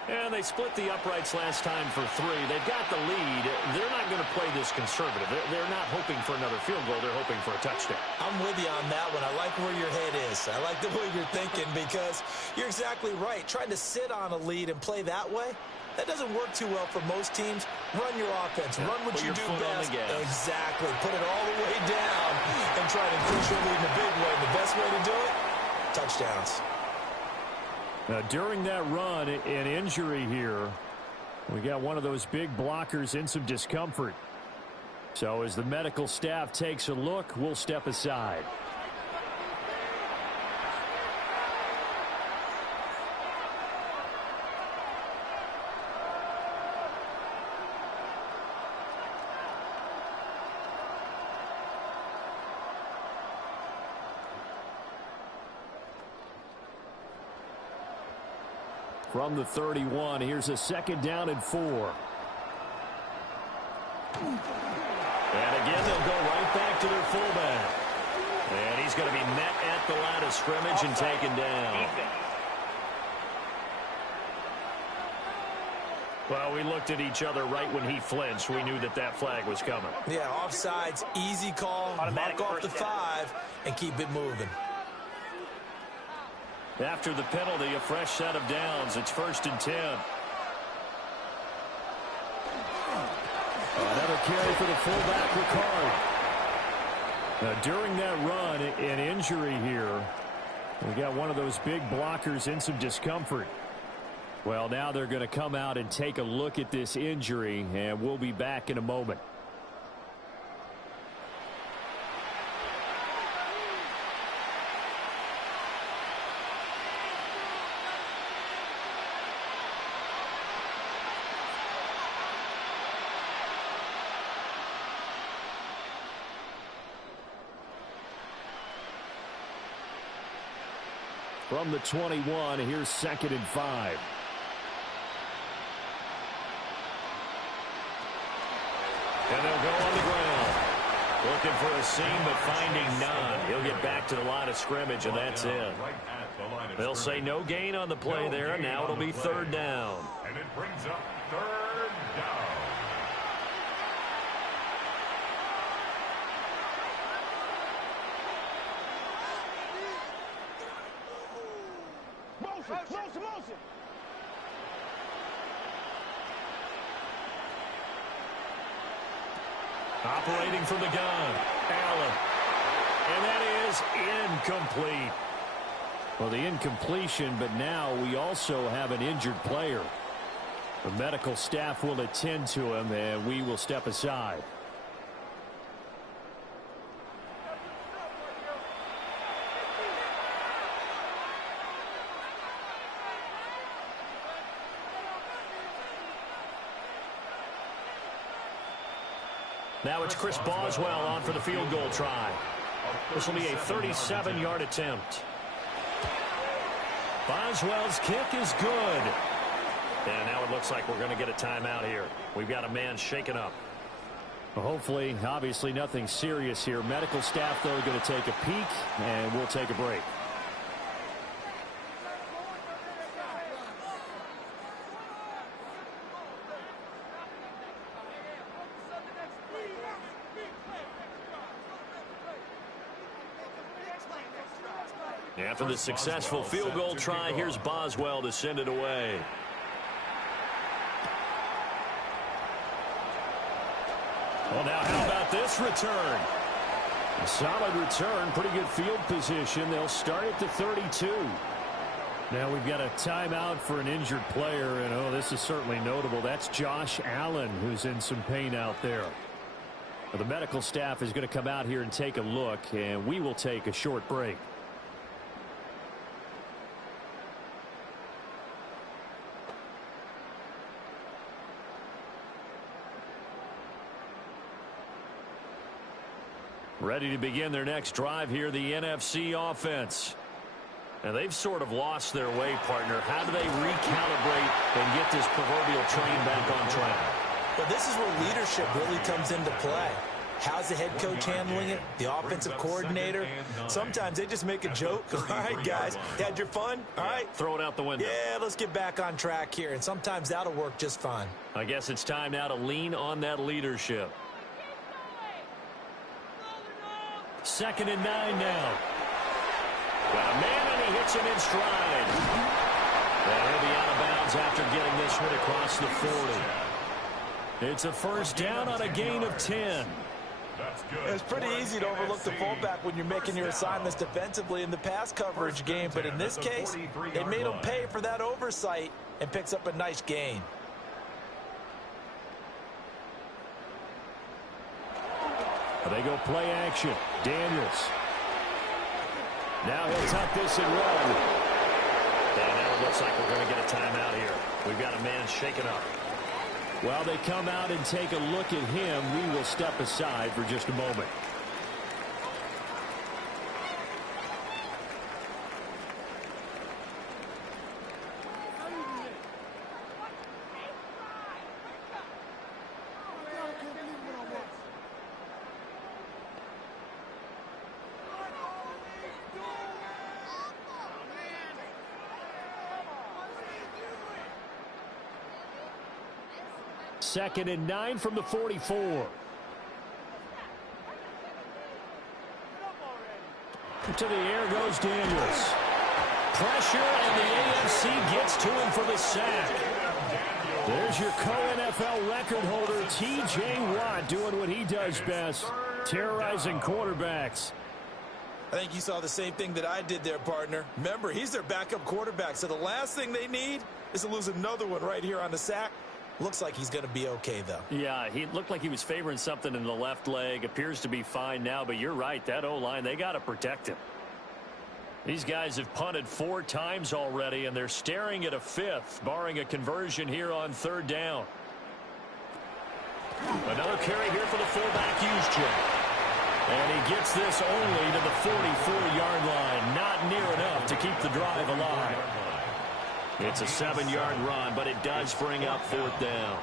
And they split the uprights last time for 3. They've got the lead. They're not going to play this conservative. They're not hoping for another field goal. They're hoping for a touchdown. I'm with you on that one. I like where your head is. I like the way you're thinking because you're exactly right. Trying to sit on a lead and play that way, that doesn't work too well for most teams. Run your offense. Run what you do best. Exactly. Put it all the way down and try to push your lead in a big way. The best way to do it, touchdowns. Now, during that run, an injury here. We got one of those big blockers in some discomfort. So as the medical staff takes a look, we'll step aside. From the 31, here's a 2nd down and 4. And again, they'll go right back to their fullback. And he's going to be met at the line of scrimmage and taken down. Well, we looked at each other right when he flinched. We knew that that flag was coming. Yeah, offsides, easy call, mark off the 5, and keep it moving. After the penalty, a fresh set of downs. It's 1st and 10. Another carry for the fullback, Ricard. Now, during that run, an injury here. We got one of those big blockers in some discomfort. Well, now they're going to come out and take a look at this injury, and we'll be back in a moment. From the 21, here's 2nd and 5. And they'll go on the ground. Looking for a seam, but finding none. He'll get back to the line of scrimmage, and that's it. They'll say no gain on the play there, and now it'll be 3rd down. And it brings up 3rd down. Motion. Operating from the gun, Allen. And that is incomplete. Well, the incompletion, but now we also have an injured player. The medical staff will attend to him, and we will step aside. Now it's Chris Boswell on for the field goal try. This will be a 37-yard attempt. Boswell's kick is good. And now it looks like we're going to get a timeout here. We've got a man shaken up. Well, hopefully, obviously nothing serious here. Medical staff, though, are going to take a peek, and we'll take a break. After the successful field goal try, here's Boswell to send it away. Well, now how about this return? A solid return, pretty good field position. They'll start at the 32. Now we've got a timeout for an injured player, and oh, this is certainly notable. That's Josh Allen, who's in some pain out there. Well, the medical staff is going to come out here and take a look, and we will take a short break. Ready to begin their next drive here, the NFC offense. And they've sort of lost their way, partner. How do they recalibrate and get this proverbial train back on track? Well, this is where leadership really comes into play. How's the head coach handling it? The offensive coordinator? Sometimes they just make a joke. All right, guys, had your fun? All right. Throw it out the window. Yeah, let's get back on track here. And sometimes that'll work just fine. I guess it's time now to lean on that leadership. 2nd and 9 now. Got a man, and he hits him in stride. And he'll be out of bounds after getting this one across the 40. It's a first down on a gain of 10. It's pretty easy to overlook the fullback when you're making your assignments defensively in the pass coverage game. But in this case, they made him pay for that oversight and picks up a nice gain. They go play action. Daniels. Now he'll tuck this and run. And now it looks like we're going to get a timeout here. We've got a man shaken up. While they come out and take a look at him, we will step aside for just a moment. Second and 9 from the 44. To the air goes Daniels. Pressure, and the AFC gets to him for the sack. There's your co-NFL record holder, T.J. Watt, doing what he does best, terrorizing quarterbacks. I think you saw the same thing that I did there, partner. Remember, he's their backup quarterback, so the last thing they need is to lose another one right here on the sack. Looks like he's going to be okay, though. Yeah, he looked like he was favoring something in the left leg. Appears to be fine now, but you're right. That O-line, they got to protect him. These guys have punted 4 times already, and they're staring at a 5th, barring a conversion here on 3rd down. Another carry here for the fullback, Juszczyk. And he gets this only to the 44-yard line. Not near enough to keep the drive alive. It's a 7-yard run, but it does bring up 4th down.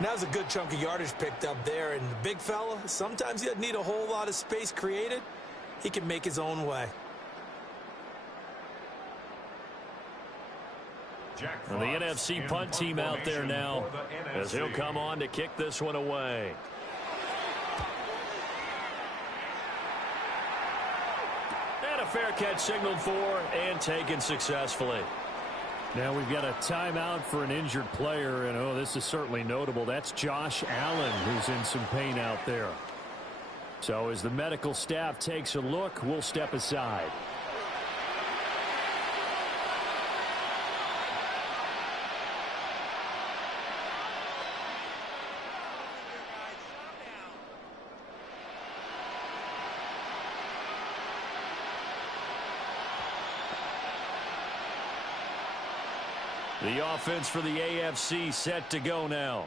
Now's a good chunk of yardage picked up there. And the big fella, sometimes he doesn't need a whole lot of space created. He can make his own way. And the NFC punt team out there now as he'll come on to kick this one away. And a fair catch signaled for and taken successfully. Now we've got a timeout for an injured player, and oh, this is certainly notable. That's Josh Allen, who's in some pain out there. So as the medical staff takes a look, we'll step aside. The offense for the AFC set to go now.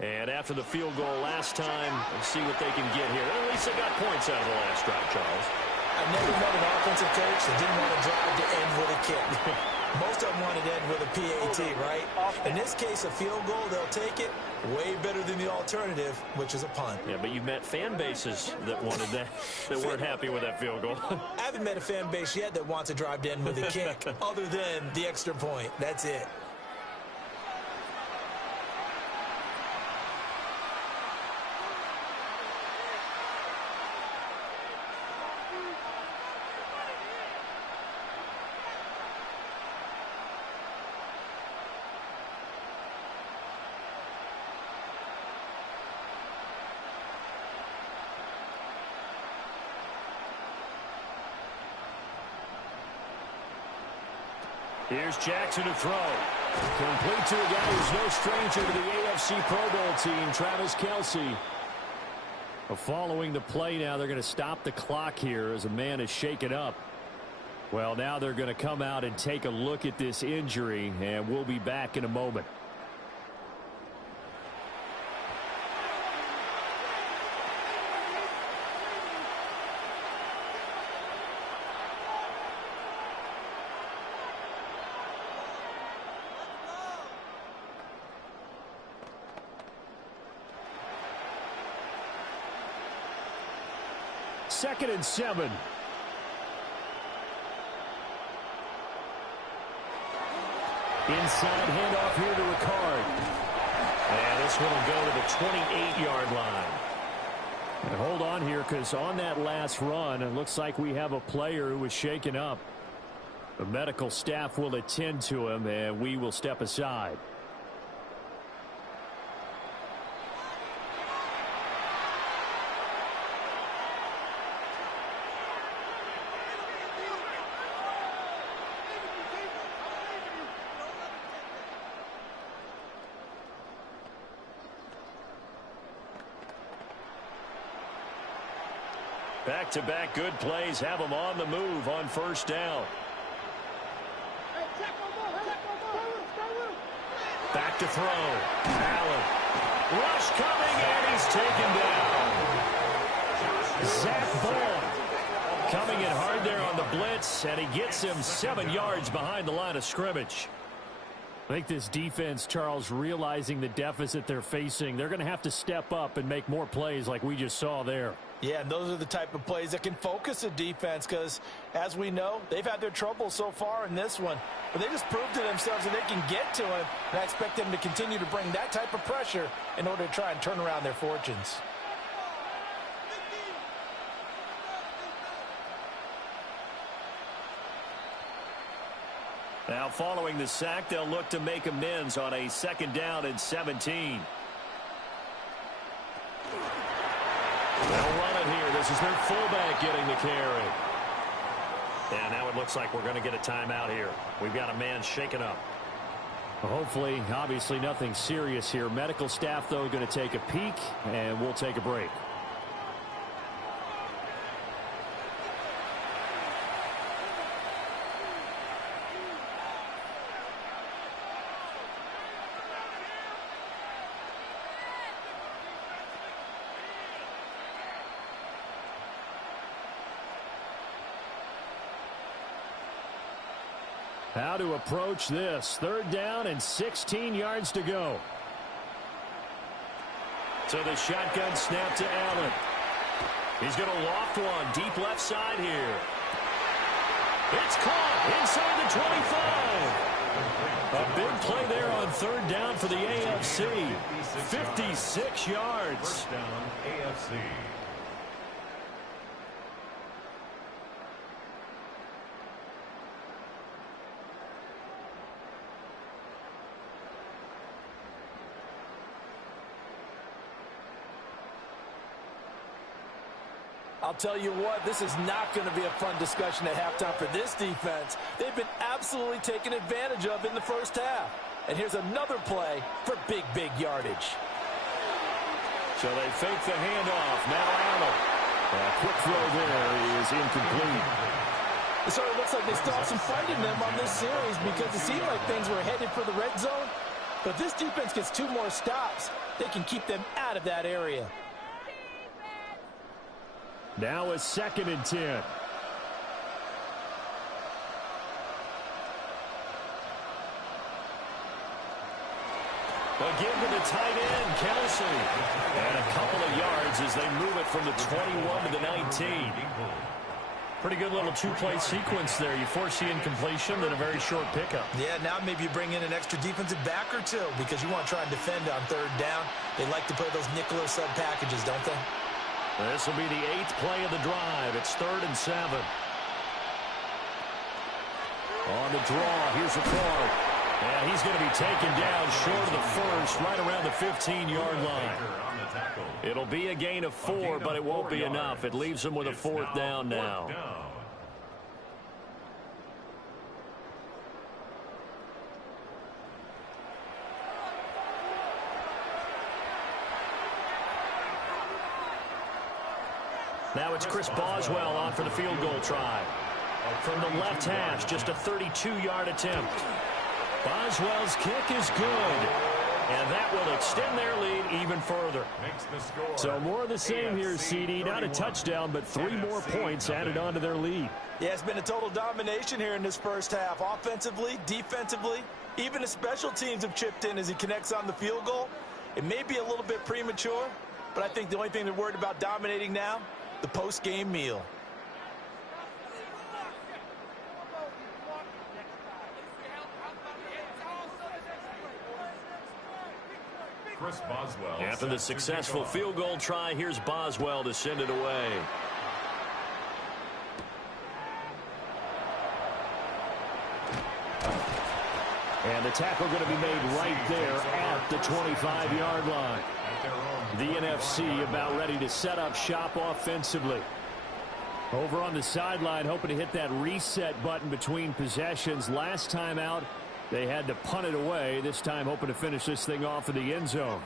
And after the field goal last time, let's see what they can get here. At least they got points out of the last drive, Charles. I never met an offensive coach that didn't want to drive to end with a kick. Most of them wanted to end with a PAT, right? In this case, a field goal, they'll take it. Way better than the alternative, which is a punt. Yeah, but you've met fan bases that wanted that, that weren't happy with that field goal. I haven't met a fan base yet that wants to drive to end with a kick, other than the extra point. That's it. Here's Jackson to throw. Complete to a guy who's no stranger to the AFC Pro Bowl team, Travis Kelce. Following the play now, they're going to stop the clock here as a man is shaken up. Well, now they're going to come out and take a look at this injury, and we'll be back in a moment. Second and 7. Inside handoff here to Ricard. And this one will go to the 28-yard line. And hold on here, because on that last run, it looks like we have a player who was shaken up. The medical staff will attend to him, and we will step aside. Back-to-back good plays have them on the move on first down. Back to throw. Allen. Rush coming, and he's taken down. Zach Ball coming in hard there on the blitz, and he gets him 7 yards behind the line of scrimmage. I think this defense, Charles, realizing the deficit they're facing, they're going to have to step up and make more plays like we just saw there. Yeah, and those are the type of plays that can focus a defense because, as we know, they've had their trouble so far in this one. But they just proved to themselves that they can get to him, and I expect them to continue to bring that type of pressure in order to try and turn around their fortunes. Now, following the sack, they'll look to make amends on a 2nd down and 17. They'll run it here. This is their fullback getting the carry. And now it looks like we're going to get a timeout here. We've got a man shaken up. Hopefully, obviously nothing serious here. Medical staff, though, going to take a peek, and we'll take a break. How to approach this. 3rd down and 16 yards to go. So the shotgun snap to Allen. He's going to loft one deep left side here. It's caught inside the 25. A big play there on 3rd down for the AFC. 56 yards. 1st down, AFC. I'll tell you what, this is not going to be a fun discussion at halftime for this defense. They've been absolutely taken advantage of in the first half. And here's another play for big, big yardage. So they fake the handoff. Now Allen. A quick throw there is incomplete. It sort of looks like they still have some fight in them on this series because it seemed like things were headed for the red zone. But if this defense gets 2 more stops, they can keep them out of that area. Now a 2nd and 10. Again to the tight end, Kelsey. And a couple of yards as they move it from the 21 to the 19. Pretty good little 2-play sequence there. You force the incompletion, then a very short pickup. Yeah, now maybe you bring in an extra defensive back or 2 because you want to try and defend on 3rd down. They like to play those nickel or sub packages, don't they? This will be the 8th play of the drive. It's 3rd and 7. On the draw, here's a throw. And he's going to be taken down short of the first, right around the 15-yard line. It'll be a gain of 4, but it won't be enough. It leaves him with a 4th down now. Now it's Chris Boswell on for the field goal try. From the left hash, just a 32-yard attempt. Boswell's kick is good. And that will extend their lead even further. So more of the same here, CD. Not a touchdown, but 3 more points added on to their lead. Yeah, it's been a total domination here in this first half. Offensively, defensively, even the special teams have chipped in as he connects on the field goal. It may be a little bit premature, but I think the only thing they're worried about dominating now, the post-game meal. Chris Boswell. After the successful field goal try, here's Boswell to send it away. And the tackle going to be made right there at the 25-yard line. The NFC about ready to set up shop offensively. Over on the sideline, hoping to hit that reset button between possessions. Last time out, they had to punt it away. This time hoping to finish this thing off in the end zone.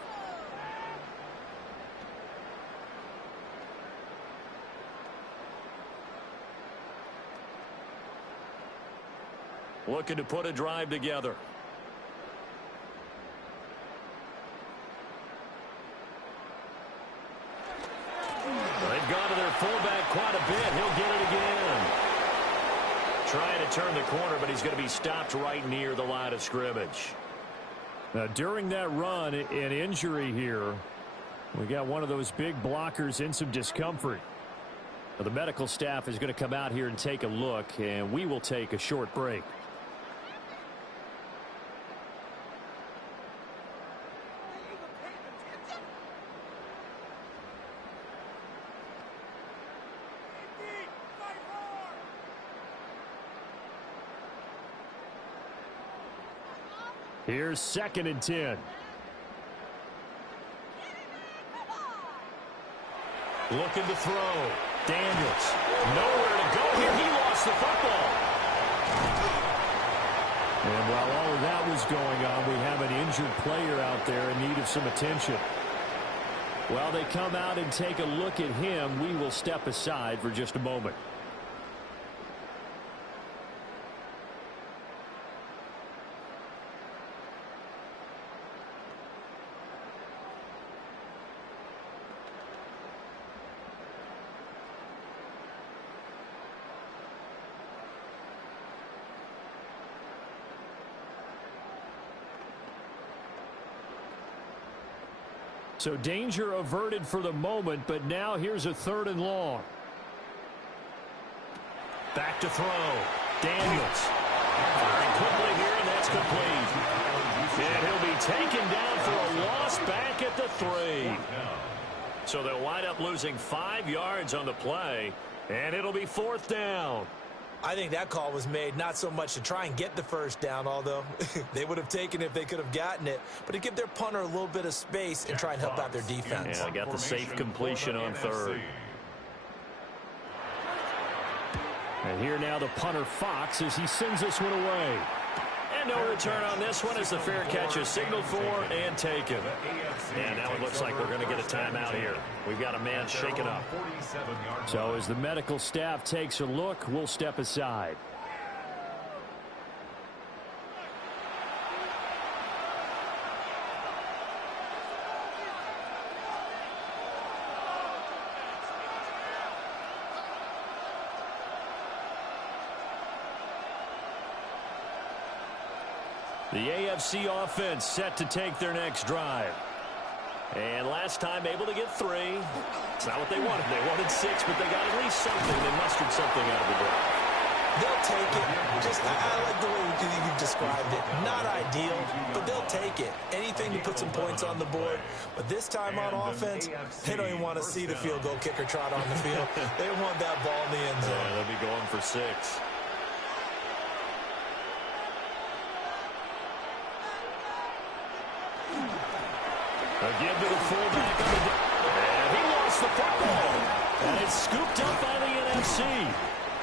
Looking to put a drive together. They've gone to their fullback quite a bit. He'll get it again. Trying to turn the corner, but he's going to be stopped right near the line of scrimmage. Now, during that run, an injury here. We got one of those big blockers in some discomfort. Now, the medical staff is going to come out here and take a look, and we will take a short break. Here's 2nd and 10. Looking to throw. Daniels. Nowhere to go here. He lost the football. And while all of that was going on, we have an injured player out there in need of some attention. While they come out and take a look at him, we will step aside for just a moment. So danger averted for the moment, but now here's a 3rd and long. Back to throw. Daniels. Firing quickly here, and that's complete. And he'll be taken down for a loss back at the 3. So they'll wind up losing 5 yards on the play, and it'll be 4th down. I think that call was made not so much to try and get the 1st down, although they would have taken it if they could have gotten it, but to give their punter a little bit of space and try and help out their defense. Yeah, they got the safe completion on 3rd. And here now the punter Fox as he sends this one away. And no return on this one as the fair catch is signaled for and taken. And now it looks like we're going to get a timeout here. We've got a man shaken up. So as the medical staff takes a look, we'll step aside. The AFC offense set to take their next drive. And last time able to get 3. It's not what they wanted. They wanted 6, but they got at least something. They mustered something out of the drive. They'll take it. I like the way you described it. Not ideal, but they'll take it. Anything to put some points on the board. But this time on offense, they don't even want to see the field goal kicker trot on the field. They want that ball in the end zone. Yeah, they'll be going for 6. Again to the fullback. And he lost the football. And it's scooped up by the NFC.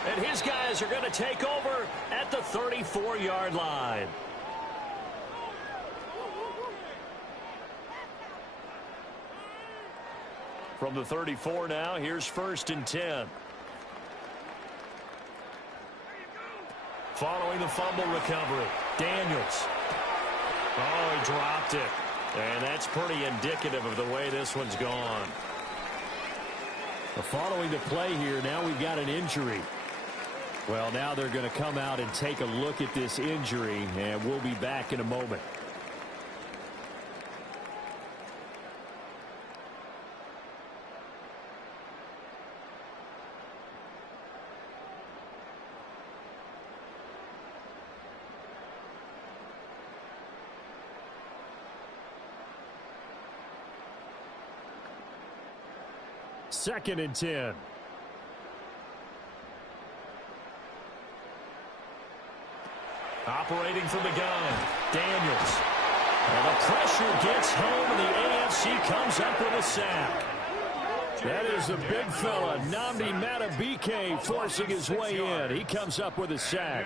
And his guys are going to take over at the 34-yard line. From the 34 now, here's 1st and 10. Following the fumble recovery, Daniels. Oh, he dropped it. And that's pretty indicative of the way this one's gone. Following the play here, now we've got an injury. Well, now they're going to come out and take a look at this injury, and we'll be back in a moment. Second and 10. Operating from the gun, Daniels. And the pressure gets home, and the AFC comes up with a sack. That is a big fella, Nnamdi Madubuike, forcing his way in. He comes up with a sack.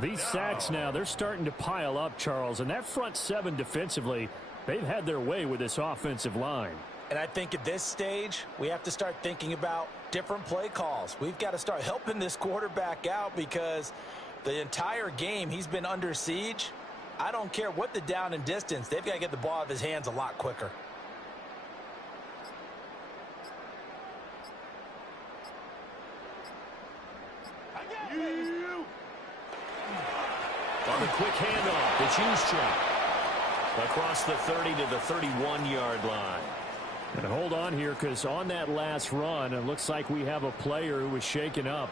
These sacks now, they're starting to pile up, Charles. And that front 7 defensively, they've had their way with this offensive line. And I think at this stage, we have to start thinking about different play calls. We've got to start helping this quarterback out because the entire game he's been under siege. I don't care what the down and distance. They've got to get the ball out of his hands a lot quicker. On the quick handoff, it's Juszczyk. Across the 30 to the 31-yard line. And hold on here, because on that last run, it looks like we have a player who was shaken up.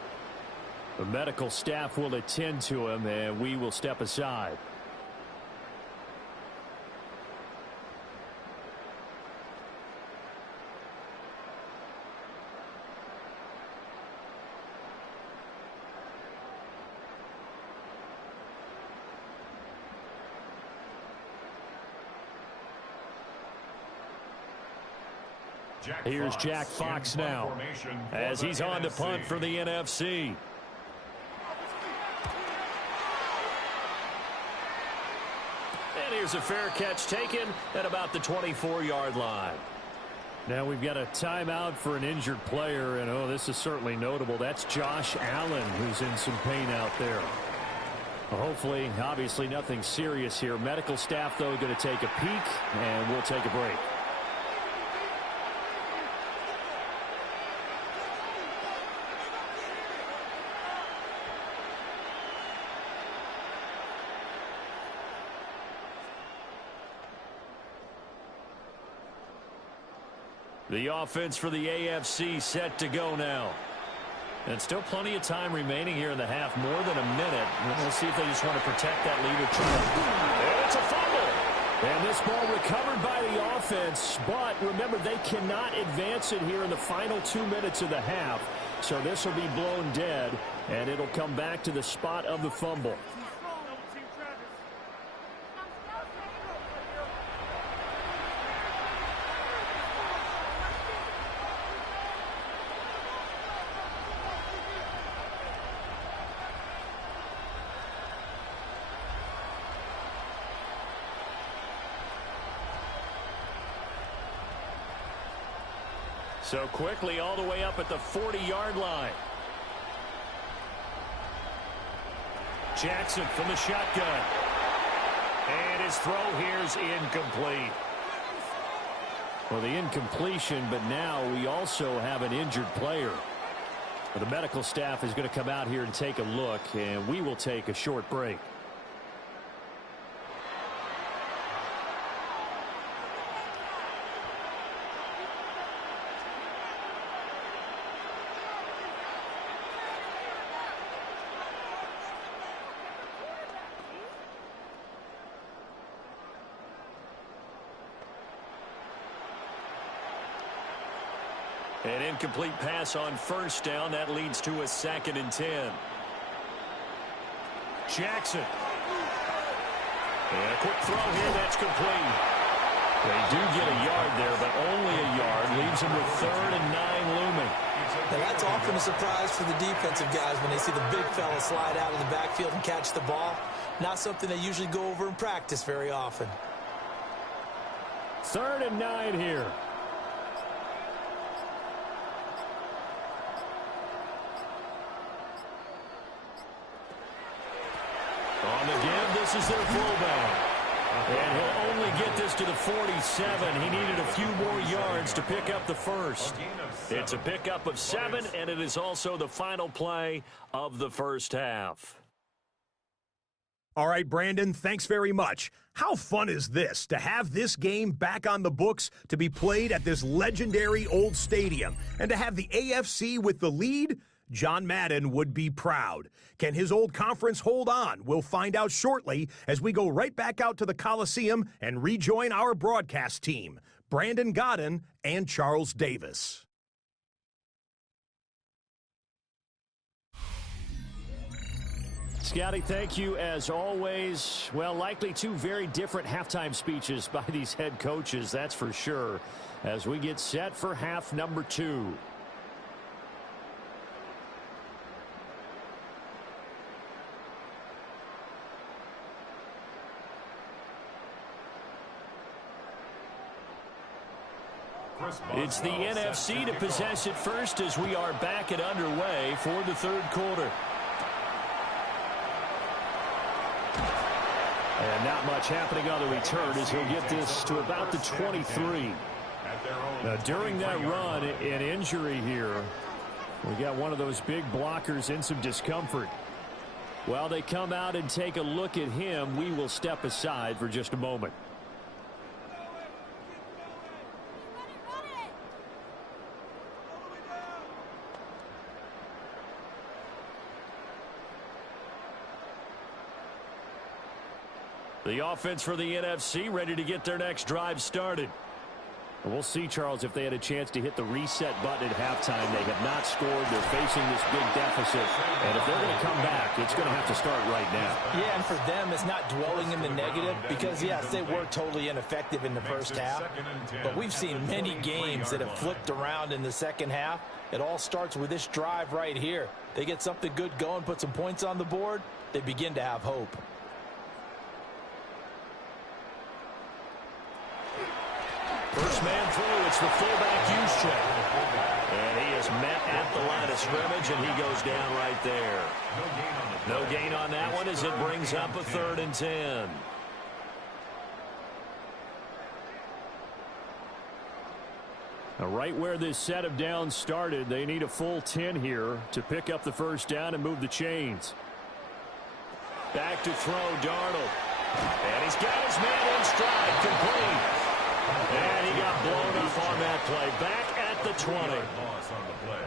The medical staff will attend to him, and we will step aside. Here's Jack Fox now as he's on to punt for the NFC. And here's a fair catch taken at about the 24-yard line. Now we've got a timeout for an injured player, and oh, this is certainly notable. That's Josh Allen, who's in some pain out there. Well, hopefully, obviously nothing serious here. Medical staff, though, going to take a peek, and we'll take a break. The offense for the AFC set to go now. And still plenty of time remaining here in the half, more than a minute. We'll see if they just want to protect that lead or try. And it's a fumble. And this ball recovered by the offense, but remember, they cannot advance it here in the final 2 minutes of the half. So this will be blown dead, and it'll come back to the spot of the fumble. So quickly all the way up at the 40-yard line. Jackson from the shotgun. And his throw here's incomplete. Well, the incompletion, but now we also have an injured player. The medical staff is going to come out here and take a look, and we will take a short break. An incomplete pass on first down. That leads to a 2nd and 10. Jackson. And a quick throw here. That's complete. They do get a yard there, but only a yard. Leaves them with 3rd and 9 looming. Now, that's often a surprise for the defensive guys when they see the big fella slide out of the backfield and catch the ball. Not something they usually go over in practice very often. 3rd and 9 here. On the give, this is their fullback. And he'll only get this to the 47. He needed a few more yards to pick up the first. It's a pickup of 7, and it is also the final play of the first half. All right, Brandon, thanks very much. How fun is this to have this game back on the books, to be played at this legendary old stadium, and to have the AFC with the lead? John Madden would be proud. Can his old conference hold on? We'll find out shortly as we go right back out to the Coliseum and rejoin our broadcast team, Brandon Godden and Charles Davis. Scotty, thank you as always. Well, likely two very different halftime speeches by these head coaches, that's for sure, as we get set for half number 2. It's the NFC to possess it first as we are back and underway for the 3rd quarter. And not much happening on the return as he'll get this to about the 23. Now, during that run, an injury here. We got one of those big blockers in some discomfort. While they come out and take a look at him, we will step aside for just a moment. The offense for the NFC ready to get their next drive started. And we'll see, Charles, if they had a chance to hit the reset button at halftime. They have not scored. They're facing this big deficit. And if they're going to come back, it's going to have to start right now. Yeah, and for them, it's not dwelling in the negative because, yes, they were totally ineffective in the first half. But we've seen many games that have flipped around in the second half. It all starts with this drive right here. They get something good going, put some points on the board, they begin to have hope. First man through, it's the fullback use check. And he is met at the line of scrimmage, and he goes down right there. No gain on that one as it brings up a 3rd and 10. Now, right where this set of downs started, they need a full 10 here to pick up the first down and move the chains. Back to throw, Darnold. And he's got his man in stride, complete. And he got blown up on that play. Back at the 20.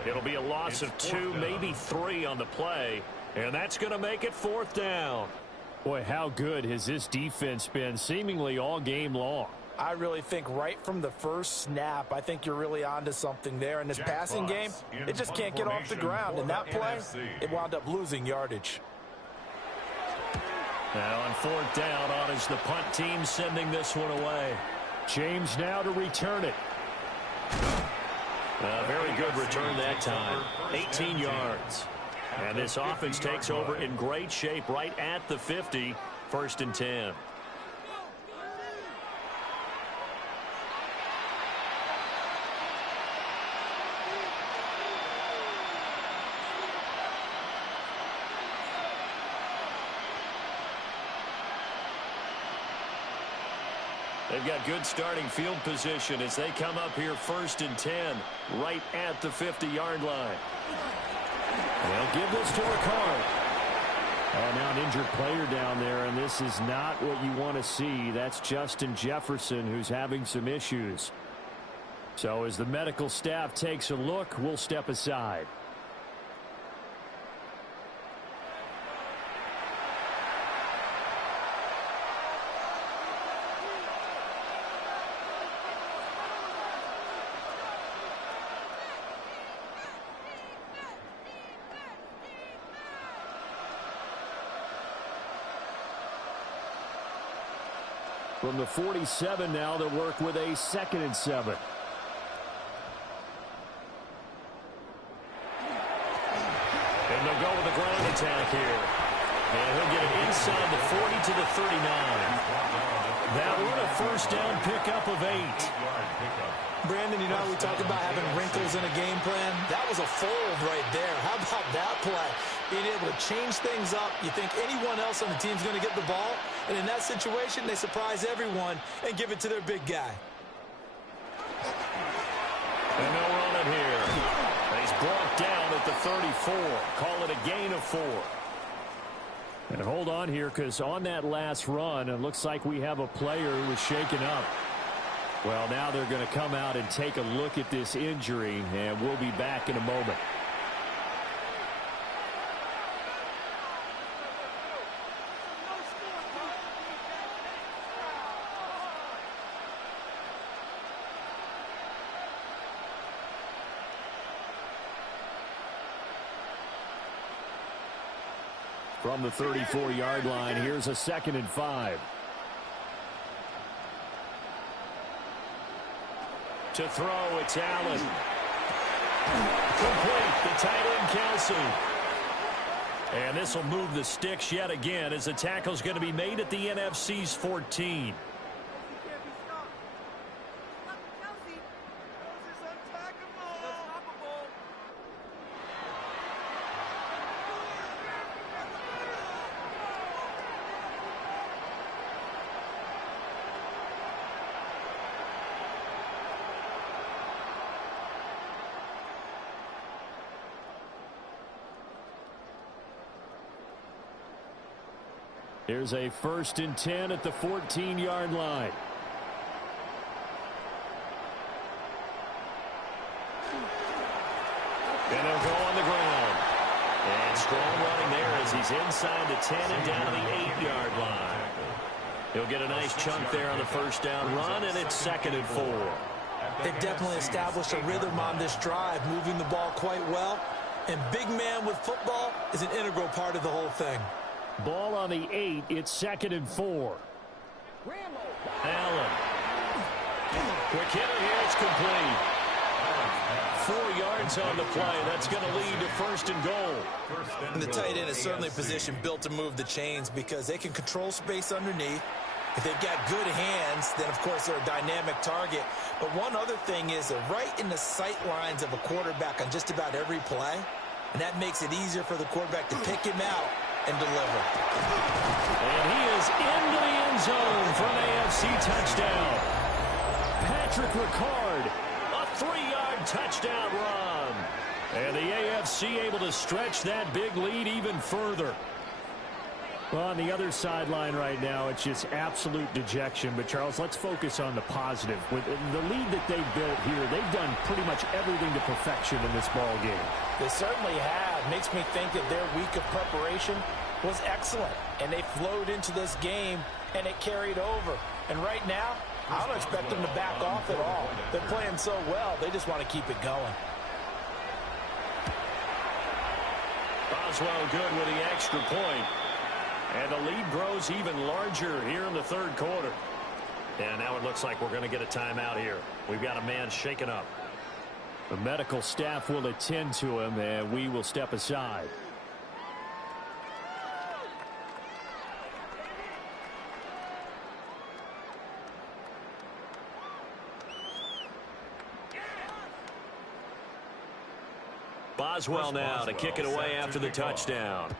It'll be a loss of 2, maybe 3 on the play. And that's going to make it 4th down. Boy, how good has this defense been seemingly all game long? I really think right from the first snap, I think you're really onto something there. In this passing game, it just can't get off the ground. And that play, it wound up losing yardage. Now on 4th down, on is the punt team sending this one away. James now to return it. A very good return that time. 18 yards. And this offense takes over in great shape right at the 50. 1st and 10. They've got good starting field position as they come up here 1st and 10 right at the 50-yard line. They'll give this to Ricard. Oh, now an injured player down there, and this is not what you want to see. That's Justin Jefferson, who's having some issues. So as the medical staff takes a look, we'll step aside. From the 47 now, they'll work with a 2nd and 7. And they'll go with a ground attack here. And he'll get it inside the 40 to the 39. That one a first down pickup of 8. Brandon, you know how we talk about having wrinkles in a game plan? That was a fold right there. How about that play? Being able to change things up. You think anyone else on the team's going to get the ball? And in that situation, they surprise everyone and give it to their big guy. And they'll run it here. He's brought down at the 34. Call it a gain of 4. And hold on here, because on that last run, it looks like we have a player who was shaken up. Well, now they're going to come out and take a look at this injury, and we'll be back in a moment. From the 34-yard line, here's a 2nd and 5. To throw, it's Allen. Complete, the tight end Kelsey. And this will move the sticks yet again as the tackle's going to be made at the NFC's 14. Here's a 1st and 10 at the 14-yard line. And he'll go on the ground. And strong running there as he's inside the 10 and down to the 8-yard line. He'll get a nice chunk there on the first down run, and it's 2nd and 4. They've definitely established a rhythm on this drive, moving the ball quite well. And big man with football is an integral part of the whole thing. Ball on the 8. It's 2nd and 4. Allen. Quick hitter here. It's complete. 4 yards on the play. That's going to lead to 1st and goal. And the tight end is certainly a position built to move the chains because they can control space underneath. If they've got good hands, then, of course, they're a dynamic target. But one other thing is they're right in the sight lines of a quarterback on just about every play. And that makes it easier for the quarterback to pick him out and deliver. And he is into the end zone for an AFC touchdown. Patrick Ricard. A 3-yard touchdown run. And the AFC able to stretch that big lead even further. Well, on the other sideline right now, it's just absolute dejection. But, Charles, let's focus on the positive. With the lead that they've built here, they've done pretty much everything to perfection in this ball game. They certainly have. Makes me think that their week of preparation was excellent. And they flowed into this game, and it carried over. And right now, I don't expect them to back off at all. They're playing so well, they just want to keep it going. Boswell good with the extra point. And the lead grows even larger here in the 3rd quarter. And now it looks like we're going to get a timeout here. We've got a man shaken up. The medical staff will attend to him, and we will step aside. Boswell now to kick it away after the touchdown.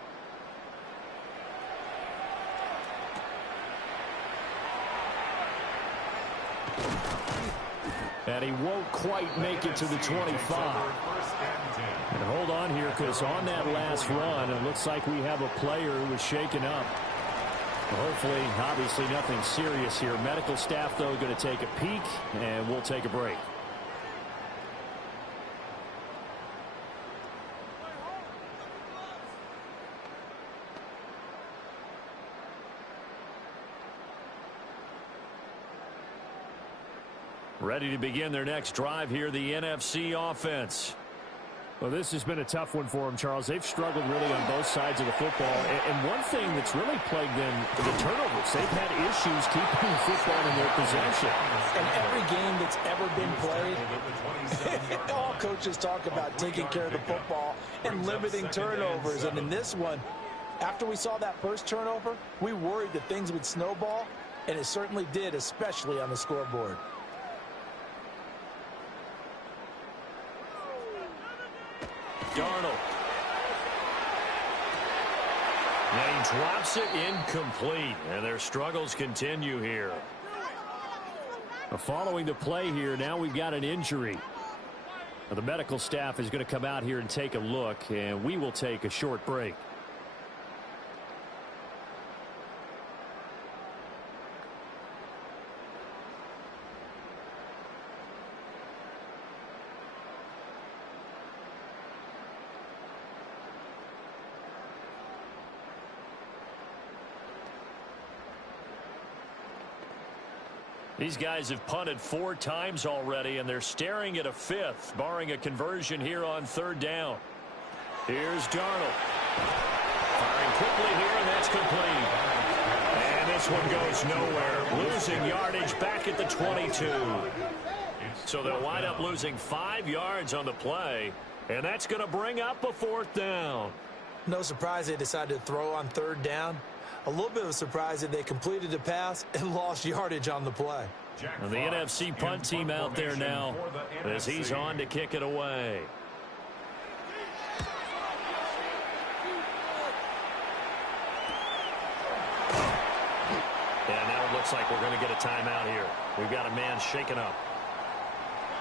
And he won't quite make it to the 25. And hold on here, because on that last run, it looks like we have a player who was shaken up. Hopefully, obviously nothing serious here. Medical staff, though, going to take a peek, and we'll take a break. Ready to begin their next drive here, the NFC offense. Well, this has been a tough one for them, Charles. They've struggled really on both sides of the football. And one thing that's really plagued them, the turnovers. They've had issues keeping the football in their possession. In every game that's ever been played, all coaches talk about taking care of the football and limiting turnovers. And in this one, after we saw that first turnover, we worried that things would snowball, and it certainly did, especially on the scoreboard. Darnold. And he drops it incomplete, and their struggles continue here. Following the play here, now we've got an injury. Now, the medical staff is going to come out here and take a look, and we will take a short break. These guys have punted 4 times already, and they're staring at a 5th, barring a conversion here on 3rd down. Here's Darnold. Firing quickly here, and that's complete. And this one goes nowhere. Losing yardage back at the 22. So they'll wind up losing 5 yards on the play, and that's going to bring up a 4th down. No surprise they decided to throw on 3rd down. A little bit of a surprise that they completed the pass and lost yardage on the play. And the NFC punt team out there now as he's on to kick it away. And now it looks like we're going to get a timeout here. We've got a man shaken up.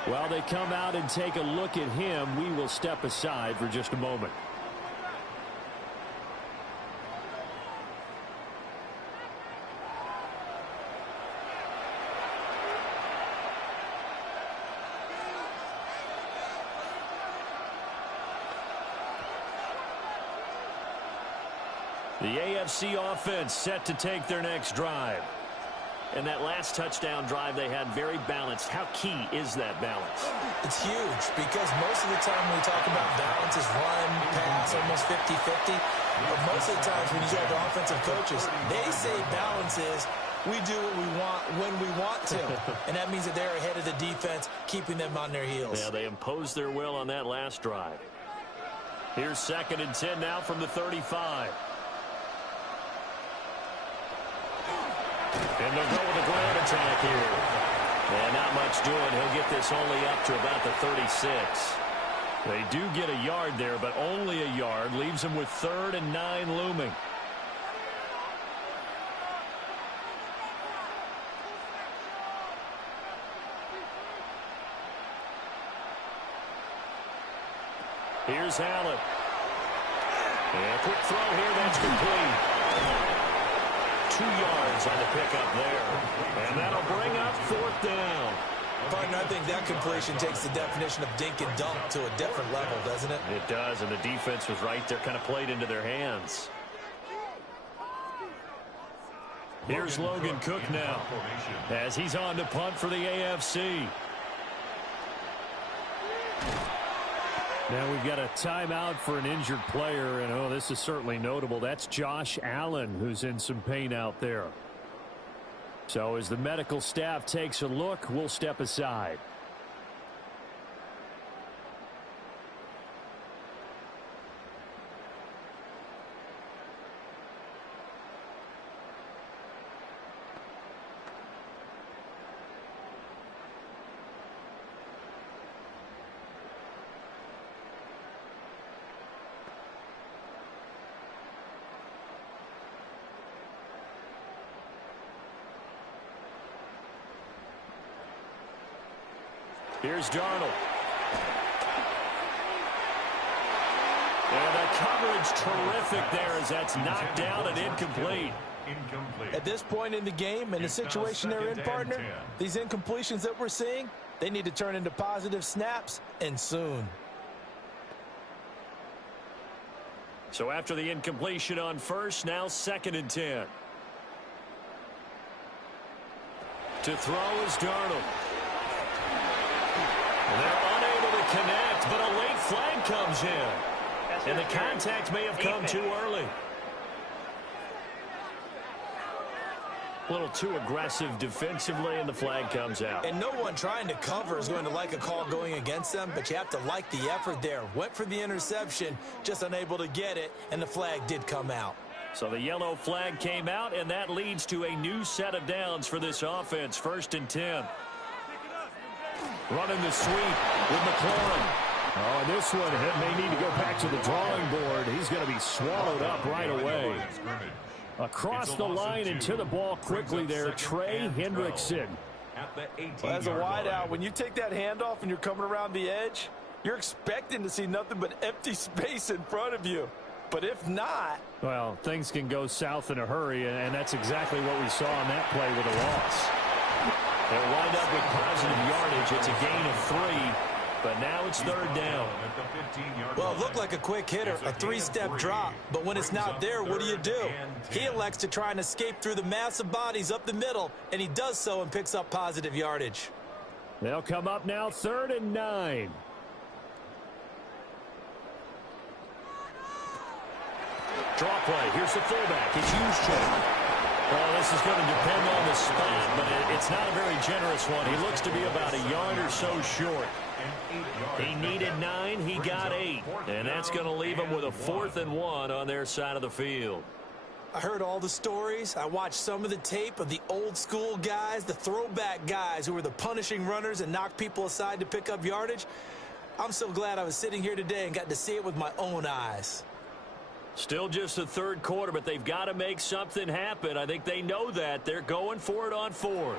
While they come out and take a look at him, we will step aside for just a moment. The AFC offense set to take their next drive. And that last touchdown drive they had very balanced. How key is that balance? It's huge because most of the time when we talk about balance is run, pass, almost 50-50. But most of the times when you get the offensive coaches, they say balance is we do what we want when we want to. And that means that they're ahead of the defense, keeping them on their heels. Yeah, they imposed their will on that last drive. Here's 2nd and 10 now from the 35. And they'll go with a ground attack here. And not much doing. He'll get this only up to about the 36. They do get a yard there, but only a yard. Leaves them with 3rd and 9 looming. Here's Allen. And a quick throw here. That's complete. 2 yards on the pickup there. And that'll bring up 4th down. Partner, I think that completion takes the definition of dink and dunk to a different level, doesn't it? It does, and the defense was right there, kind of played into their hands. Here's Logan Cook now as he's on to punt for the AFC. Now we've got a timeout for an injured player, and oh, this is certainly notable. That's Josh Allen, who's in some pain out there. So as the medical staff takes a look, we'll step aside. Here's Darnold. And the coverage terrific there as that's knocked down and incomplete. At this point in the game, in the situation they're in, partner, these incompletions that we're seeing, they need to turn into positive snaps, and soon. So after the incompletion on 1st, now 2nd and 10. To throw is Darnold. And they're unable to connect, but a late flag comes in. And the contact may have come too early. A little too aggressive defensively, and the flag comes out. And no one trying to cover is going to like a call going against them, but you have to like the effort there. Went for the interception, just unable to get it, and the flag did come out. So the yellow flag came out, and that leads to a new set of downs for this offense. 1st and 10. Running the sweep with McLaurin. Oh, and this one may need to go back to the drawing board. He's going to be swallowed up right away. Across the line and to the ball quickly there, Trey Hendrickson. Well, as a wideout, when you take that handoff and you're coming around the edge, you're expecting to see nothing but empty space in front of you. But if not... Well, things can go south in a hurry, and that's exactly what we saw on that play with a loss. They'll wind up with positive yardage. It's a gain of 3, but now it's 3rd down. Well, it looked like a quick hitter, a 3-step drop, but when it's not there, what do? He elects to try and escape through the massive bodies up the middle, and he does so and picks up positive yardage. They'll come up now 3rd and 9. Draw play. Here's the fullback. It's Juszczyk. Well, this is going to depend on the spot, but it's not a very generous one. He looks to be about a yard or so short. He needed 9. He got 8. And that's going to leave him with a 4th and 1 on their side of the field. I heard all the stories. I watched some of the tape of the old school guys, the throwback guys who were the punishing runners and knocked people aside to pick up yardage. I'm so glad I was sitting here today and got to see it with my own eyes. Still just the 3rd quarter, but they've got to make something happen. I think they know that. They're going for it on 4th.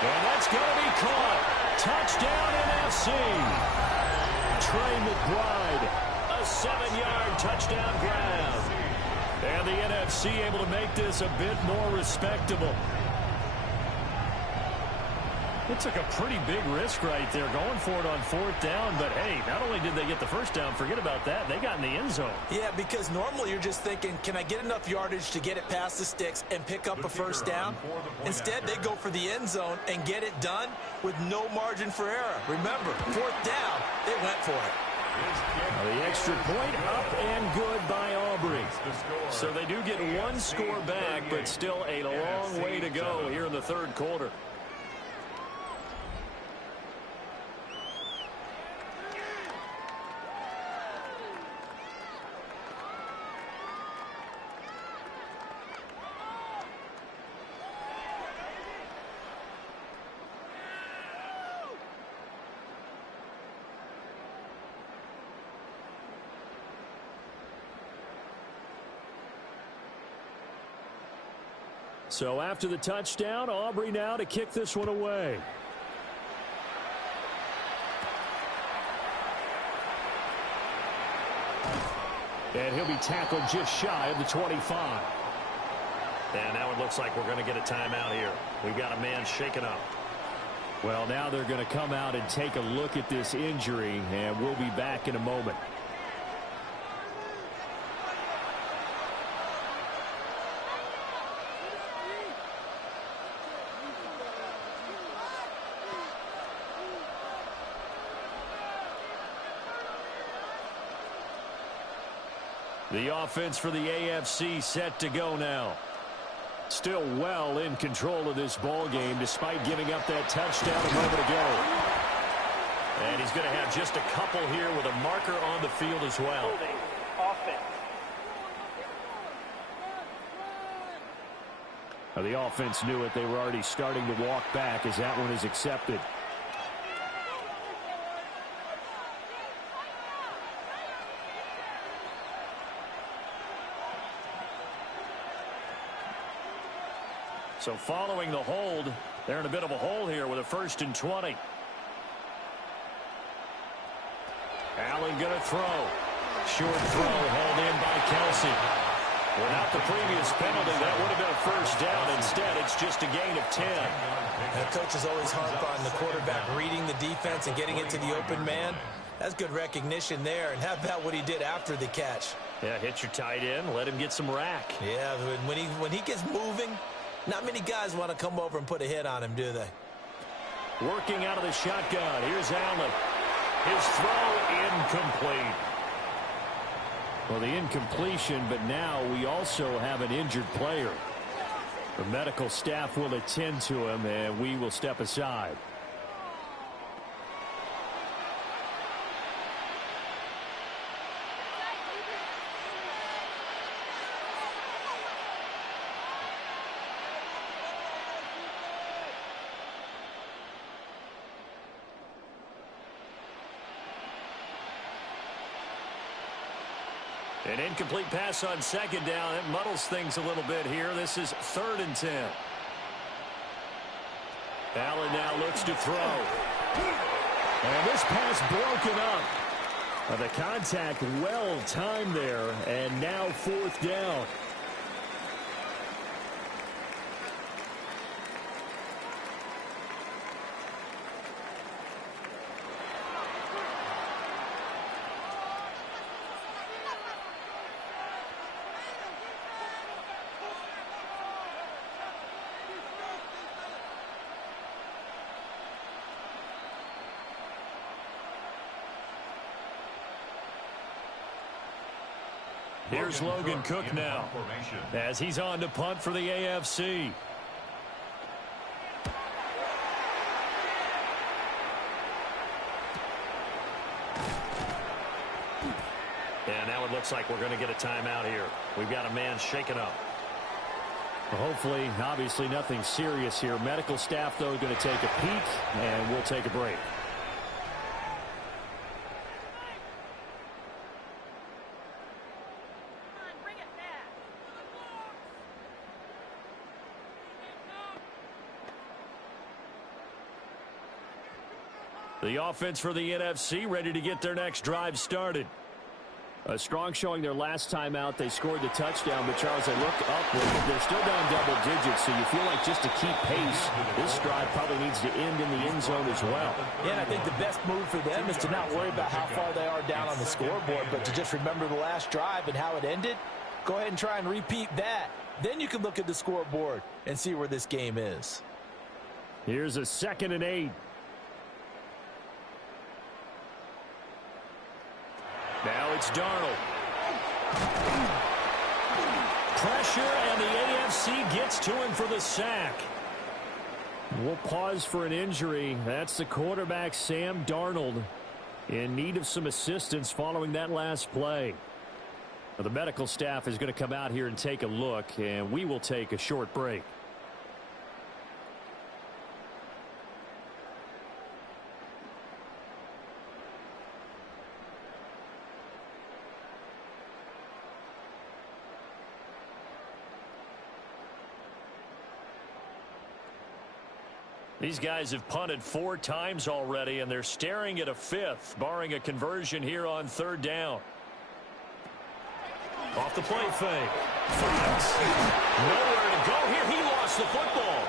And that's going to be caught. Touchdown NFC. Trey McBride, a 7-yard touchdown grab. And the NFC able to make this a bit more respectable. It took a pretty big risk right there going for it on 4th down, but hey, not only did they get the 1st down, forget about that, they got in the end zone. Yeah, because normally you're just thinking, can I get enough yardage to get it past the sticks and pick up a 1st down? Instead, they go for the end zone and get it done with no margin for error. Remember, 4th down, they went for it. The extra point up and good by Aubrey. So they do get 1 score back, but still a long way to go here in the 3rd quarter. So after the touchdown, Aubrey now to kick this one away. And he'll be tackled just shy of the 25. And now it looks like we're going to get a timeout here. We've got a man shaken up. Well, now they're going to come out and take a look at this injury, and we'll be back in a moment. The offense for the AFC set to go now. Still well in control of this ball game despite giving up that touchdown a moment ago. And he's going to have just a couple here with a marker on the field as well. Offense. Now, the offense knew it. They were already starting to walk back as that one is accepted. So following the hold, they're in a bit of a hole here with a 1st and 20. Allen going to throw. Short throw held in by Kelsey. Without the previous penalty, that would have been a 1st down. Instead, it's just a gain of 10. And the coach is always harp on the quarterback reading the defense and getting it to the open man. That's good recognition there. And how about what he did after the catch? Yeah, hit your tight end, let him get some rack. Yeah, when he gets moving, not many guys want to come over and put a hit on him, do they? Working out of the shotgun. Here's Allen. His throw incomplete. Well, the incompletion, but now we also have an injured player. The medical staff will attend to him, and we will step aside. An incomplete pass on second down. It muddles things a little bit here. This is 3rd and 10. Allen now looks to throw. And this pass broken up. The contact well timed there, and now 4th down. Here's Logan Cook now as he's on to punt for the AFC. And now it looks like we're going to get a timeout here. We've got a man shaken up. Well, hopefully, obviously nothing serious here. Medical staff, though, going to take a peek, and we'll take a break. The offense for the NFC ready to get their next drive started. A strong showing their last time out. They scored the touchdown, but Charles, they look upward. They're still down double digits, so you feel like just to keep pace, this drive probably needs to end in the end zone as well. Yeah, and I think the best move for them is to not worry about how far they are down on the scoreboard, but to just remember the last drive and how it ended. Go ahead and try and repeat that. Then you can look at the scoreboard and see where this game is. Here's a 2nd and 8. Now it's Darnold. Pressure, and the AFC gets to him for the sack. We'll pause for an injury. That's the quarterback, Sam Darnold, in need of some assistance following that last play. Now, the medical staff is going to come out here and take a look, and we will take a short break. These guys have punted 4 times already, and they're staring at a 5th, barring a conversion here on 3rd down. Off the play fake. Nowhere to go here. He lost the football.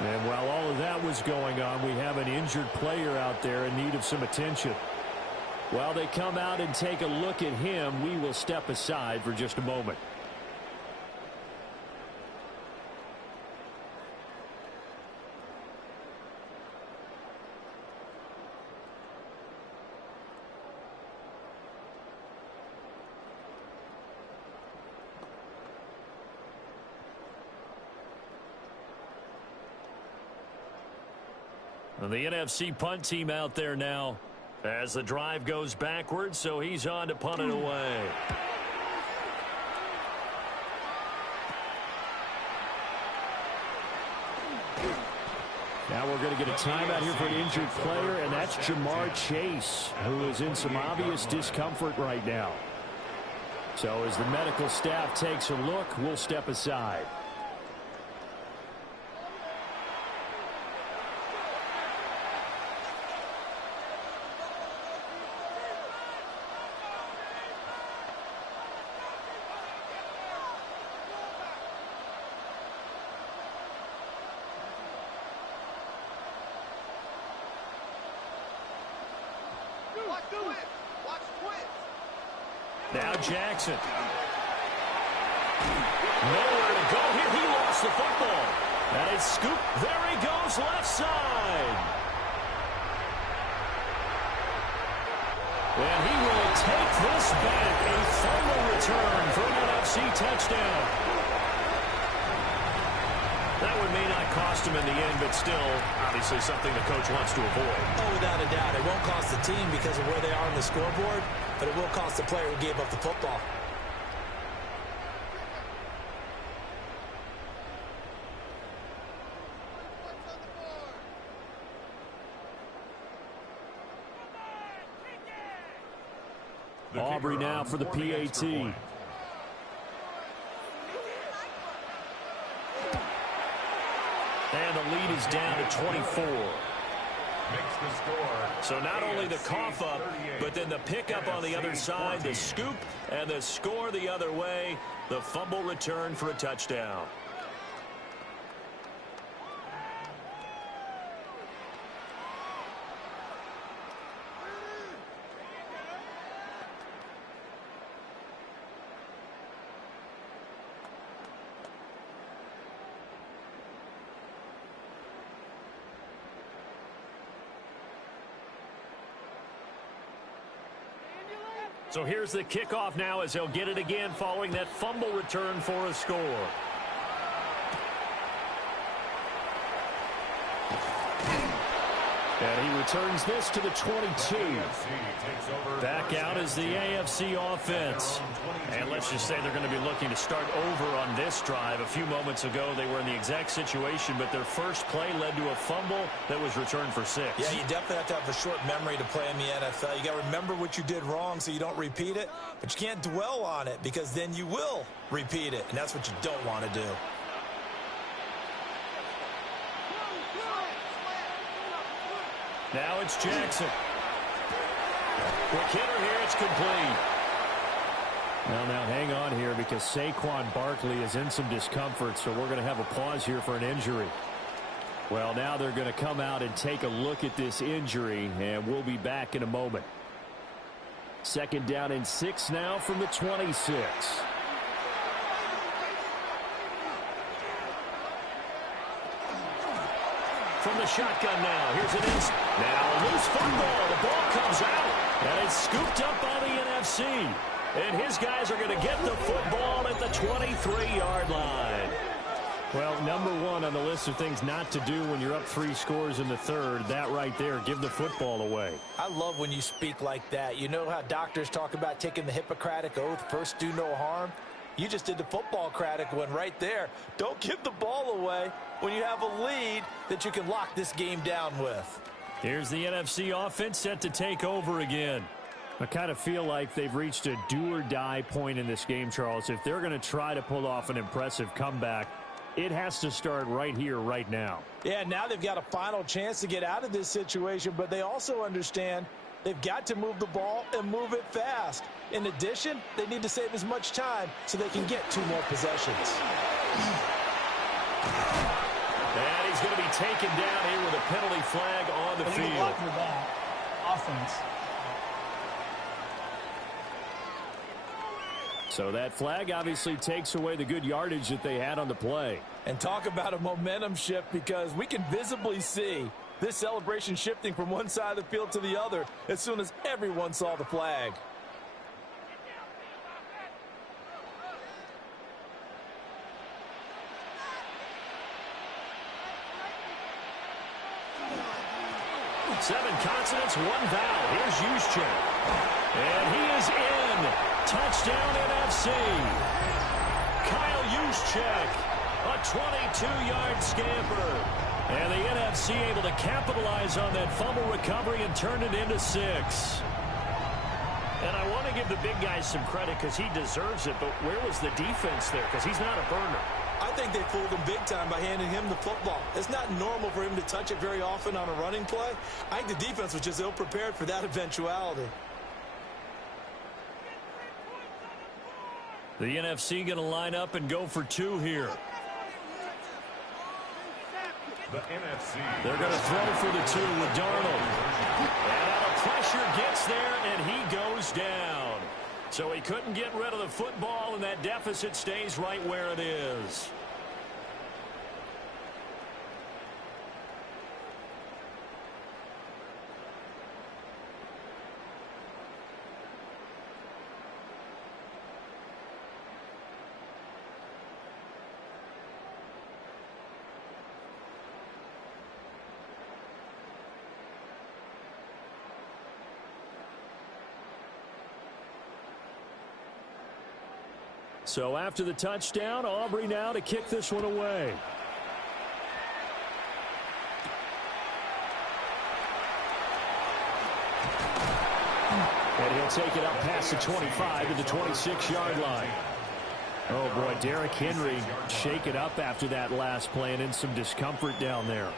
And while all of that was going on, we have an injured player out there in need of some attention. While they come out and take a look at him, we will step aside for just a moment. The NFC punt team out there now as the drive goes backwards, so he's on to punt it away. Now we're going to get a timeout here for an injured player, and that's Jamar Chase, who is in some obvious discomfort right now. So as the medical staff takes a look, we'll step aside. Now Jackson. Nowhere to go here. He lost the football. And it's scooped. There he goes, left side. And he will take this back. A fumble return for an NFC touchdown. That one may not cost him in the end, but still, obviously something the coach wants to avoid. Oh, without a doubt. It won't cost the team because of where they are on the scoreboard, but it will cost the player who gave up the football. Aubrey now for the PAT. And the lead is down to 24. So not only the cough up, but then the pickup on the other side, the scoop, and the score the other way, the fumble return for a touchdown. So here's the kickoff now as he'll get it again following that fumble return for a score. And he returns this to the 22. Back out is the AFC offense. And let's just say they're going to be looking to start over on this drive. A few moments ago, they were in the exact situation, but their first play led to a fumble that was returned for 6. Yeah, you definitely have to have a short memory to play in the NFL. You got to remember what you did wrong so you don't repeat it, but you can't dwell on it because then you will repeat it, and that's what you don't want to do. Now it's Jackson. Quick hitter here, it's complete. Now hang on here because Saquon Barkley is in some discomfort, so we're going to have a pause here for an injury. Well, now they're going to come out and take a look at this injury, and we'll be back in a moment. 2nd down and 6 now from the 26. From the shotgun now. Here's an instant. Now a loose football. The ball comes out. And it's scooped up by the NFC. And his guys are going to get the football at the 23-yard line. Well, number one on the list of things not to do when you're up 3 scores in the third, that right there, give the football away. I love when you speak like that. You know how doctors talk about taking the Hippocratic Oath, first do no harm? You just did the football-cratic one right there. Don't give the ball away when you have a lead that you can lock this game down with. Here's the NFC offense set to take over again. I kind of feel like they've reached a do-or-die point in this game, Charles. If they're going to try to pull off an impressive comeback, it has to start right here, right now. Yeah, now they've got a final chance to get out of this situation, but they also understand they've got to move the ball and move it fast. In addition, they need to save as much time so they can get 2 more possessions. And he's going to be taken down here with a penalty flag on the field. Offense. So that flag obviously takes away the good yardage that they had on the play. And talk about a momentum shift because we can visibly see this celebration shifting from one side of the field to the other as soon as everyone saw the flag. Seven consonants, 1 vowel. Here's Juszczyk. And he is in. Touchdown NFC. Kyle Juszczyk, a 22-yard scamper. And the NFC able to capitalize on that fumble recovery and turn it into 6. And I want to give the big guy some credit because he deserves it, but where was the defense there? Because he's not a burner. I think they fooled him big time by handing him the football. It's not normal for him to touch it very often on a running play. I think the defense was just ill-prepared for that eventuality. The NFC going to line up and go for 2 here. The NFC. They're going to throw for the 2 with Darnold. And now the pressure gets there, and he goes down. So he couldn't get rid of the football, and that deficit stays right where it is. So after the touchdown, Aubrey now to kick this one away. And he'll take it up past the 25 to the 26-yard line. Oh, boy, Derrick Henry shaken up after that last play and in some discomfort down there.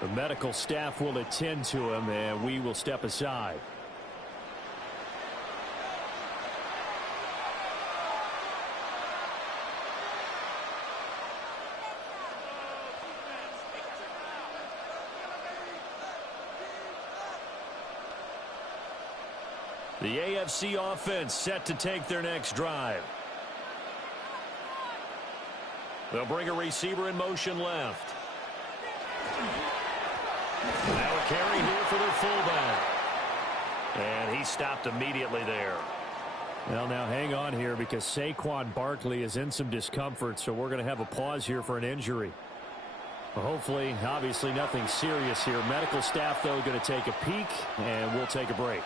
The medical staff will attend to him, and we will step aside. The AFC offense set to take their next drive. They'll bring a receiver in motion left. Now a carry here for their fullback. And he stopped immediately there. Well, now hang on here because Saquon Barkley is in some discomfort, so we're going to have a pause here for an injury. Well, hopefully, obviously nothing serious here. Medical staff, though, going to take a peek, and we'll take a break.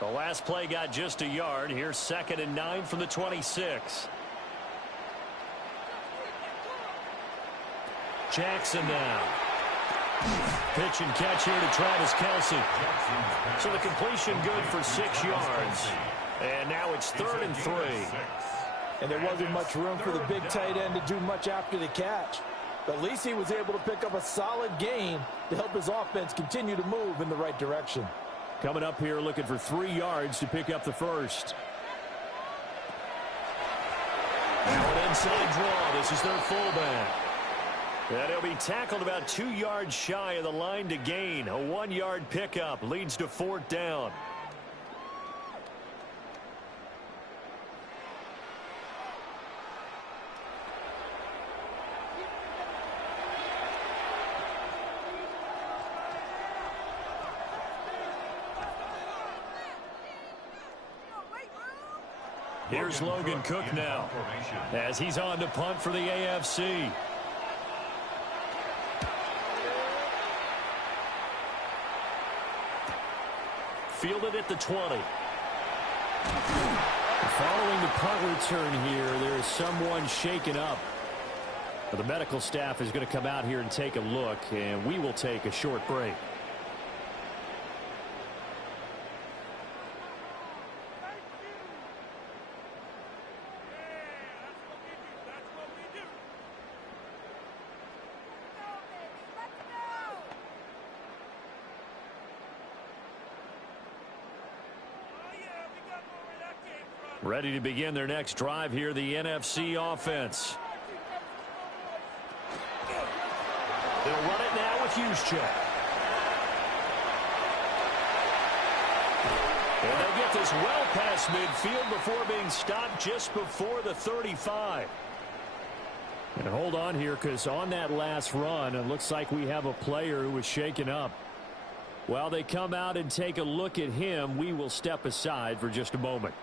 The last play got just a yard. Here's 2nd and 9 from the 26. Jackson now. Pitch and catch here to Travis Kelce. So the completion good for 6 yards. And now it's 3rd and 3. And there wasn't much room for the big tight end to do much after the catch. But at least he was able to pick up a solid gain to help his offense continue to move in the right direction. Coming up here looking for 3 yards to pick up the first. Now an inside draw. This is their fullback. And he'll be tackled about 2 yards shy of the line to gain. A 1-yard pickup leads to 4th down. Here's Logan Cook now as he's on to punt for the AFC. Fielded at the 20. Following the punt return here, there is someone shaken up. The medical staff is going to come out here and take a look, and we will take a short break. Ready to begin their next drive here, the NFC offense. They'll run it now with Juszczyk. And they get this well past midfield before being stopped just before the 35. And hold on here because on that last run, it looks like we have a player who was shaken up. While they come out and take a look at him, we will step aside for just a moment.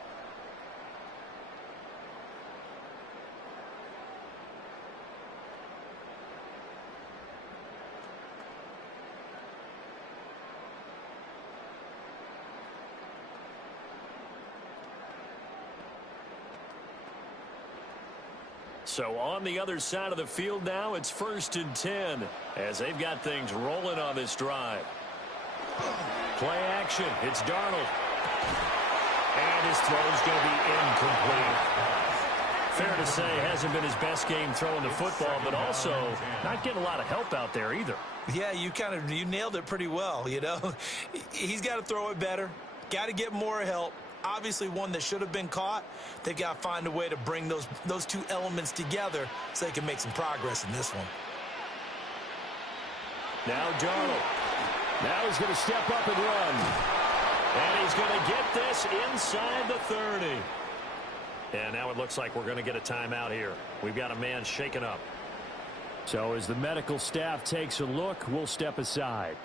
So on the other side of the field now, it's 1st and 10 as they've got things rolling on this drive. Play action. It's Darnold. And his throw's going to be incomplete. Fair to say, hasn't been his best game throwing the football, but also not getting a lot of help out there either. Yeah, you nailed it pretty well, you know. He's got to throw it better. Got to get more help. Obviously one that should have been caught. They've got to find a way to bring those two elements together so they can make some progress in this one. Now Darnold. Now he's going to step up and run. And he's going to get this inside the 30. And now it looks like we're going to get a timeout here. We've got a man shaken up. So as the medical staff takes a look, we'll step aside.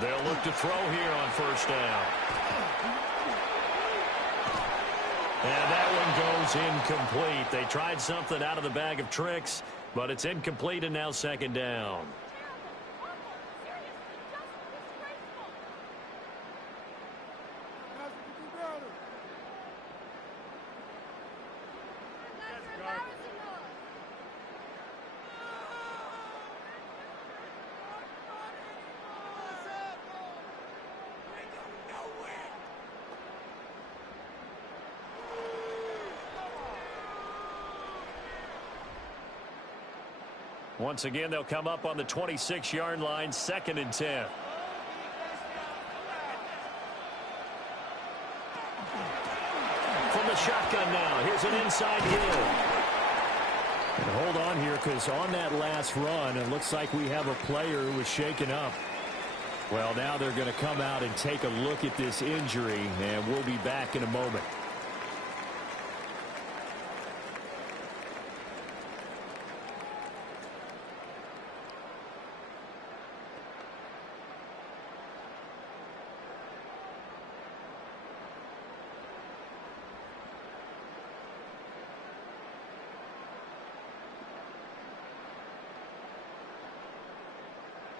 They'll look to throw here on first down. And that one goes incomplete. They tried something out of the bag of tricks, but it's incomplete and now second down. Once again, they'll come up on the 26-yard line, 2nd and 10. From the shotgun now, here's an inside give. And hold on here, because on that last run, it looks like we have a player who was shaken up. Well, now they're going to come out and take a look at this injury, and we'll be back in a moment.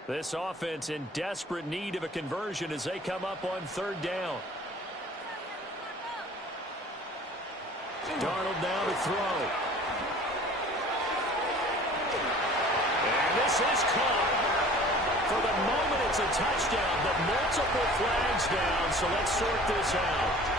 This offense in desperate need of a conversion as they come up on 3rd down. Darnold now to throw. And this is caught. For the moment, it's a touchdown, but multiple flags down, so let's sort this out.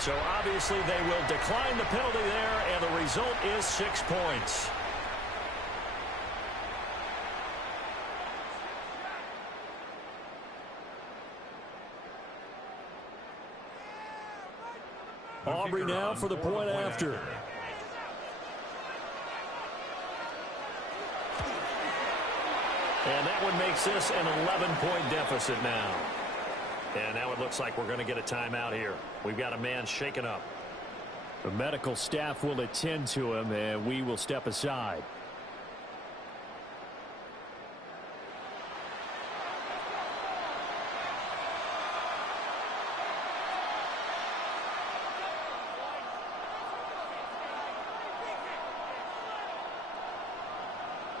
So obviously they will decline the penalty there, and the result is 6 points. Aubrey now for the point after. And that one makes this an 11-point deficit now. And now it looks like we're going to get a timeout here. We've got a man shaken up. The medical staff will attend to him, and we will step aside.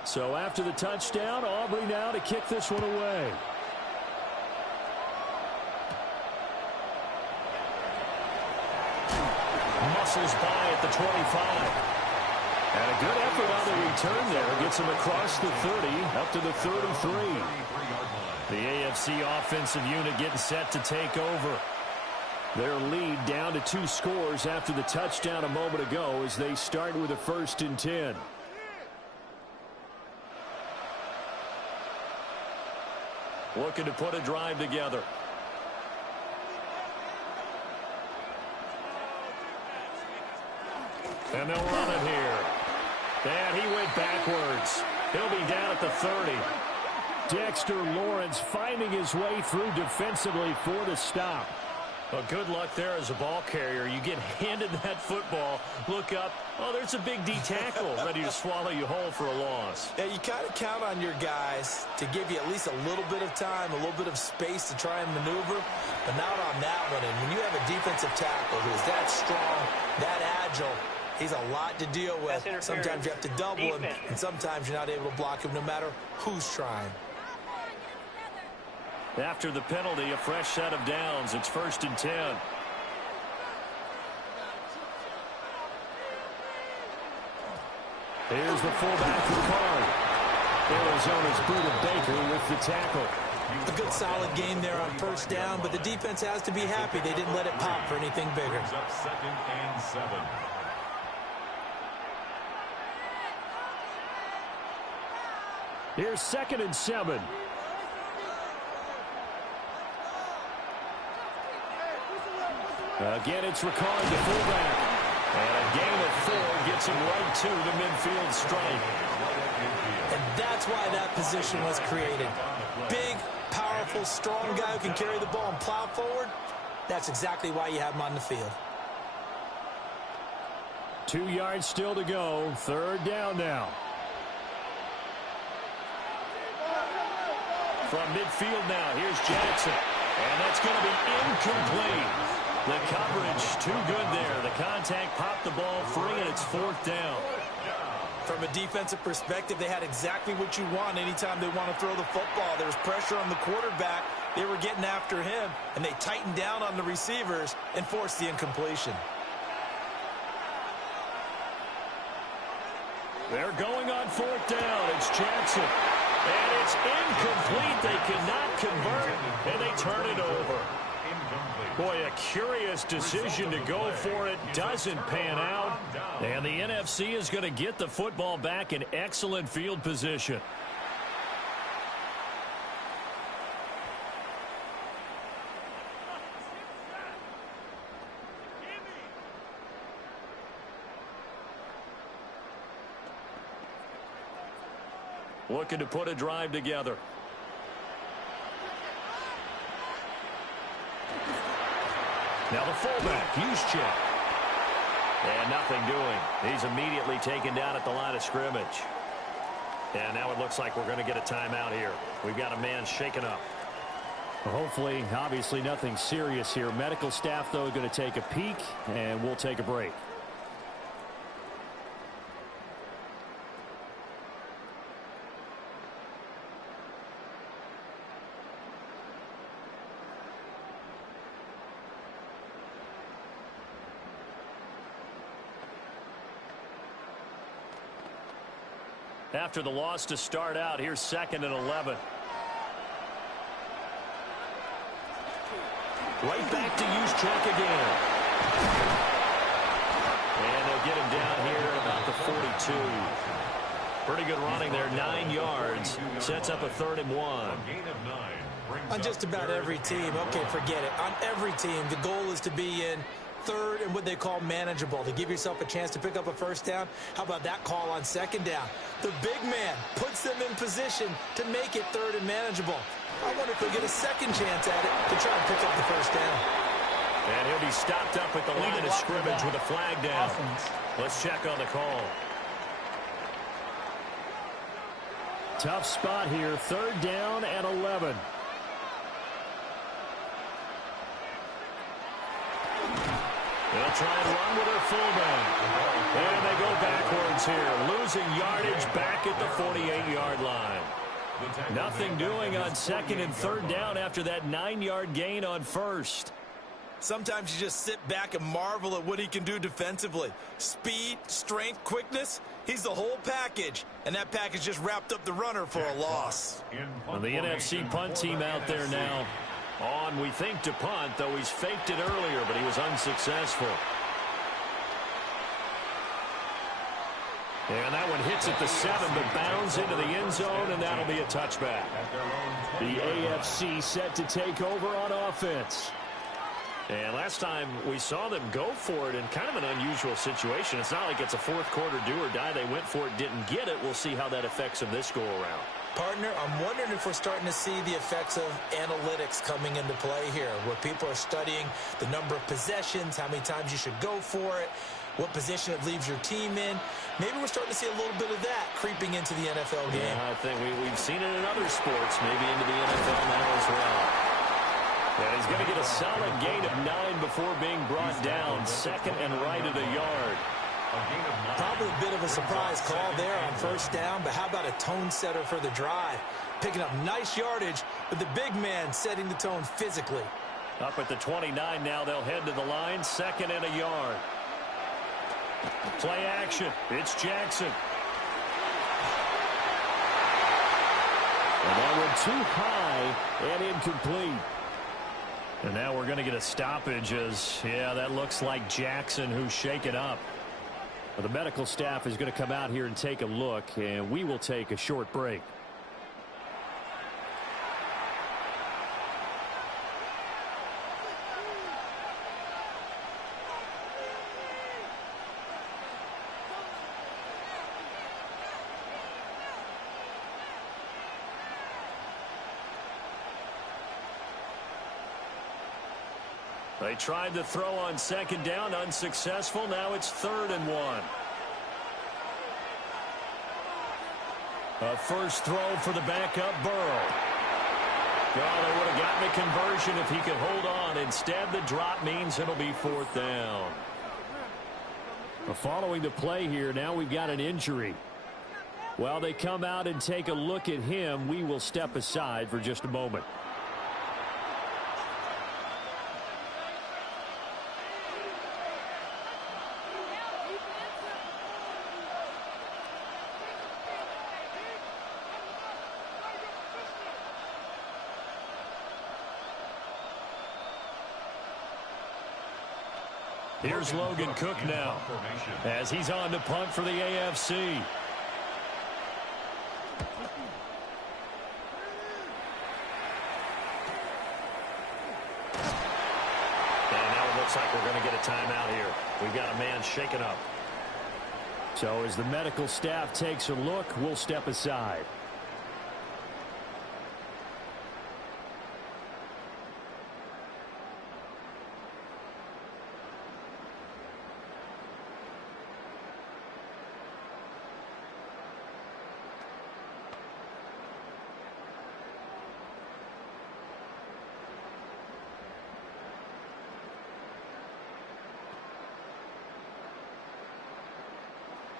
So after the touchdown, Aubrey now to kick this one away. Muscles by at the 25. And a good effort on the return there. Gets him across the 30, up to the 33. The AFC offensive unit getting set to take over. Their lead down to 2 scores after the touchdown a moment ago as they start with a 1st and 10. Looking to put a drive together. And they'll run it here. And he went backwards. He'll be down at the 30. Dexter Lawrence finding his way through defensively for the stop. Well, good luck there as a ball carrier. You get handed that football, look up, oh, there's a big D tackle ready to swallow you whole for a loss. Yeah, you kind of count on your guys to give you at least a little bit of time, a little bit of space to try and maneuver, but not on that one. And when you have a defensive tackle who is that strong, that agile, he's a lot to deal with. Sometimes you have to double him, and sometimes you're not able to block him no matter who's trying. After the penalty, a fresh set of downs. It's 1st and 10. Here's the fullback for Carr. Arizona's Buda Baker with the tackle. A good solid game there on 1st down, but the defense has to be happy they didn't let it pop for anything bigger. Up 2nd and 7. Here's 2nd and 7. Again, it's Ricard, the fullback. And a gain of 4 gets him right to the midfield stripe. And that's why that position was created. Big, powerful, strong guy who can carry the ball and plow forward. That's exactly why you have him on the field. 2 yards still to go. Third down now. From midfield now, here's Jackson. And that's going to be incomplete. The coverage too good there. The contact popped the ball free, and it's fourth down. From a defensive perspective, they had exactly what you want anytime they want to throw the football. There was pressure on the quarterback. They were getting after him, and they tightened down on the receivers and forced the incompletion. They're going on fourth down. It's Jackson. And it's incomplete. They cannot convert, and they turn it over. Boy, a curious decision to go for it. Doesn't pan out. And the NFC is going to get the football back in excellent field position. Looking to put a drive together. Now the fullback, Juszczyk. And nothing doing. He's immediately taken down at the line of scrimmage. And now it looks like we're going to get a timeout here. We've got a man shaken up. Hopefully, obviously nothing serious here. Medical staff, though, going to take a peek, and we'll take a break. After the loss to start out, here's 2nd and 11. Right back to Juszczyk again. And they'll get him down here at about the 42. Pretty good running there, 9 yards. Sets up a 3rd and 1. On just about every team, okay, forget it. On every team, the goal is to be in third and what they call manageable, to give yourself a chance to pick up a first down. How about that call on 2nd down? The big man puts them in position to make it third and manageable. I wonder if they'll get a second chance at it to try and pick up the first down. And he'll be stopped up at the line of scrimmage with a flag down. Let's check on the call. Tough spot here. 3rd down and 11. They'll try and run with their fullback. And they go backwards here, losing yardage back at the 48-yard line. Nothing doing on 2nd and 3rd down after that 9-yard gain on 1st. Sometimes you just sit back and marvel at what he can do defensively. Speed, strength, quickness, he's the whole package. And that package just wrapped up the runner for a loss. And the NFC punt team out there now. On, we think, to punt, though he's faked it earlier, but he was unsuccessful. And that one hits at the 7, but bounds into the end zone, and that'll be a touchback. The AFC set to take over on offense. And last time we saw them go for it in kind of an unusual situation. It's not like it's a fourth quarter do or die. They went for it, didn't get it. We'll see how that affects them this go-around. Partner, I'm wondering if we're starting to see the effects of analytics coming into play here, where people are studying the number of possessions, how many times you should go for it, what position it leaves your team in. Maybe we're starting to see a little bit of that creeping into the NFL game. Yeah, I think we've seen it in other sports, maybe into the NFL now as well. And he's going to get a solid gain of 9 before being brought down. 2nd and right at a yard. Probably a bit of a surprise call there on 1st down, but how about a tone setter for the drive? Picking up nice yardage, but the big man setting the tone physically. Up at the 29 now, they'll head to the line. 2nd and a yard. Play action. It's Jackson. And that went too high and incomplete. And now we're going to get a stoppage as, yeah, that looks like Jackson who's shaken up. Well, the medical staff is going to come out here and take a look, and we will take a short break. They tried to throw on second down, unsuccessful. Now it's 3rd and 1. A first throw for the backup, Burrow. Well, they would have gotten a conversion if he could hold on. Instead, the drop means it'll be 4th down. Following the play here, now we've got an injury. While they come out and take a look at him, we will step aside for just a moment. Here's Logan Cook now as he's on to punt for the AFC. And now it looks like we're going to get a timeout here. We've got a man shaken up. So as the medical staff takes a look, we'll step aside.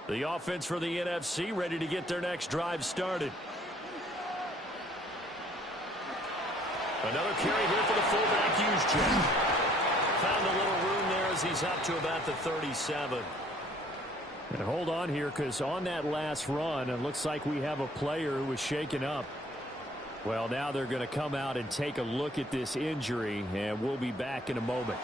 The offense for the NFC ready to get their next drive started. Another carry here for the fullback, Juszczyk. Found a little room there as he's up to about the 37. And hold on here, because on that last run, it looks like we have a player who was shaken up. Well, now they're going to come out and take a look at this injury, and we'll be back in a moment.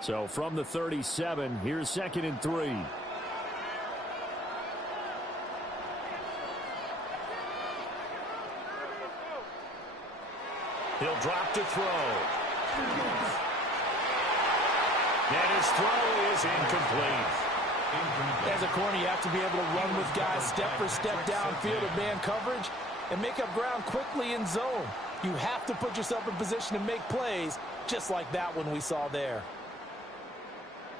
So from the 37, here's 2nd and 3. He'll drop to throw. And his throw is incomplete. As a corner, you have to be able to run with guys step for step downfield of man coverage and make up ground quickly in zone. You have to put yourself in position to make plays, just like that one we saw there.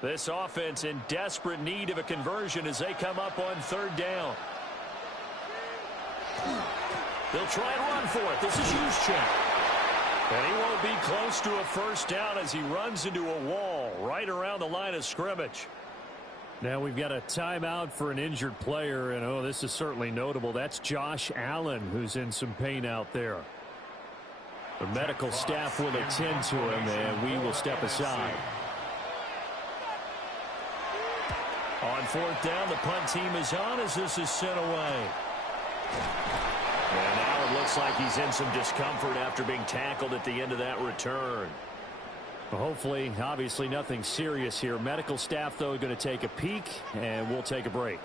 This offense in desperate need of a conversion as they come up on 3rd down. They'll try and run for it. This is Juszczyk. And he won't be close to a first down as he runs into a wall right around the line of scrimmage. Now we've got a timeout for an injured player, and oh, this is certainly notable. That's Josh Allen, who's in some pain out there. The medical staff will attend to him, and we will step aside. On 4th down, the punt team is on as this is sent away. And now it looks like he's in some discomfort after being tackled at the end of that return. Well, hopefully, obviously nothing serious here. Medical staff, though, going to take a peek, and we'll take a break.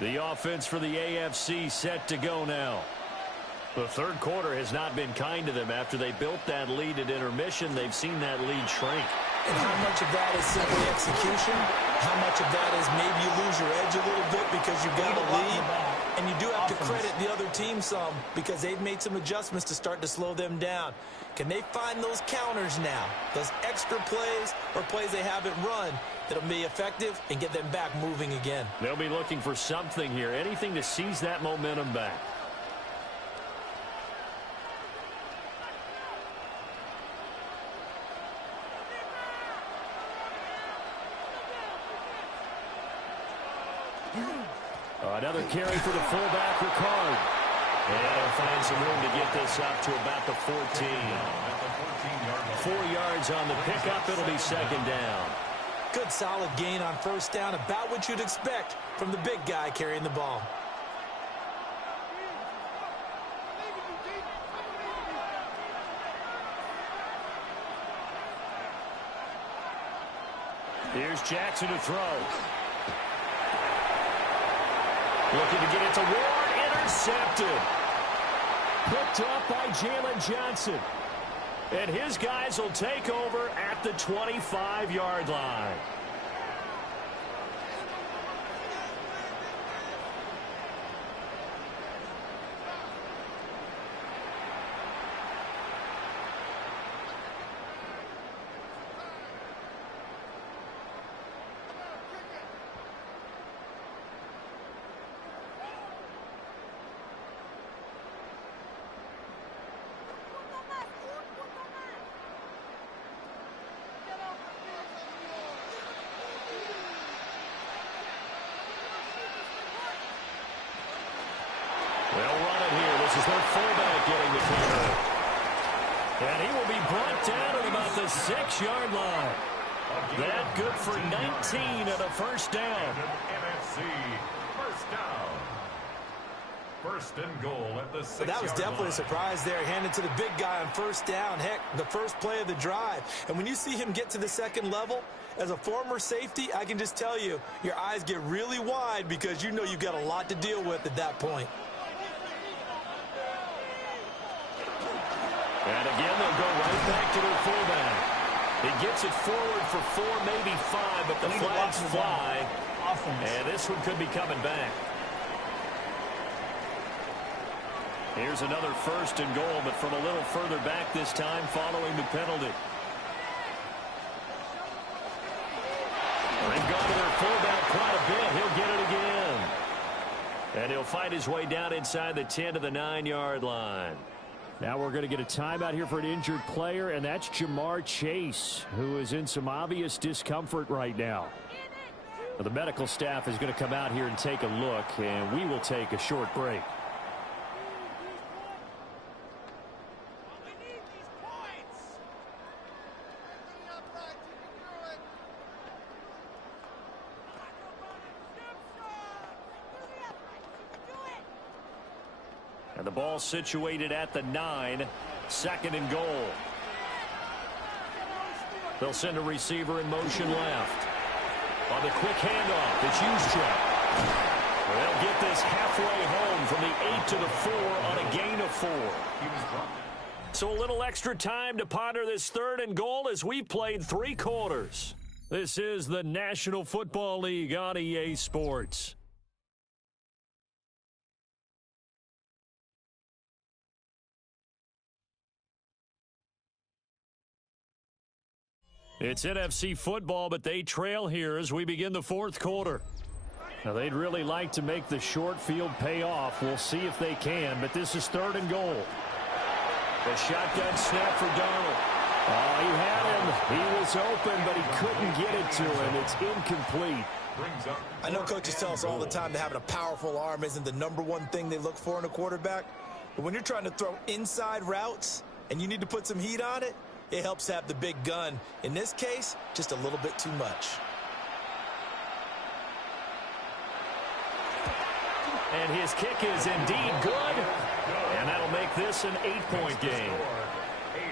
The offense for the AFC set to go now. The 3rd quarter has not been kind to them. After they built that lead at intermission, they've seen that lead shrink. And how much of that is simply execution? How much of that is maybe you lose your edge a little bit because you've got a lead? And you do have to credit the other team some because they've made some adjustments to start to slow them down. Can they find those counters now, those extra plays or plays they haven't run that'll be effective and get them back moving again? They'll be looking for something here, anything to seize that momentum back. Another carry for the fullback, Ricard. And he'll find some room to get this up to about the 14. 4 yards on the pickup. It'll be 2nd down. Good solid gain on 1st down, about what you'd expect from the big guy carrying the ball. Here's Jackson to throw. Looking to get it to Ward. Intercepted. Picked up by Jalen Johnson. And his guys will take over at the 25-yard line. Their fullback getting the cover. And he will be brought down at about the 6-yard line. That good for 19 and a first down. NFC first down. First and goal at the 6-yard line. That was definitely a surprise there, handed to the big guy on first down. Heck, the first play of the drive. And when you see him get to the second level, as a former safety, I can just tell you, your eyes get really wide because you know you've got a lot to deal with at that point. And again, they'll go right back to their fullback. He gets it forward for 4, maybe 5, but the flags fly. And this one could be coming back. Here's another first and goal, but from a little further back this time following the penalty. They've gone to their fullback quite a bit. He'll get it again. And he'll fight his way down inside the 10 to the 9-yard line. Now we're going to get a timeout here for an injured player, and that's Jamar Chase, who is in some obvious discomfort right now. The medical staff is going to come out here and take a look, and we will take a short break. And the ball situated at the 9, second and goal. They'll send a receiver in motion left. On the quick handoff, it's Juszczyk. They'll get this halfway home from the 8 to the 4 on a gain of 4. So a little extra time to ponder this third and goal as we played 3 quarters. This is the National Football League on EA Sports. It's NFC football, but they trail here as we begin the fourth quarter. Now, they'd really like to make the short field pay off. We'll see if they can, but this is third and goal. The shotgun snap for Donald. Oh, he had him. He was open, but he couldn't get it to him. It's incomplete. I know coaches tell us all the time that having a powerful arm isn't the #1 thing they look for in a quarterback. But when you're trying to throw inside routes and you need to put some heat on it, it helps have the big gun. In this case, just a little bit too much. And his kick is indeed good. And that'll make this an 8-point game.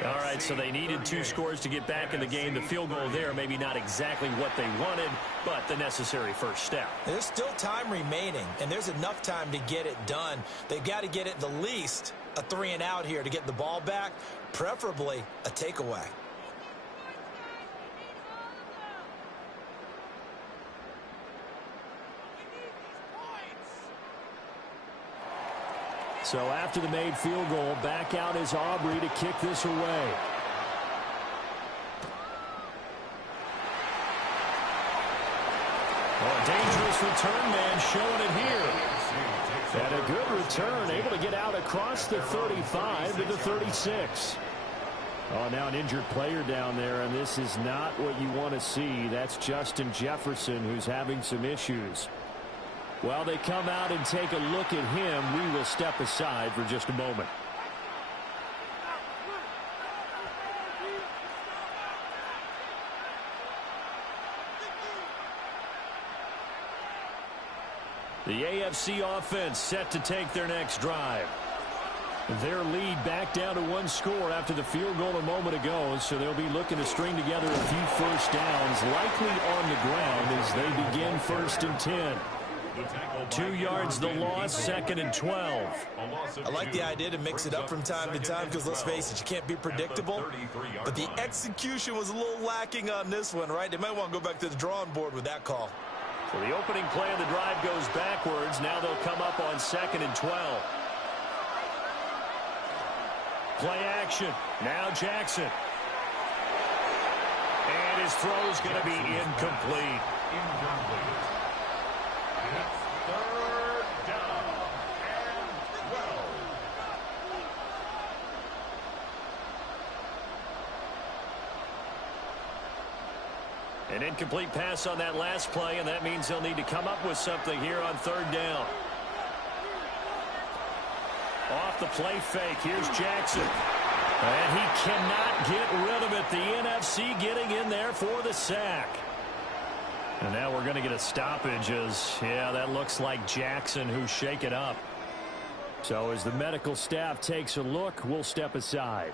All right, so they needed 2 scores to get back in the game. The field goal there, maybe not exactly what they wanted, but the necessary first step. There's still time remaining, and there's enough time to get it done. They've got to get it the least a 3-and-out here to get the ball back, preferably a takeaway. So after the made field goal, back out is Aubrey to kick this away. Oh, a dangerous return man showing it here. And a good return, able to get out across the 35 to the 36. Oh, now an injured player down there, and this is not what you want to see. That's Justin Jefferson, who's having some issues. While they come out and take a look at him, we will step aside for just a moment. The AFC offense set to take their next drive. Their lead back down to one score after the field goal a moment ago, so they'll be looking to string together a few first downs, likely on the ground as they begin 1st and 10. 2 yards the loss, 2nd and 12. I like the idea to mix it up from time to time because, let's face it, you can't be predictable. But the execution was a little lacking on this one, right? They might want to go back to the drawing board with that call. So the opening play of the drive goes backwards. Now they'll come up on 2nd and 12. Play action. Now Jackson. And his throw's going to be incomplete. It's 3rd down and 12. An incomplete pass on that last play, and that means they'll need to come up with something here on 3rd down. Off the play fake, here's Jackson. And he cannot get rid of it. The NFC getting in there for the sack. And now we're going to get a stoppage as, yeah, that looks like Jackson who's shaken up. So as the medical staff takes a look, we'll step aside.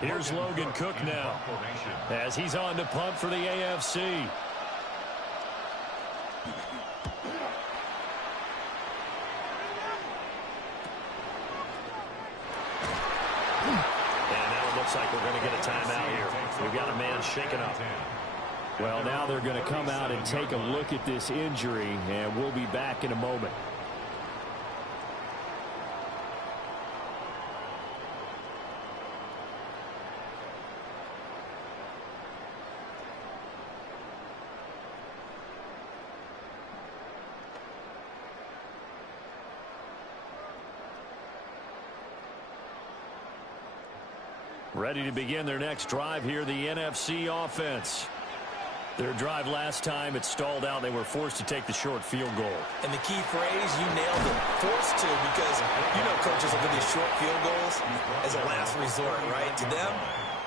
Here's Logan Cook now as he's on to punt for the AFC. And now it looks like we're going to get a timeout here. We've got a man shaken up. Well, now they're going to come out and take a look at this injury, and we'll be back in a moment. Ready to begin their next drive here, the NFC offense. Their drive last time, it stalled out. They were forced to take the short field goal. And the key phrase, you nailed it, forced to, because you know coaches look at these short field goals as a last resort, right? To them,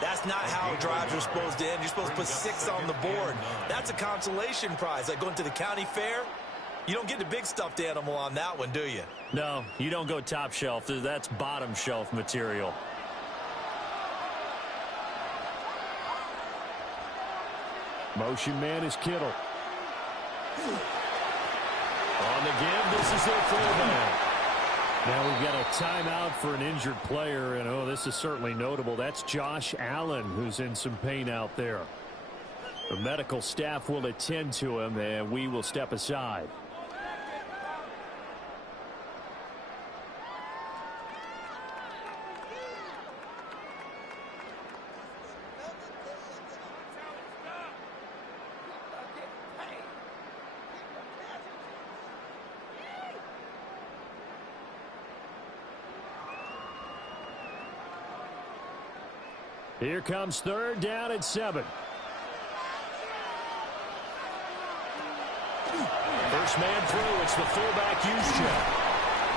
that's not how drives are supposed to end. You're supposed to put 6 on the board. That's a consolation prize. Like going to the county fair, you don't get the big stuffed animal on that one, do you? No, you don't go top shelf. That's bottom shelf material. Motion man is Kittle. On the give, this is their fullback. Now we've got a timeout for an injured player, and oh, this is certainly notable. That's Josh Allen, who's in some pain out there. The medical staff will attend to him, and we will step aside. Here comes 3rd down and 7. First man through, it's the fullback Juszczyk.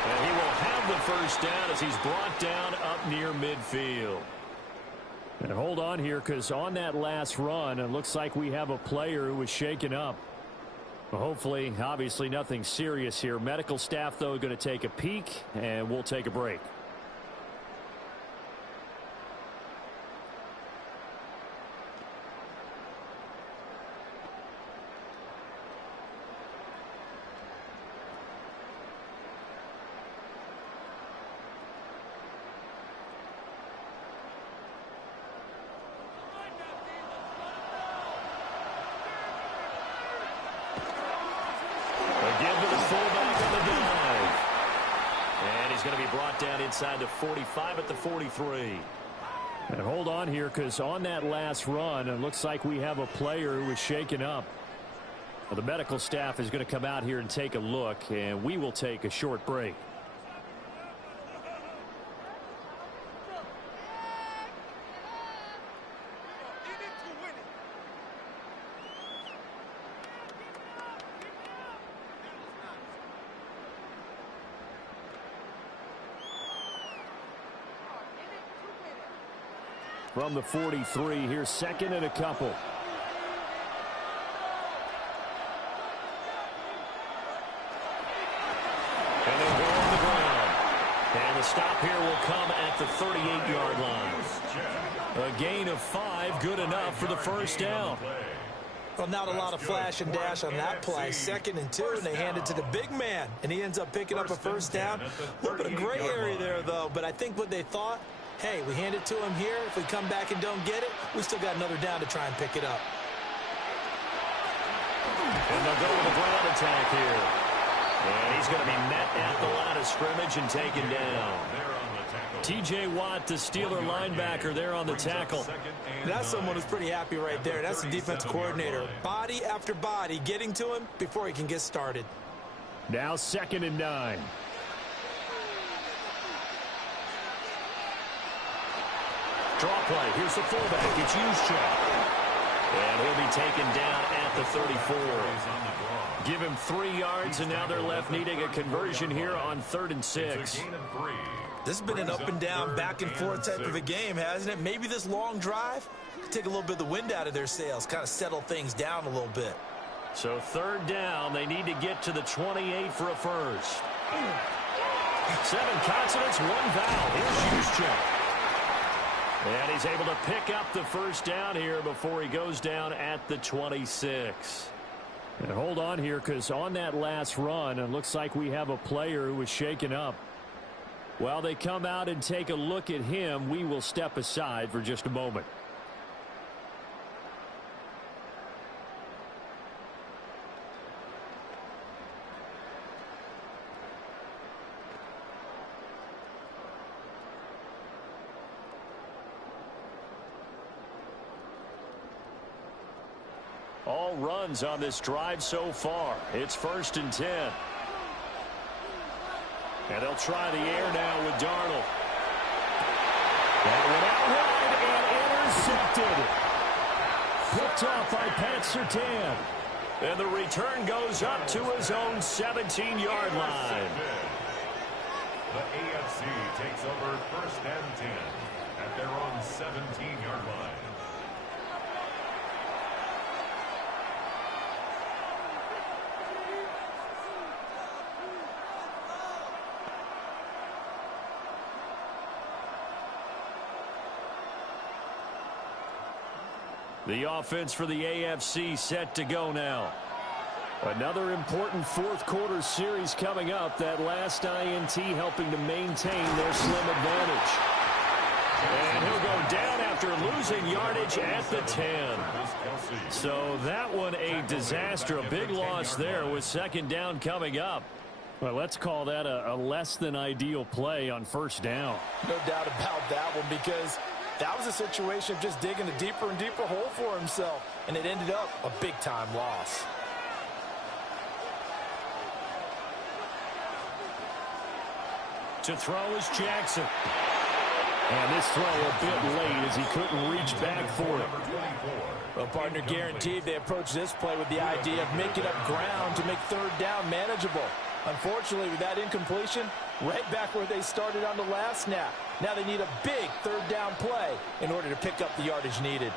And he will have the first down as he's brought down up near midfield. And hold on here, because on that last run, it looks like we have a player who was shaken up. Well, hopefully, obviously nothing serious here. Medical staff, though, going to take a peek, and we'll take a break. Down inside the 45 at the 43. And hold on here, because on that last run, it looks like we have a player who was shaken up. Well, the medical staff is going to come out here and take a look, and we will take a short break. from the 43. Here's second and a couple. And they'll go on the ground. And the stop here will come at the 38-yard line. A gain of 5, good enough for the first down. Well, not a lot of flash and dash on that play. 2nd and 2, and they hand it to the big man, and he ends up picking up a first down. A little bit of gray area there, though, but I think what they thought, hey, we hand it to him here. If we come back and don't get it, we still got another down to try and pick it up. And they'll go with a ground attack here. And he's going to be met at the line of scrimmage and taken down. T.J. Watt, the Steeler linebacker, there on the tackle. That's someone who's pretty happy right there. That's the defense coordinator. Body after body getting to him before he can get started. Now 2nd and 9. Draw play. Here's the fullback. It's Juszczyk. And he'll be taken down at the 34. Give him 3 yards, and now they're left needing a conversion here on 3rd and 6. This has been an up and down, back and forth type of a game, hasn't it? Maybe this long drive could take a little bit of the wind out of their sails, kind of settle things down a little bit. So 3rd down, they need to get to the 28 for a first. 7 consonants, 1 vowel. Here's Juszczyk. And he's able to pick up the first down here before he goes down at the 26. And hold on here, because on that last run, it looks like we have a player who was shaken up. While they come out and take a look at him, we will step aside for just a moment. All runs on this drive so far. It's 1st and 10. And they'll try the air now with Darnold. That went out wide and intercepted. Picked off by Pat Surtain. And the return goes up to his own 17-yard line. The AFC takes over 1st and 10 at their own 17-yard line. The offense for the AFC set to go now. Another important 4th quarter series coming up. That last INT helping to maintain their slim advantage. And he'll go down after losing yardage at the 10. So that one a disaster. A big loss there with 2nd down coming up. Well, let's call that a less than ideal play on 1st down. No doubt about that one, because that was a situation of just digging a deeper and deeper hole for himself, and it ended up a big-time loss. To throw is Jackson. And this throw a bit late as he couldn't reach back for it. Well, partner, guaranteed they approach this play with the idea of making up ground to make 3rd down manageable. Unfortunately, with that incompletion, right back where they started on the last snap. Now they need a big 3rd down play in order to pick up the yardage needed.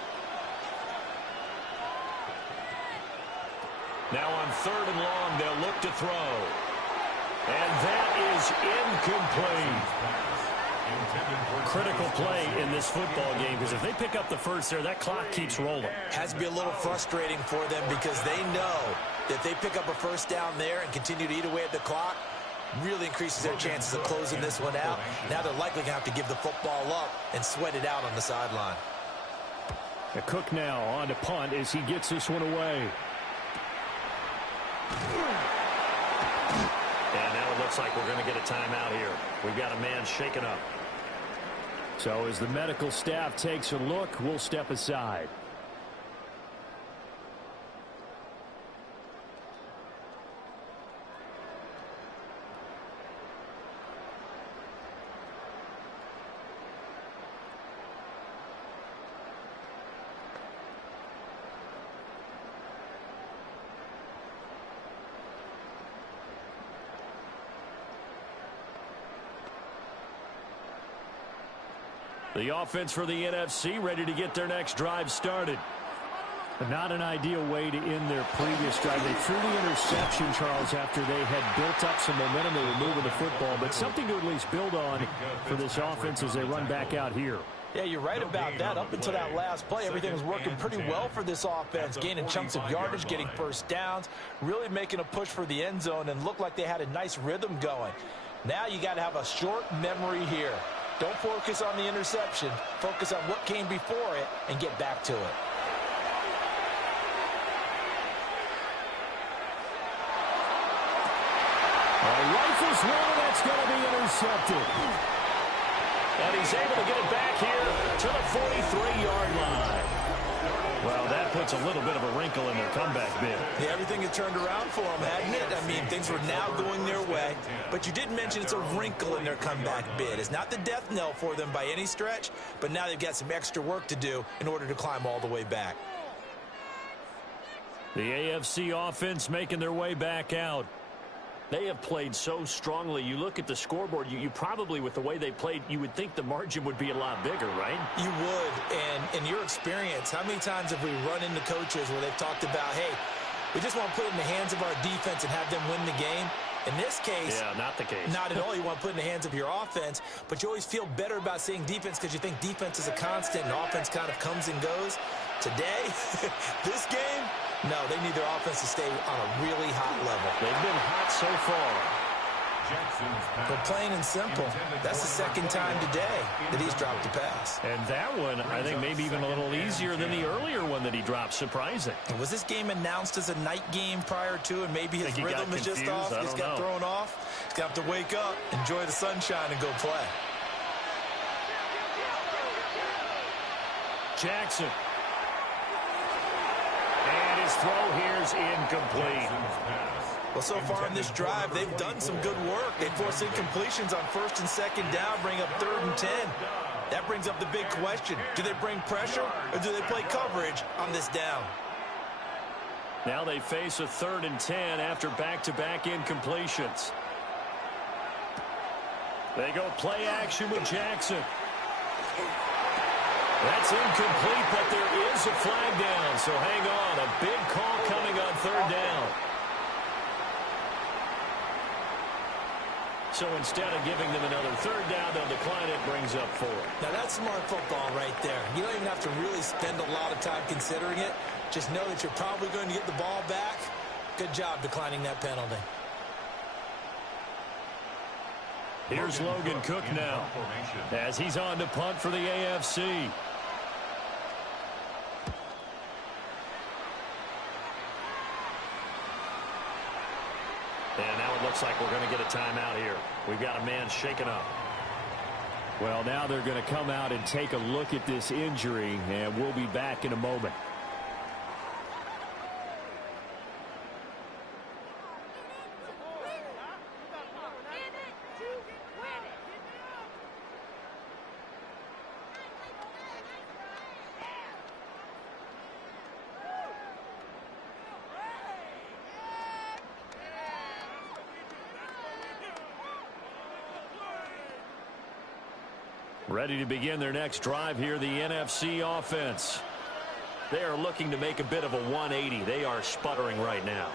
Now on 3rd and long, they'll look to throw. And that is incomplete. Critical play in this football game, because if they pick up the first there, that clock keeps rolling. Has to be a little frustrating for them, because they know that if they pick up a first down there and continue to eat away at the clock, really increases their chances of closing this one out. Now they're likely going to have to give the football up and sweat it out on the sideline. Cook now on to punt as he gets this one away. And now it looks like we're going to get a timeout here. We've got a man shaken up. So as the medical staff takes a look, we'll step aside. The offense for the NFC ready to get their next drive started. Not an ideal way to end their previous drive. They threw the interception, Charles, after they had built up some momentum. They were moving the football, but something to at least build on for this offense as they run back out here. Yeah, you're right about that. Up until that last play, everything was working pretty well for this offense, gaining chunks of yardage, getting first downs, really making a push for the end zone, and looked like they had a nice rhythm going. Now you got to have a short memory here. Don't focus on the interception. Focus on what came before it and get back to it. Rifles one, that's going to be intercepted. And he's able to get it back here to the 43-yard line. Well, that puts a little bit of a wrinkle in their comeback bid. Yeah, everything had turned around for them, hadn't it? I mean, things were now going their way. But you did mention it's a wrinkle in their comeback bid. It's not the death knell for them by any stretch, but now they've got some extra work to do in order to climb all the way back. The AFC offense making their way back out. They have played so strongly. You look at the scoreboard, you probably, with the way they played, you would think the margin would be a lot bigger, right? You would. And in your experience, how many times have we run into coaches where they've talked about, hey, we just want to put it in the hands of our defense and have them win the game? In this case, yeah, not the case. Not at all. You want to put it in the hands of your offense, but you always feel better about saying defense because you think defense is a constant and offense kind of comes and goes. Today, this game, no, they need their offense to stay on a really hot level. They've been hot so far. But plain and simple, that's the second time today that he's dropped a pass. And that one, I think, maybe even a little easier than the earlier one that he dropped. Surprising. And was this game announced as a night game prior to, and maybe his rhythm is just off? He just got thrown off. He's going to have to wake up, enjoy the sunshine, and go play. Jackson. And his throw here's incomplete. Well, so far in this drive, they've done some good work. They force incompletions on first and second down, bring up 3rd and 10. That brings up the big question. Do they bring pressure or do they play coverage on this down? Now they face a 3rd and 10 after back-to-back incompletions. They go play action with Jackson. That's incomplete, but there is a flag down, so hang on. A big call coming on 3rd down. So instead of giving them another 3rd down, they'll decline it, brings up 4. Now that's smart football right there. You don't even have to really spend a lot of time considering it. Just know that you're probably going to get the ball back. Good job declining that penalty. Here's Logan Cook now as he's on to punt for the AFC. And now it looks like we're going to get a timeout here. We've got a man shaken up. Well, now they're going to come out and take a look at this injury, and we'll be back in a moment. Ready to begin their next drive here, the NFC offense. They are looking to make a bit of a 180. They are sputtering right now.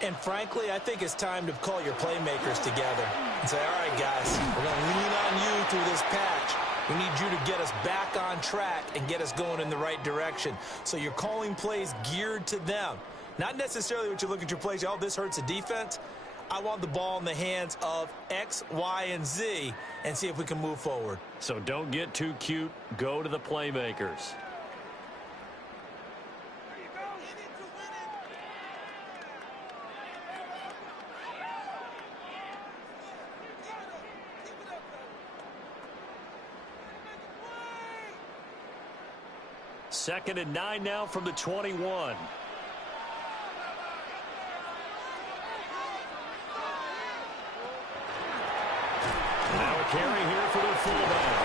And frankly, I think it's time to call your playmakers together and say, all right, guys, we're going to lean on you through this patch. We need you to get us back on track and get us going in the right direction. So you're calling plays geared to them. Not necessarily what you look at your plays, oh, this hurts the defense. I want the ball in the hands of X, Y, and Z and see if we can move forward. So don't get too cute. Go to the playmakers. Second and 9 now from the 21. Now a carry here for the fullback.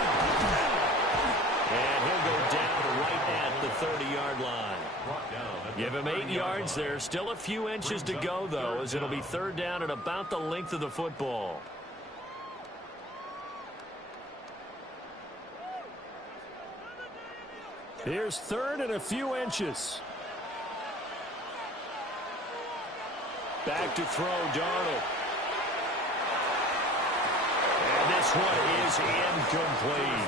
And he'll go down right at the 30-yard line. Give him 8 yards there. Still a few inches to go, though, as it'll be 3rd down at about the length of the football. Here's third and a few inches. Back to throw, Darnold. And this one is incomplete.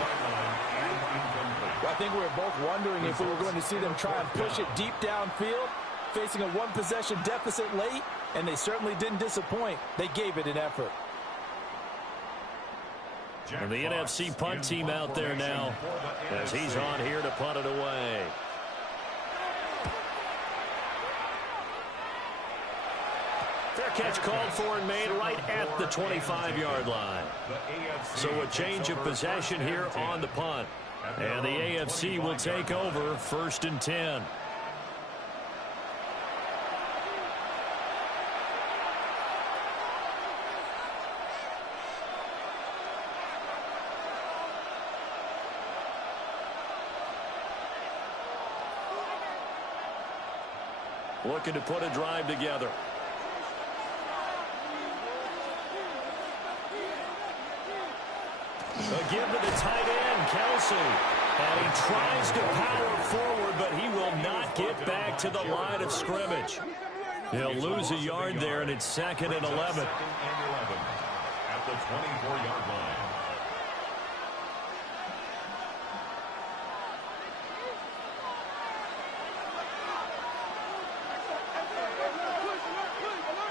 Well, I think we were both wondering if we were going to see them try and push it deep downfield, facing a one-possession deficit late, and they certainly didn't disappoint. They gave it an effort. And the NFC punt team out there now as he's on here to punt it away. Fair catch called for and made right at the 25-yard line. So a change of possession here on the punt. And the AFC will take over 1st and 10. Looking to put a drive together. A give to the tight end, Kelsey. And he tries to power forward, but he will not get back to the line of scrimmage. He'll lose a yard there, and it's 2nd and 11. At the 24-yard line.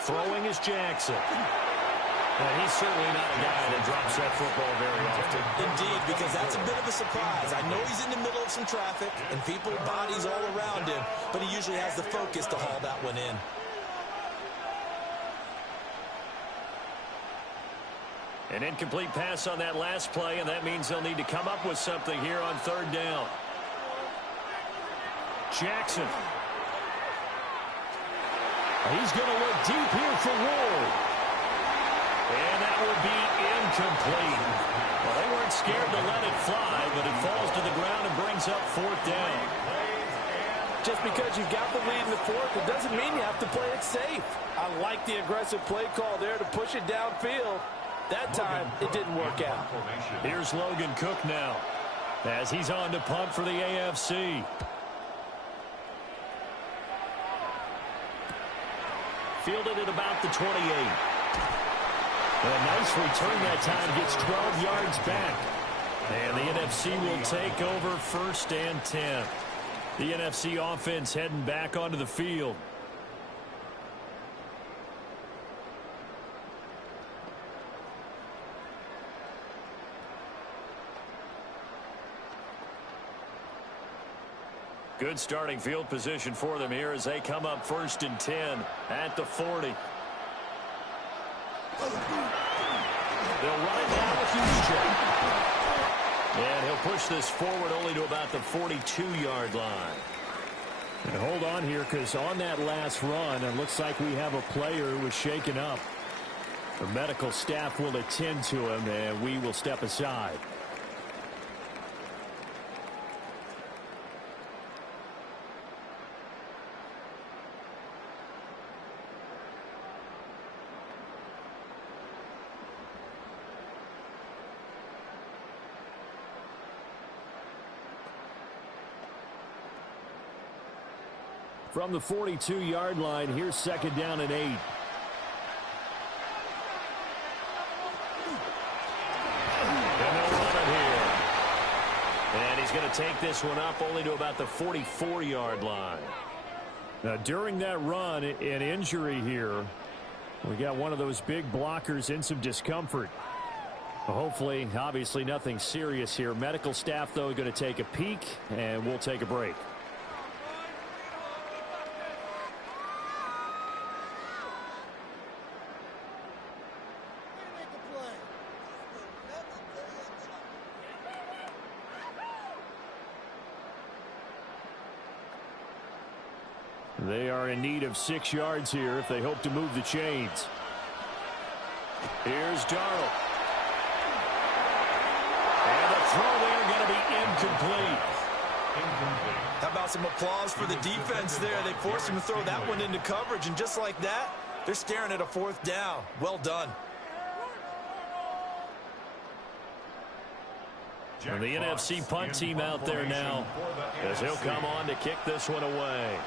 Throwing is Jackson. And he's certainly not a guy that drops that football very often. Indeed, because that's a bit of a surprise. I know he's in the middle of some traffic and people, bodies all around him, but he usually has the focus to haul that one in. An incomplete pass on that last play, and that means they'll need to come up with something here on 3rd down. Jackson. He's going to look deep here for Ward. And that will be incomplete. Well, they weren't scared to let it fly, but it falls to the ground and brings up 4th down. Just because you've got the lead in the 4th, it doesn't mean you have to play it safe. I like the aggressive play call there to push it downfield. That time, it didn't work out. Here's Logan Cook now as he's on to punt for the AFC. Fielded at about the 28. A nice return that time, gets 12 yards back. And the NFC will take over 1st and 10. The NFC offense heading back onto the field. Good starting field position for them here as they come up 1st and 10 at the 40. They'll run it down with Houston. And he'll push this forward only to about the 42-yard line. And hold on here, because on that last run, it looks like we have a player who was shaken up. The medical staff will attend to him, and we will step aside. From the 42-yard line, here's 2nd down and 8. And they'll run it here. And he's going to take this one up only to about the 44-yard line. Now, during that run, an injury here. We got one of those big blockers in some discomfort. Hopefully, obviously, nothing serious here. Medical staff, though, going to take a peek, and we'll take a break. They are in need of 6 yards here if they hope to move the chains. Here's Darnold. And the throw there going to be incomplete. How about some applause for the defense there? They forced him to throw that one into coverage, and just like that, they're staring at a 4th down. Well done. And the NFC punt team out there now as he'll come on to kick this one away.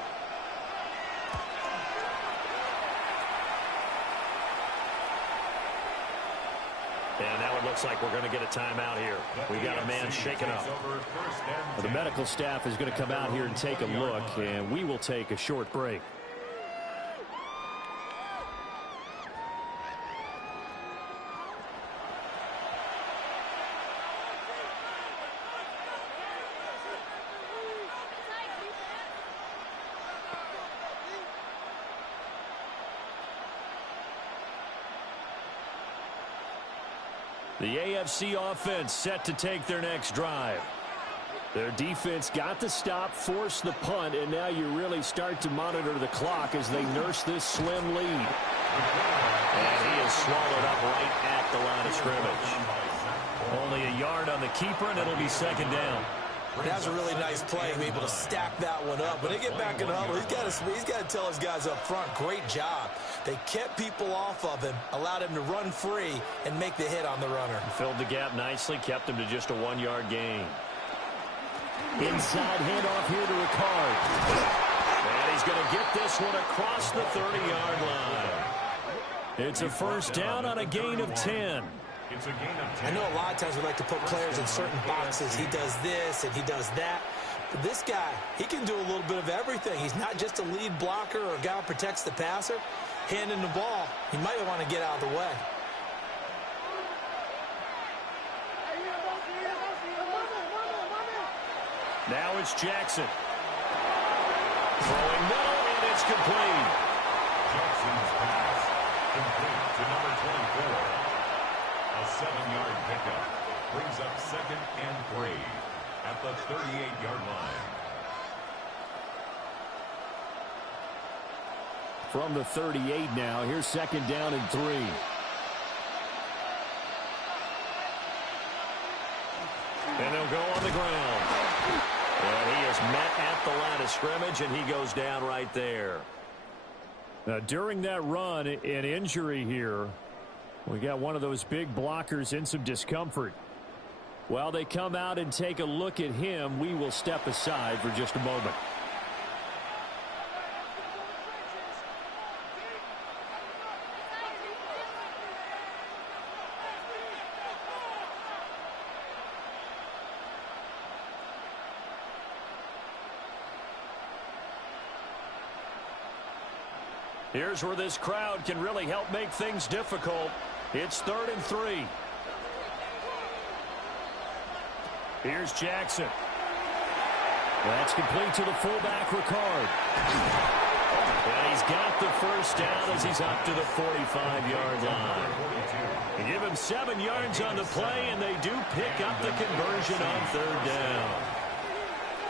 And now it looks like we're going to get a timeout here. We've got a man shaken up. Well, the medical staff is going to come out here and take a look, and we will take a short break. The AFC offense set to take their next drive. Their defense got the stop, forced the punt, and now you really start to monitor the clock as they nurse this slim lead. And he is swallowed up right at the line of scrimmage. Only a yard on the keeper, and it'll be second down. That's a really nice play, able to stack that one up. When they get back in the huddle, he's got to tell his guys up front, great job. They kept people off of him, allowed him to run free, and make the hit on the runner. Filled the gap nicely, kept him to just a 1-yard gain. Inside handoff here to Ricard. And he's going to get this one across the 30-yard line. It's a first down on a gain of 10. I know a lot of times we like to put players in certain boxes. He does this and he does that. But this guy, he can do a little bit of everything. He's not just a lead blocker or a guy who protects the passer. Handing the ball, he might want to get out of the way. Now it's Jackson. Throwing middle, and it's complete. Jackson's pass complete to number 24. A 7-yard pickup brings up 2nd and 3 at the 38-yard line. From the 38 now, here's second down and 3. And they'll go on the ground. And he is met at the line of scrimmage, and he goes down right there. Now, during that run, an injury here. We got one of those big blockers in some discomfort. While they come out and take a look at him, we will step aside for just a moment. Here's where this crowd can really help make things difficult. It's 3rd and 3. Here's Jackson. That's complete to the fullback, Ricard. And he's got the first down as he's up to the 45-yard line. They give him 7 yards on the play, and they do pick up the conversion on 3rd down.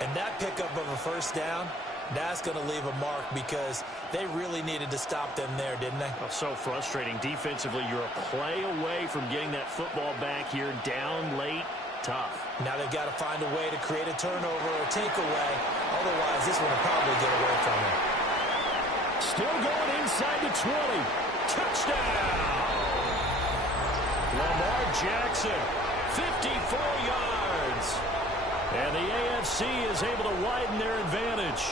And that pickup of a first down, that's going to leave a mark because they really needed to stop them there, didn't they? Oh, so frustrating. Defensively, you're a play away from getting that football back here, down late. Tough. Now they've got to find a way to create a turnover or takeaway. Otherwise, this one will probably get away from them. Still going inside the 20. Touchdown! Lamar Jackson, 54 yards. And the AFC is able to widen their advantage.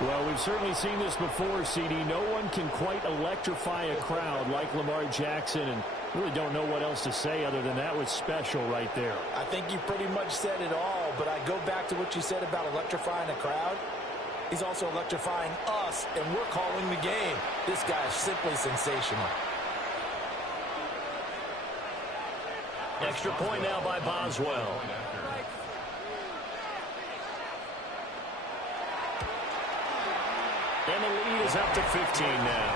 Well, we've certainly seen this before, CD. No one can quite electrify a crowd like Lamar Jackson, and really don't know what else to say other than that was special right there. I think you pretty much said it all, but I go back to what you said about electrifying a crowd. He's also electrifying us, and we're calling the game. This guy is simply sensational. Extra point now by Boswell. And the lead is up to 15 now.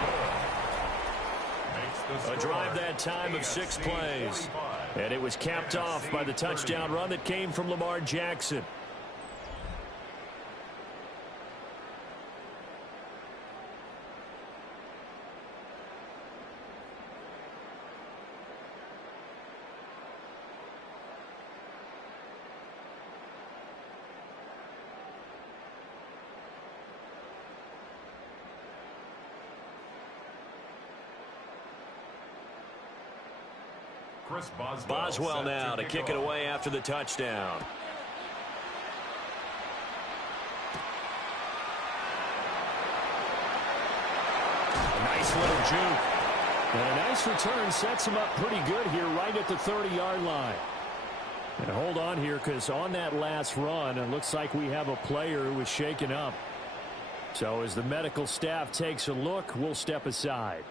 A drive that time of 6 plays. And it was capped off by the touchdown run that came from Lamar Jackson. Chris Boswell now to kick it away after the touchdown. Nice little juke. And a nice return sets him up pretty good here right at the 30-yard line. And hold on here, because on that last run, it looks like we have a player who was shaken up. So as the medical staff takes a look, we'll step aside.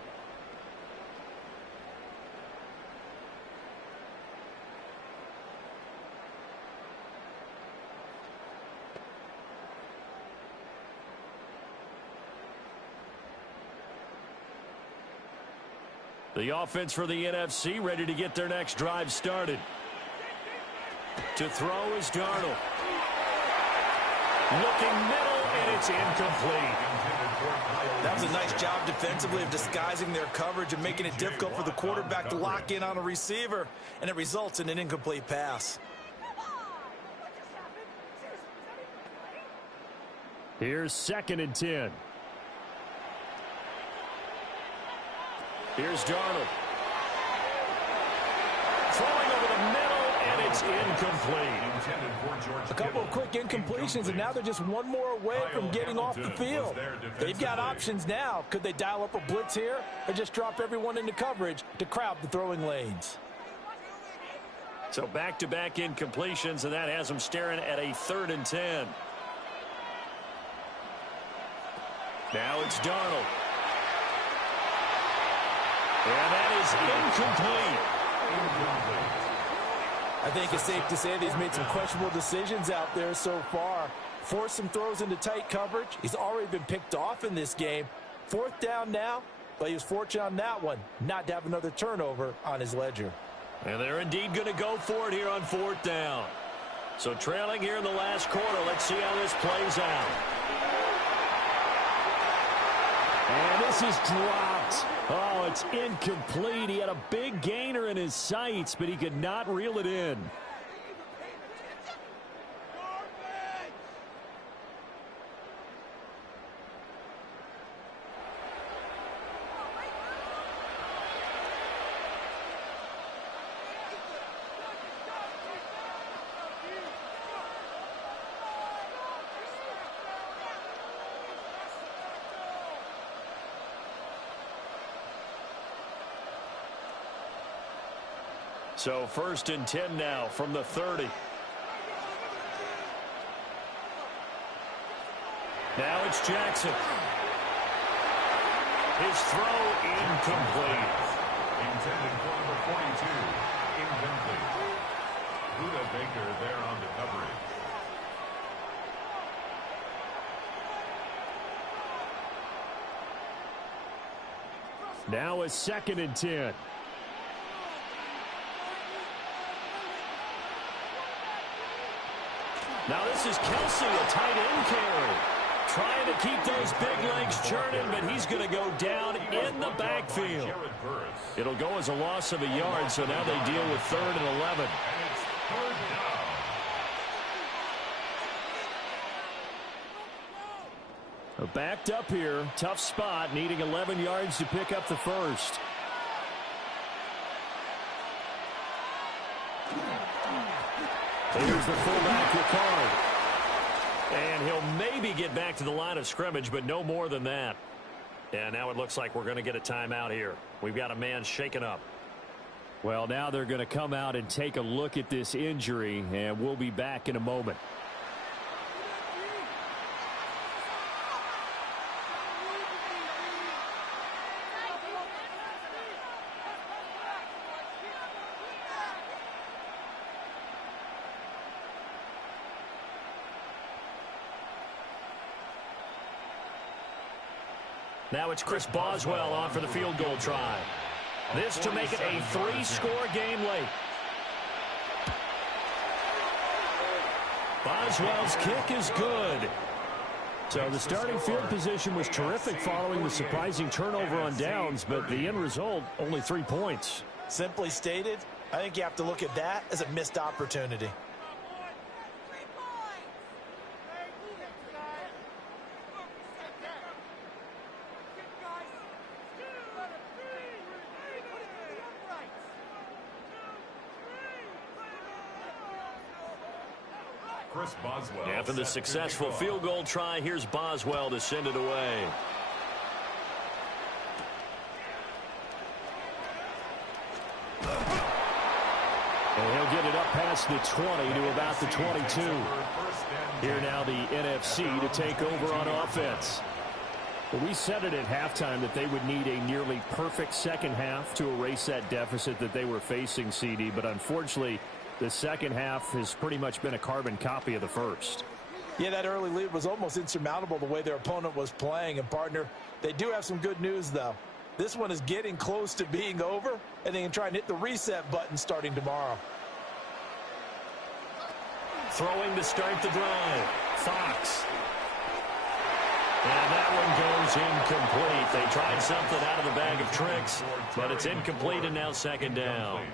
The offense for the NFC ready to get their next drive started. To throw is Darnold. Looking middle, and it's incomplete. That was a nice job defensively of disguising their coverage and making it difficult for the quarterback to lock in on a receiver, and it results in an incomplete pass. Here's 2nd and 10. Here's Darnold. Throwing over the middle, and it's incomplete. A couple of quick incompletions, and now they're just one more away from getting off the field. They've got options now. Could they dial up a blitz here, or just drop everyone into coverage to crowd the throwing lanes? So back-to-back incompletions, and that has them staring at a 3rd and 10. Now it's Darnold. And that is incomplete. I think it's safe to say that he's made some questionable decisions out there so far. Forced some throws into tight coverage. He's already been picked off in this game. 4th down now, but he was fortunate on that one not to have another turnover on his ledger. And they're indeed going to go for it here on 4th down. So trailing here in the last quarter. Let's see how this plays out. And this is dropped. Oh, it's incomplete. He had a big gainer in his sights, but he could not reel it in. So 1st and 10 now from the 30. Now it's Jackson. His throw incomplete. Intended for number 42. Incomplete. Buda Baker there on the coverage. Now a 2nd and 10. Now this is Kelsey, a tight end carry. Trying to keep those big legs churning, but he's going to go down in the backfield. It'll go as a loss of a yard, so now they deal with 3rd and 11. Backed up here. Tough spot, needing 11 yards to pick up the first. Here's the fullback, Ricard. And he'll maybe get back to the line of scrimmage, but no more than that. And now it looks like we're going to get a timeout here. We've got a man shaken up. Well, now they're going to come out and take a look at this injury, and we'll be back in a moment. Now it's Chris Boswell on for the field goal try. This to make it a 3-score game late. Boswell's kick is good. So the starting field position was terrific following the surprising turnover on downs, but the end result, only 3 points. Simply stated, I think you have to look at that as a missed opportunity. Chris Boswell. After the successful field goal try, here's Boswell to send it away. And he'll get it up past the 20 to about the 22. Here now the NFC to take over on offense. Well, we said it at halftime that they would need a nearly perfect second half to erase that deficit that they were facing, CD. But unfortunately, the second half has pretty much been a carbon copy of the first. Yeah, that early lead was almost insurmountable the way their opponent was playing. And, partner, they do have some good news, though. This one is getting close to being over, and they can try and hit the reset button starting tomorrow. Throwing to start the drive. Fox. And that one goes incomplete. They tried something out of the bag of tricks, but it's incomplete and now second down.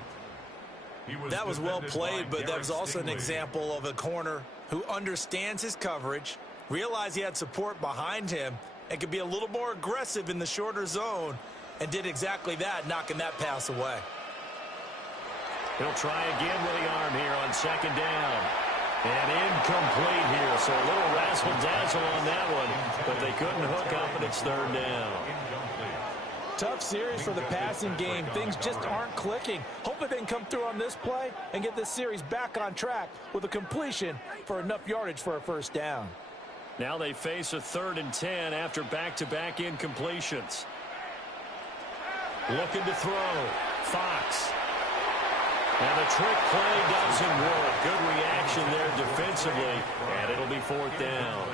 That was well played, but that was also an example of a corner who understands his coverage, realized he had support behind him, and could be a little more aggressive in the shorter zone, and did exactly that, knocking that pass away. He'll try again with the arm here on second down. And incomplete here, so a little razzle-dazzle on that one, but they couldn't hook up, and it's third down. Tough series for the passing game. Things just aren't clicking. Hopefully they can come through on this play and get this series back on track with a completion for enough yardage for a first down. Now they face a 3rd and 10 after back-to-back incompletions. Looking to throw. Fox. And the trick play doesn't work. Good reaction there defensively, and it'll be fourth down.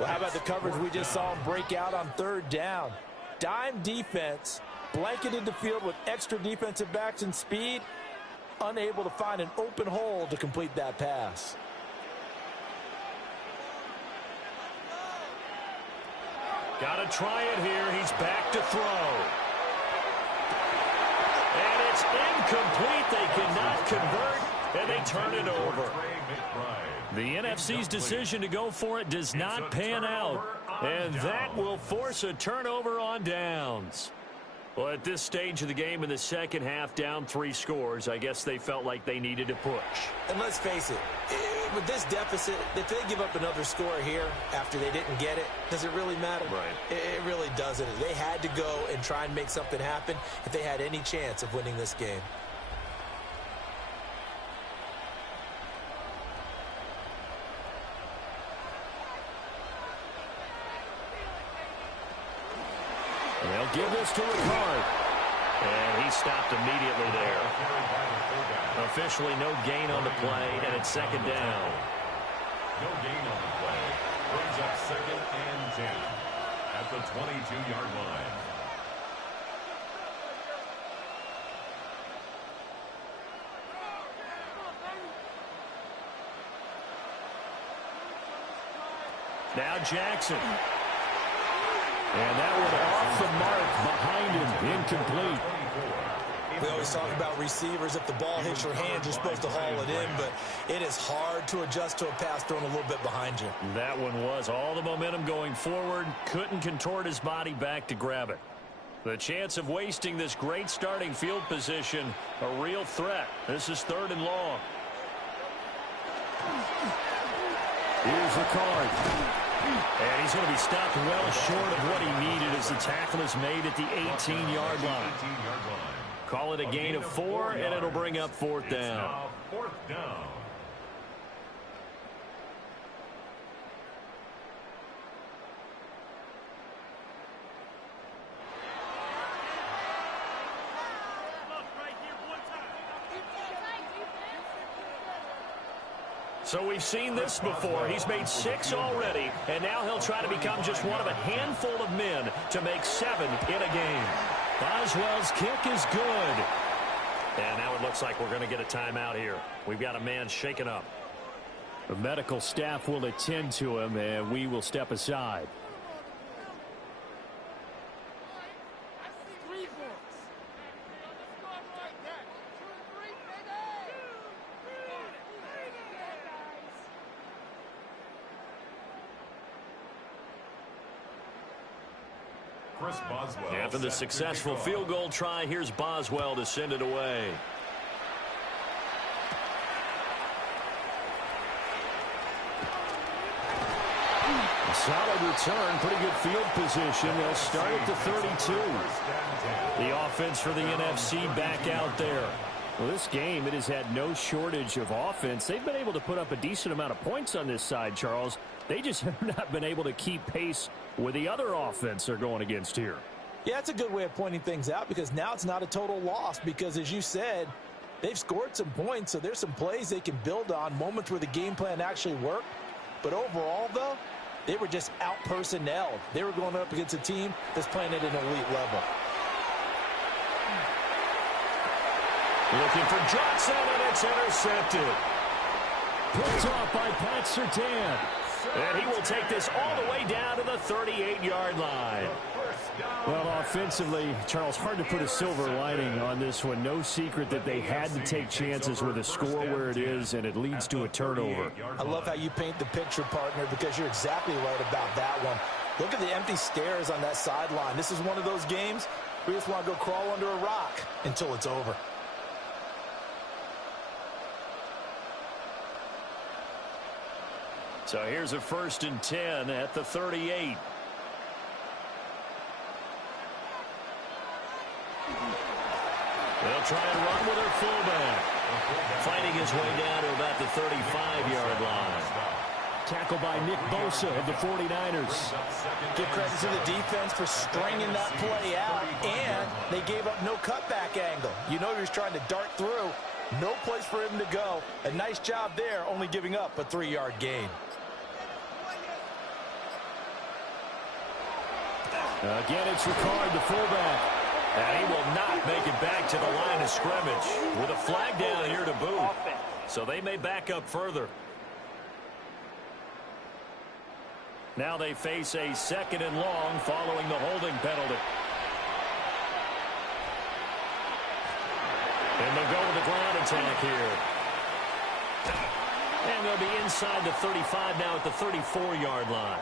Well, how about the coverage we just saw him break out on third down? Dime defense, blanketed the field with extra defensive backs and speed, unable to find an open hole to complete that pass. Got to try it here. He's back to throw. And it's incomplete. They cannot convert, and they turn it over. The NFC's decision to go for it does not pan out, and that will force a turnover on downs. Well, at this stage of the game in the second half, down 3 scores, I guess they felt like they needed to push. And let's face it, with this deficit, if they give up another score here after they didn't get it, does it really matter? Right. It really doesn't. They had to go and try and make something happen if they had any chance of winning this game. They'll give this to Ricard. And he stopped immediately there. Officially no gain on the play, and it's second down. No gain on the play. Brings up 2nd and 10 at the 22-yard line. Now Jackson. And that one off the mark behind him, incomplete. We always talk about receivers. If the ball hits your hand, you're supposed to haul it in, but it is hard to adjust to a pass thrown a little bit behind you. That one was all the momentum going forward. Couldn't contort his body back to grab it. The chance of wasting this great starting field position, a real threat. This is 3rd and long. Here's Ricard. And he's going to be stopped well short of what he needed as the tackle is made at the 18-yard line. Call it a gain of 4, and it'll bring up 4th down. 4th down. So we've seen this before. He's made 6 already, and now he'll try to become just one of a handful of men to make 7 in a game. Boswell's kick is good. And now it looks like we're going to get a timeout here. We've got a man shaken up. The medical staff will attend to him, and we will step aside. After the successful field goal try, here's Boswell to send it away. Solid return, pretty good field position. They'll start at the 32. The offense for the NFC back out there. Well, this game, it has had no shortage of offense. They've been able to put up a decent amount of points on this side, Charles. They just have not been able to keep pace with the other offense they're going against here. Yeah, it's a good way of pointing things out because now it's not a total loss because, as you said, they've scored some points, so there's some plays they can build on, moments where the game plan actually worked. But overall, though, they were just out-personnelled. They were going up against a team that's playing at an elite level. Looking for Johnson, and it's intercepted. Picked off by Pat Surtain. And he will take this all the way down to the 38-yard line. Well, offensively, Charles, hard to put a silver lining on this one. No secret that they had to take chances with a score where it is, and it leads to a turnover. I love how you paint the picture, partner, because you're exactly right about that one. Look at the empty stairs on that sideline. This is one of those games where you just want to go crawl under a rock until it's over. So here's a 1st and 10 at the 38. They'll try and run with their fullback. Fighting his way down to about the 35-yard line. Tackled by Nick Bosa of the 49ers. Give credit to the defense for stringing that play out, and they gave up no cutback angle. You know he was trying to dart through. No place for him to go. A nice job there, only giving up a 3-yard gain. Again, it's Ricard, the fullback. And he will not make it back to the line of scrimmage with a flag down here to boot. So they may back up further. Now they face a 2nd and long following the holding penalty. And they'll go with the ground attack here. And they'll be inside the 35 now at the 34-yard line.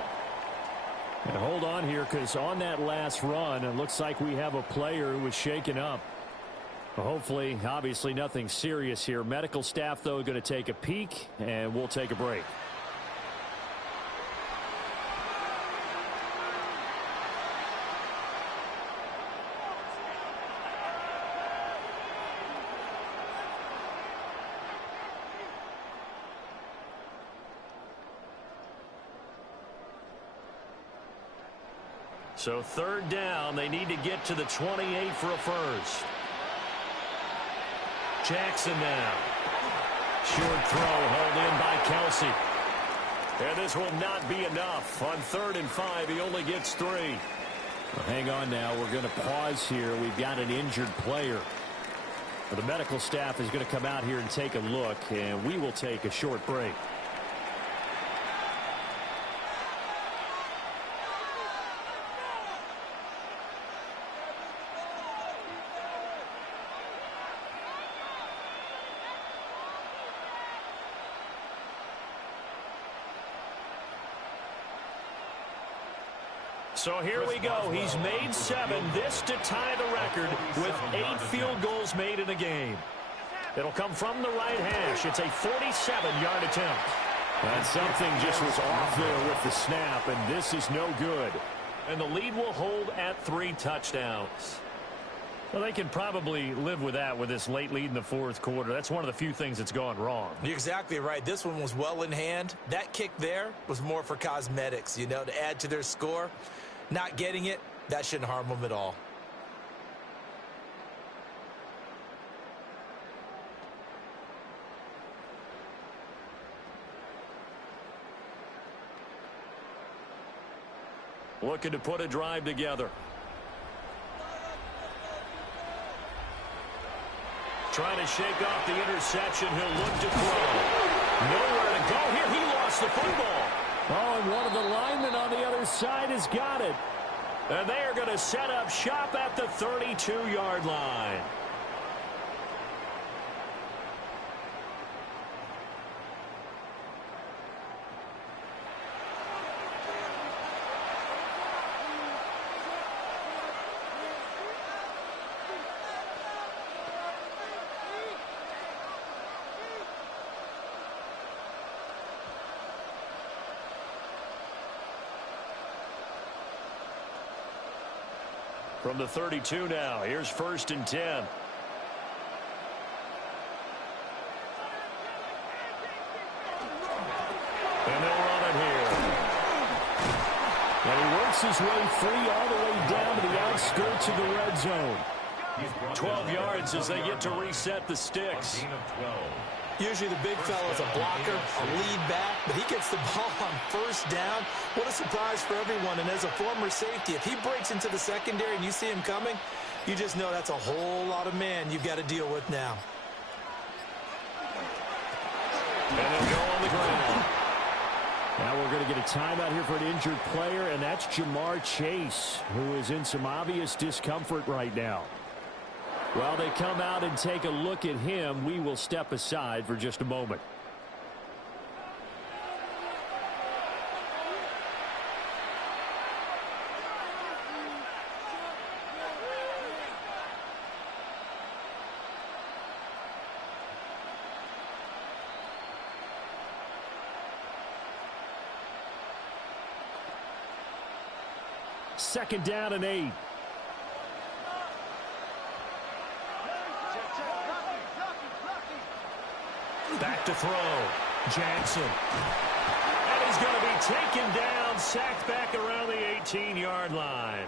And hold on here, because on that last run, it looks like we have a player who was shaken up. Hopefully, obviously, nothing serious here. Medical staff, though, going to take a peek, and we'll take a break. So 3rd down, they need to get to the 28 for a first. Jackson now. Short throw hauled in by Kelsey. And this will not be enough. On 3rd and 5, he only gets 3. Well, hang on now. We're going to pause here. We've got an injured player. Well, the medical staff is going to come out here and take a look, and we will take a short break. So here we go. He's made 7. This to tie the record with 8 field goals made in a game. It'll come from the right hash. It's a 47-yard attempt. And something just was off there with the snap, and this is no good. And the lead will hold at 3 touchdowns. Well, they can probably live with that with this late lead in the 4th quarter. That's one of the few things that's gone wrong. You're exactly right. This one was well in hand. That kick there was more for cosmetics, you know, to add to their score. Not getting it, that shouldn't harm them at all. Looking to put a drive together. Trying to shake off the interception. He'll look to throw. Nowhere to go here. He lost the football. Oh, and one of the linemen on the other side has got it. And they are going to set up shop at the 32-yard line. From the 32 now, here's 1st and 10. And they'll run it here. And he works his way free all the way down to the outskirts of the red zone. 12 yards as they get to reset the sticks. Usually the big fella is a blocker, a lead back, but he gets the ball on 1st down. What a surprise for everyone. And as a former safety, if he breaks into the secondary and you see him coming, you just know that's a whole lot of man you've got to deal with now. And they'll go on the ground. Now we're going to get a timeout here for an injured player, and that's Jamar Chase, who is in some obvious discomfort right now. While they come out and take a look at him, we will step aside for just a moment. Second down and 8. Back to throw. Jackson. And he's going to be taken down, sacked back around the 18-yard line.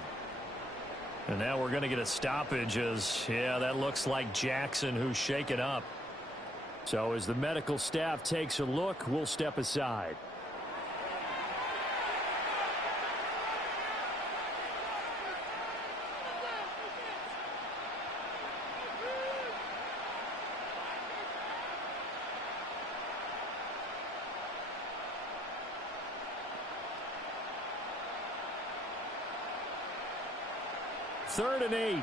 And now we're going to get a stoppage as, yeah, that looks like Jackson who's shaken up. So as the medical staff takes a look, we'll step aside. Third and 8. And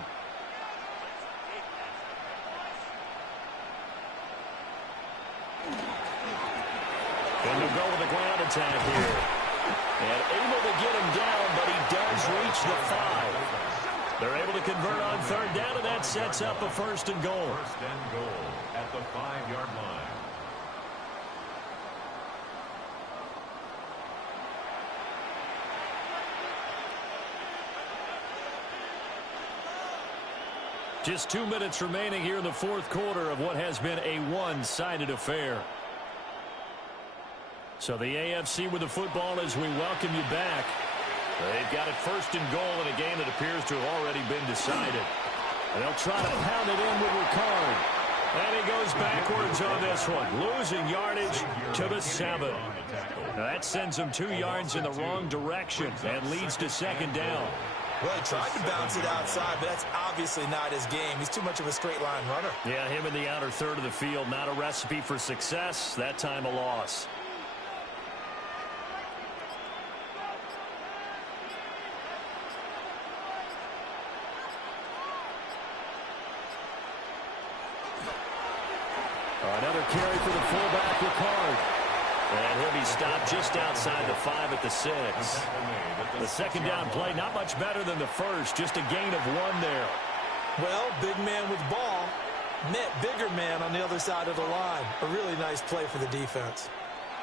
they'll go with the ground attack here. And able to get him down, but he does reach the 5. They're able to convert on 3rd down, and that sets up a 1st and goal. 1st and goal at the 5-yard line. Just 2 minutes remaining here in the 4th quarter of what has been a one-sided affair. So the AFC with the football as we welcome you back. They've got it 1st and goal in a game that appears to have already been decided. And they'll try to pound it in with Ricard. And he goes backwards on this one, losing yardage to the 7. Now that sends him 2 yards in the wrong direction and leads to 2nd down. Well, he tried to bounce it outside, but that's obviously not his game. He's too much of a straight-line runner. Yeah, him in the outer third of the field, not a recipe for success. That time a loss. Another carry for the fullback, Ricard. And he'll be stopped just outside the 5 at the 6. The 2nd down play, not much better than the first, just a gain of 1 there. Well, big man with ball met bigger man on the other side of the line. A really nice play for the defense.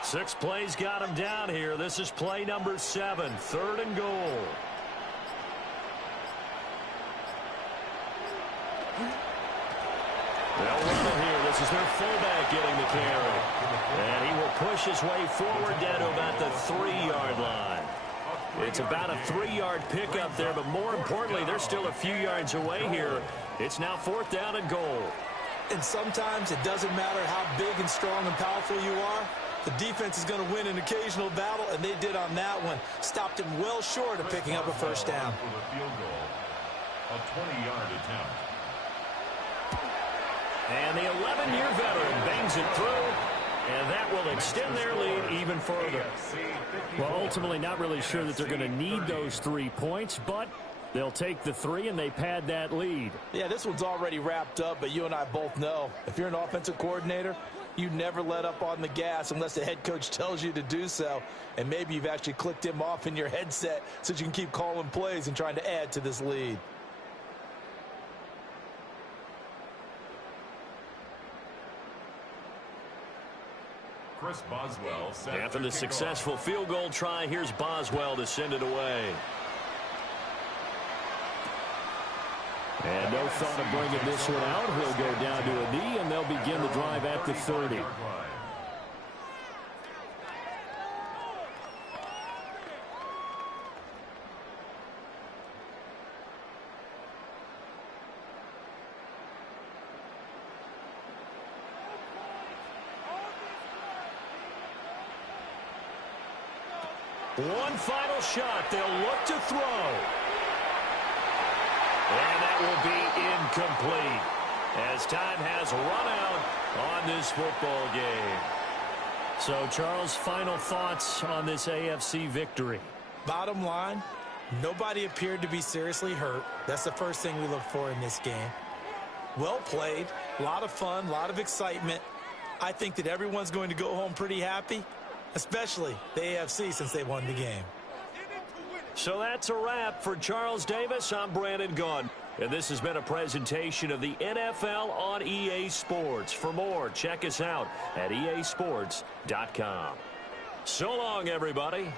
6 plays got him down here. This is play number 7, 3rd and goal. They'll run it here. This is their fullback getting the carry. And he will push his way forward down to about the 3-yard line. It's about a 3-yard pickup there, but more importantly, they're still a few yards away here. It's now 4th down and goal. And sometimes it doesn't matter how big and strong and powerful you are. The defense is going to win an occasional battle, and they did on that one. Stopped him well short of picking up a 1st down. For the field goal, a 20-yard attempt. And the 11-year veteran bangs it through, and that will extend their lead even further. Well, ultimately not really sure that they're going to need those 3 points, but they'll take the 3 and they pad that lead. Yeah, this one's already wrapped up, but you and I both know if you're an offensive coordinator, you never let up on the gas unless the head coach tells you to do so. And maybe you've actually clicked him off in your headset so you can keep calling plays and trying to add to this lead. Chris Boswell set After to the kick successful off. field goal try, here's Boswell to send it away. And no thought of bringing this one out. He'll go down to a knee, and they'll begin the drive at the 30. One final shot. They'll look to throw. And that will be incomplete as time has run out on this football game. So, Charles, final thoughts on this AFC victory? Bottom line, nobody appeared to be seriously hurt. That's the first thing we look for in this game. Well played, a lot of fun, a lot of excitement. I think that everyone's going to go home pretty happy, especially the AFC since they won the game. So that's a wrap for Charles Davis. I'm Brandon Gaudin. And this has been a presentation of the NFL on EA Sports. For more, check us out at easports.com. So long, everybody.